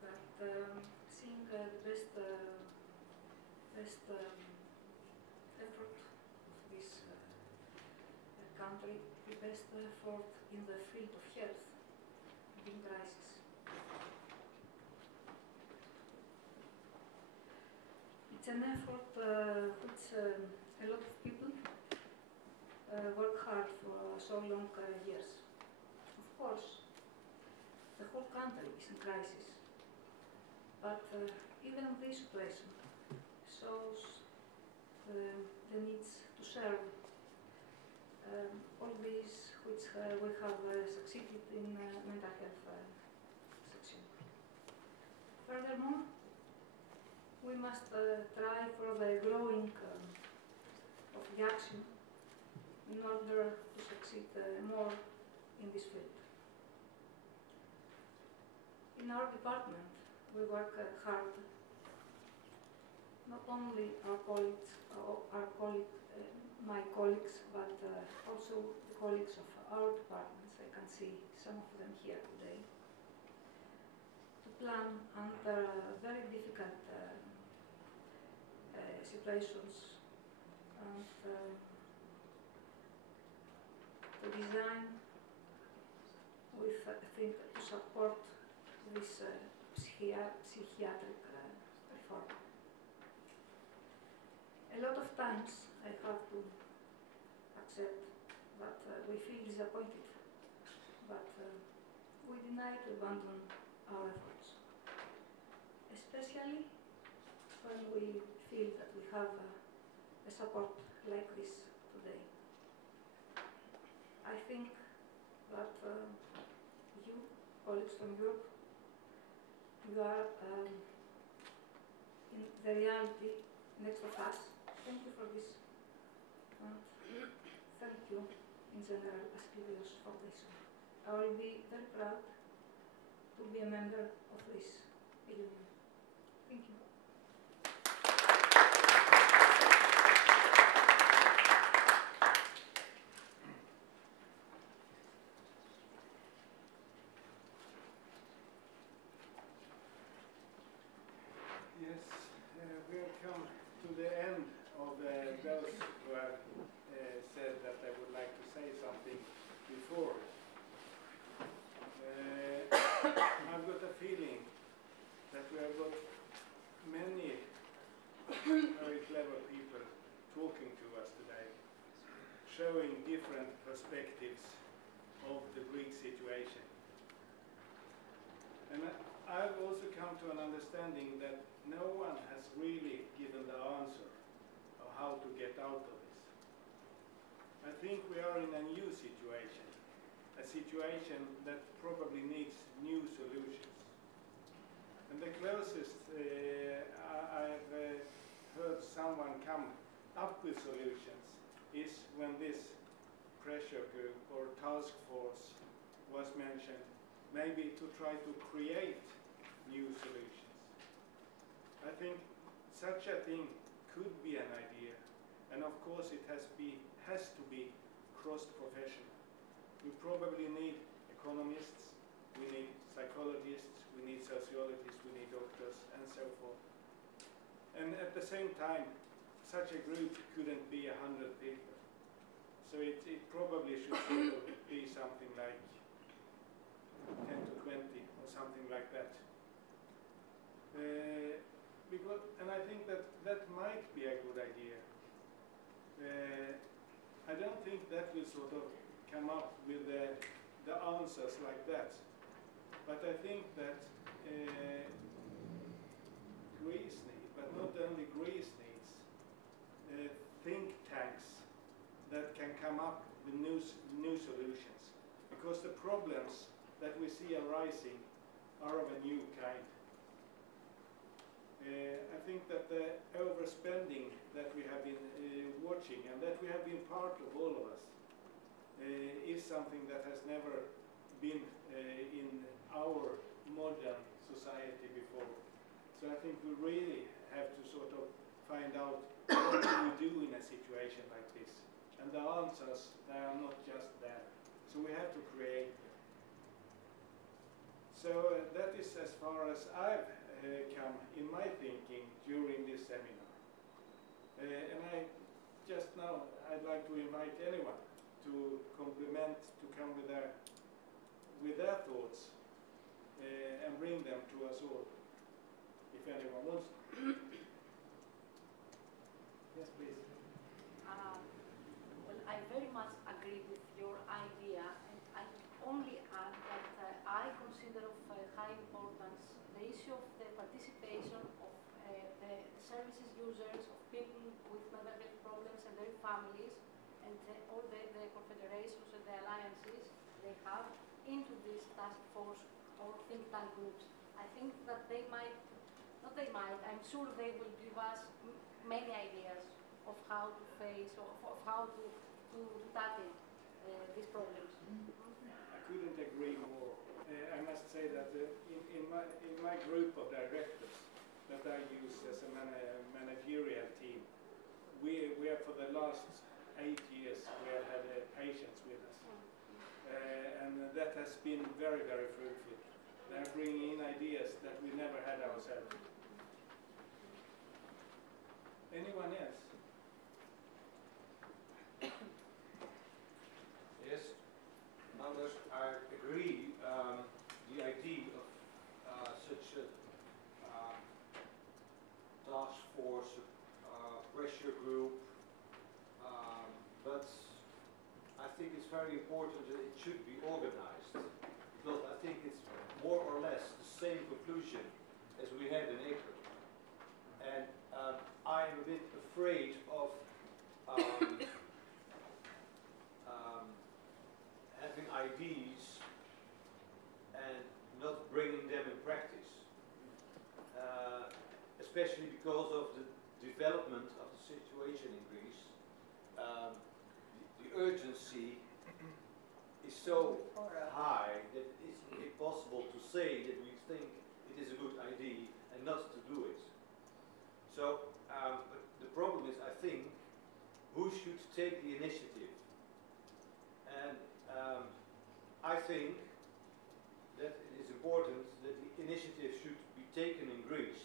But seeing the best effort of this country, the best effort in the field of health in crisis. It's an effort which a lot of people work hard for so long years. Of course, the whole country is in crisis, but even this situation shows the needs to serve all these who which we have succeeded in mental health section. Furthermore, we must try for the growing of the action in order to succeed more in this field. In our department, we work hard. Not only my colleagues, but also the colleagues of our departments. I can see some of them here today. To plan under very difficult situations and to design with to support this psychiatric reform. A lot of times I have to accept that we feel disappointed, but we deny to abandon our efforts, especially when we feel that we have a support like this today. I think that you, colleagues from Europe, you are in the reality next of us. Thank you for this. Thank you, in general, Asklepios, for this. I will be very proud to be a member of this union. Thank you. Yes, we have come to the end of those who have said that they would like to say something before. I've got a feeling that we have got many very clever people talking to us today, showing different perspectives of the Greek situation. And I've also come to an understanding that no one has really given the answer of how to get out of this. I think we are in a new situation, a situation that probably needs new solutions. And the closest I've heard someone come up with solutions is when this pressure group or task force was mentioned, maybe to try to create new solutions. I think such a thing could be an idea, and of course it has to be cross-professional. We probably need economists, we need psychologists, we need sociologists, we need doctors, and so forth. And at the same time, such a group couldn't be 100 people. So it probably should be something like 10 to 20 or something like that. And I think that might be a good idea. I don't think that will sort of come up with the answers like that. But I think that Greece needs, but not only Greece needs, think tanks that can come up with new solutions. Because the problems that we see arising are of a new kind. I think that the overspending that we have been watching and that we have been part of, all of us, is something that has never been in our modern society before. So I think we really have to sort of find out what do we do in a situation like this. And the answers, they are not just there. So we have to create them. So that is as far as I've come in my thinking during this seminar. And I'd like to invite anyone to compliment, to come with their thoughts and bring them to us all, if anyone wants to. Yes, please. Well, I very much agree with your idea, and I only add that I consider of high importance the issue of the participation of the services users, of people with mental health problems and their families, and all the confederations and the alliances into this task force or think tank groups, I think that they might, not they might, I'm sure they will give us many ideas of how to face, of how to tackle these problems. I couldn't agree more. I must say that in my group of directors that I use as a managerial team, we have for the last 8 years we have had patients with us, and that has been very, very fruitful. They are bringing in ideas that we never had ourselves. Anyone else? Yes, Anders, I agree. The idea of such a task force, pressure group, but I think it's very important that it should be organized, because I think it's more or less the same conclusion as we had in April. And I'm a bit afraid of having ideas and not bringing them in practice, especially because of the development of the situation in Greece. The urgency is so high that it's impossible to say that we think it is a good idea and not to do it. So but the problem is, I think, who should take the initiative? And I think that it is important that the initiative should be taken in Greece,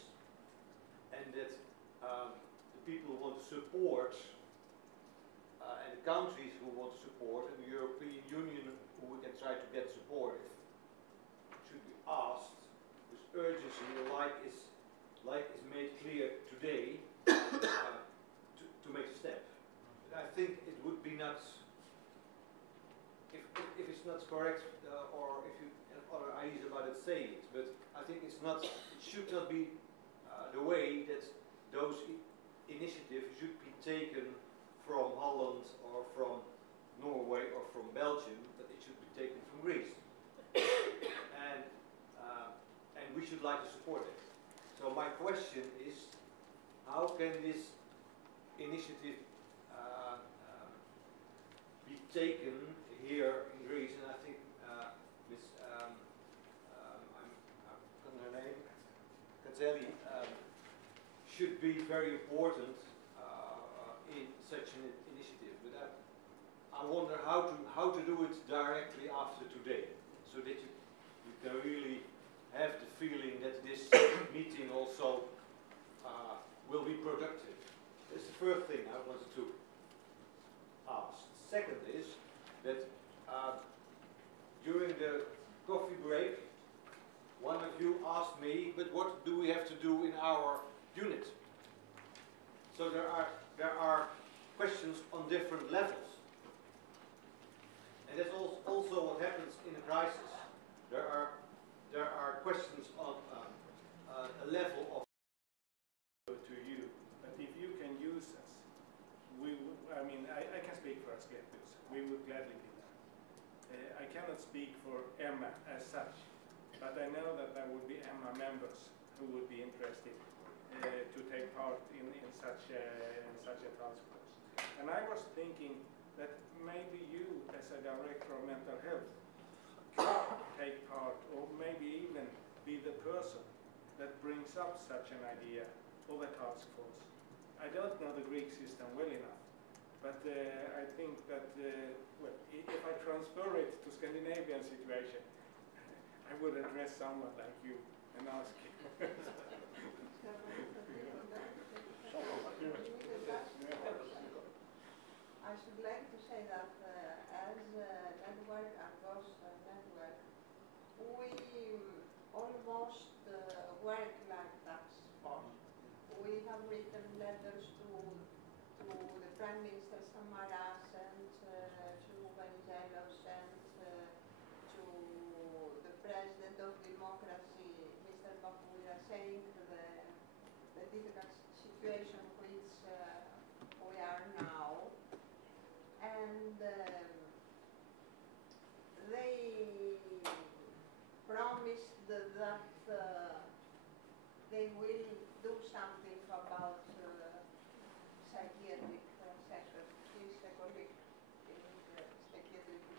and that the people who want to support, and the countries who want to support, and the European Union who we can try to get supportive, should be asked with urgency, like is made clear today, to make a step. But I think it would be not, if it's not correct, or if you have other ideas about it, say it. But I think it's not, it should not be the way that those initiatives should be taken from Holland or from Norway or from Belgium, but it should be taken from Greece. And we should like to support it. So my question is, how can this initiative be taken here in Greece? And I think Ms. I've forgotten her name, Kateli, should be very important in such an initiative. But I wonder how to do it directly after today, so that you can really have the feeling that this meeting also will be productive. That's the first thing I wanted to ask. The second is that during the coffee break, one of you asked me, but what do we have to do in our unit? So there are questions on different levels. And that's also what happens in a crisis. There are questions on a level of to you, but if you can use us, I can speak for Asklepios. We would gladly do that. I cannot speak for EHMA as such, but I know that there would be EHMA members who would be interested to take part in such a task force. And I was thinking that maybe you, as a director of mental health, could take part, or maybe even be the person that brings up such an idea of a task force. I don't know the Greek system well enough, but I think that well, if I transfer it to Scandinavian situation, I would address someone like you and ask him. I should like to say that as a network, Aργώ network, we almost work like task force. We have written letters to the Prime Minister Samaras and to Venizelos and to the President of Democracy, Mr. Bakuira, saying the difficult situation which we are now. And they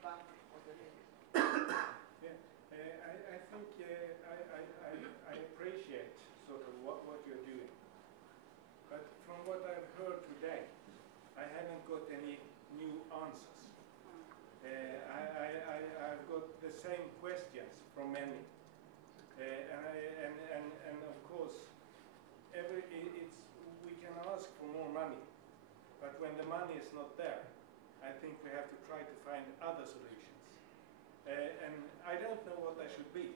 back on the list. Yeah, I think I appreciate sort of what you're doing. But from what I've heard today, I haven't got any new answers. I've got the same questions from many. And of course, we can ask for more money. But when the money is not there, I think we have to try to find other solutions. And I don't know what they should be,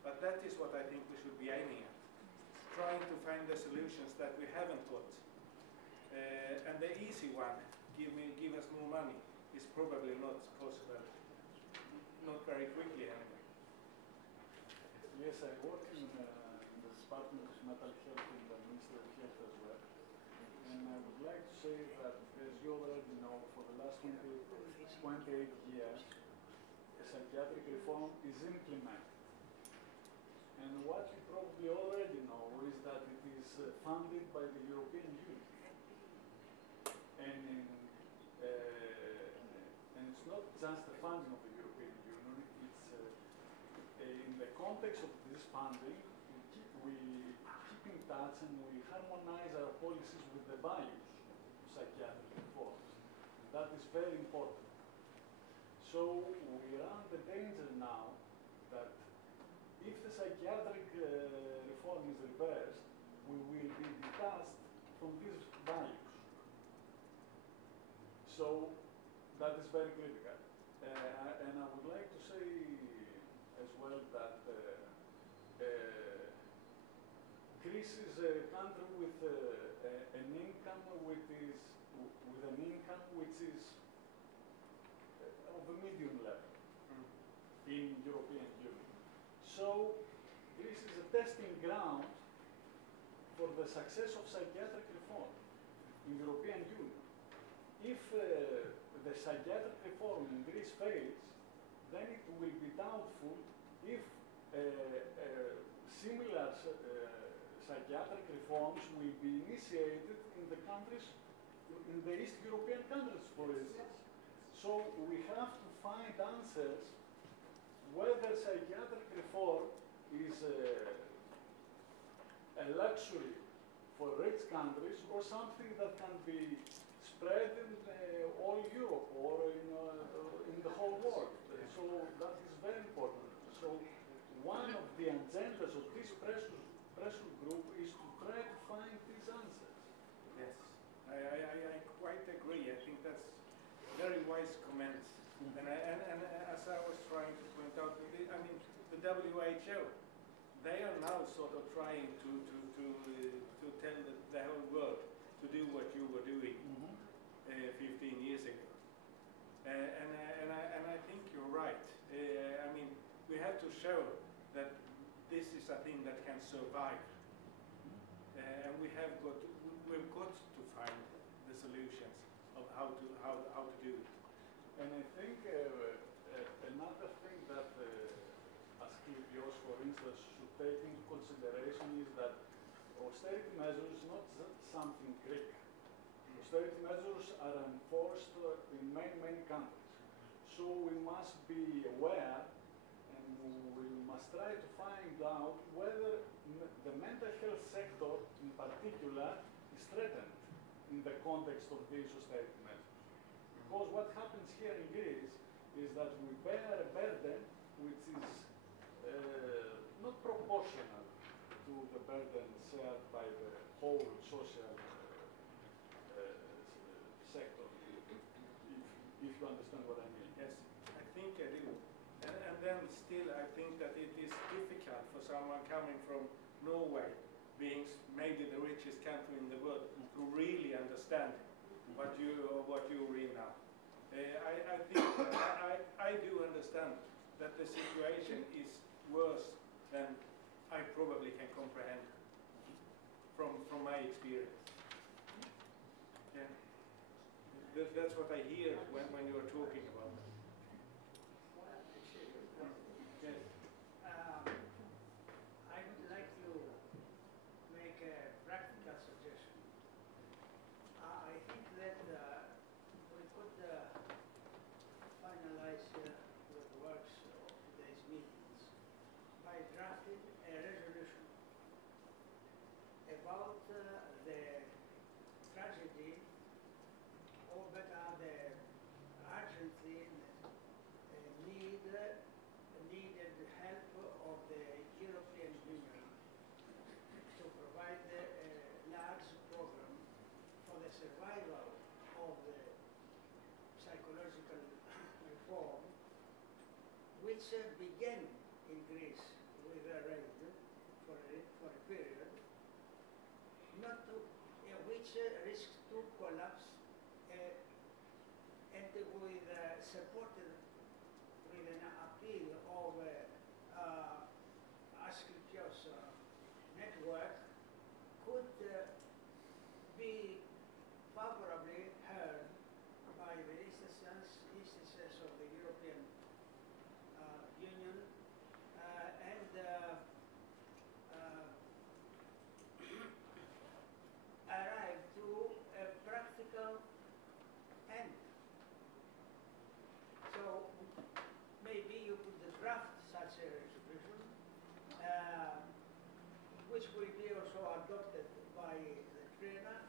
but that is what I think we should be aiming at. Trying to find the solutions that we haven't got. And the easy one, give us more money, is probably not possible, not very quickly anyway. Yes, I work in the Department of Mental Health in the Ministry of Health as well. And I would like to say that, as you already know, for the last 28 years, a psychiatric reform is implemented. And what you probably already know is that it is funded by the European Union. And it's not just the funding of the European Union, it's in the context of this funding, we keep in touch and we harmonize our policies with the values of psychiatric reforms. That is very important. So we run the danger now that if the psychiatric reform is reversed, we will be detached from these values. So that is very critical. And I would like to say as well that Greece is a country with an income which is of a medium level in European Union. So Greece is a testing ground for the success of psychiatric reform in European Union. If the psychiatric reform in Greece fails, then it will be doubtful if similar psychiatric reforms will be initiated in the countries, in the East European countries, for instance. So we have to find answers whether psychiatric reform is a luxury for rich countries or something that can be spread in all Europe or in the whole world. So that is very important. So one of the agendas of this pressure group is to try to find these answers. Yes, I quite agree. I think that's very wise comments. And as I was trying to point out, I mean, the WHO, they are now sort of trying to tell the whole world to do what you were doing 15 years ago. And I think you're right. I mean, we have to show that this is a thing that can survive. And we've got to find the solutions of how to do it. And I think another thing that Asklepios, for instance, should take into consideration is that austerity measures is not something Greek. Austerity measures are enforced in many countries. So we must be aware and we must try to find out whether the mental health sector in particular is threatened in the context of these austerity measures. Because what happens here in Greece is that we bear a burden which is not proportional to the burden shared by the whole social sector, if you understand what I mean. Yes, I think I do. And then still I think that it is difficult for someone coming from Norway, being maybe the richest country in the world, to really understand what you read now. I think I do understand that the situation is worse than I probably can comprehend from my experience. Yeah. That's what I hear when you're talking about it. Yes. I would like to make a practical suggestion. I think that we could finalize survival of the psychological reform, which began in Greece with a raid for a period, not to, which risks to collapse, and with supported with an appeal of Asklepios network, could be favorably heard by the instances of the European Union and arrive to a practical end. So maybe you could draft such a resolution, which will be also adopted by the Trena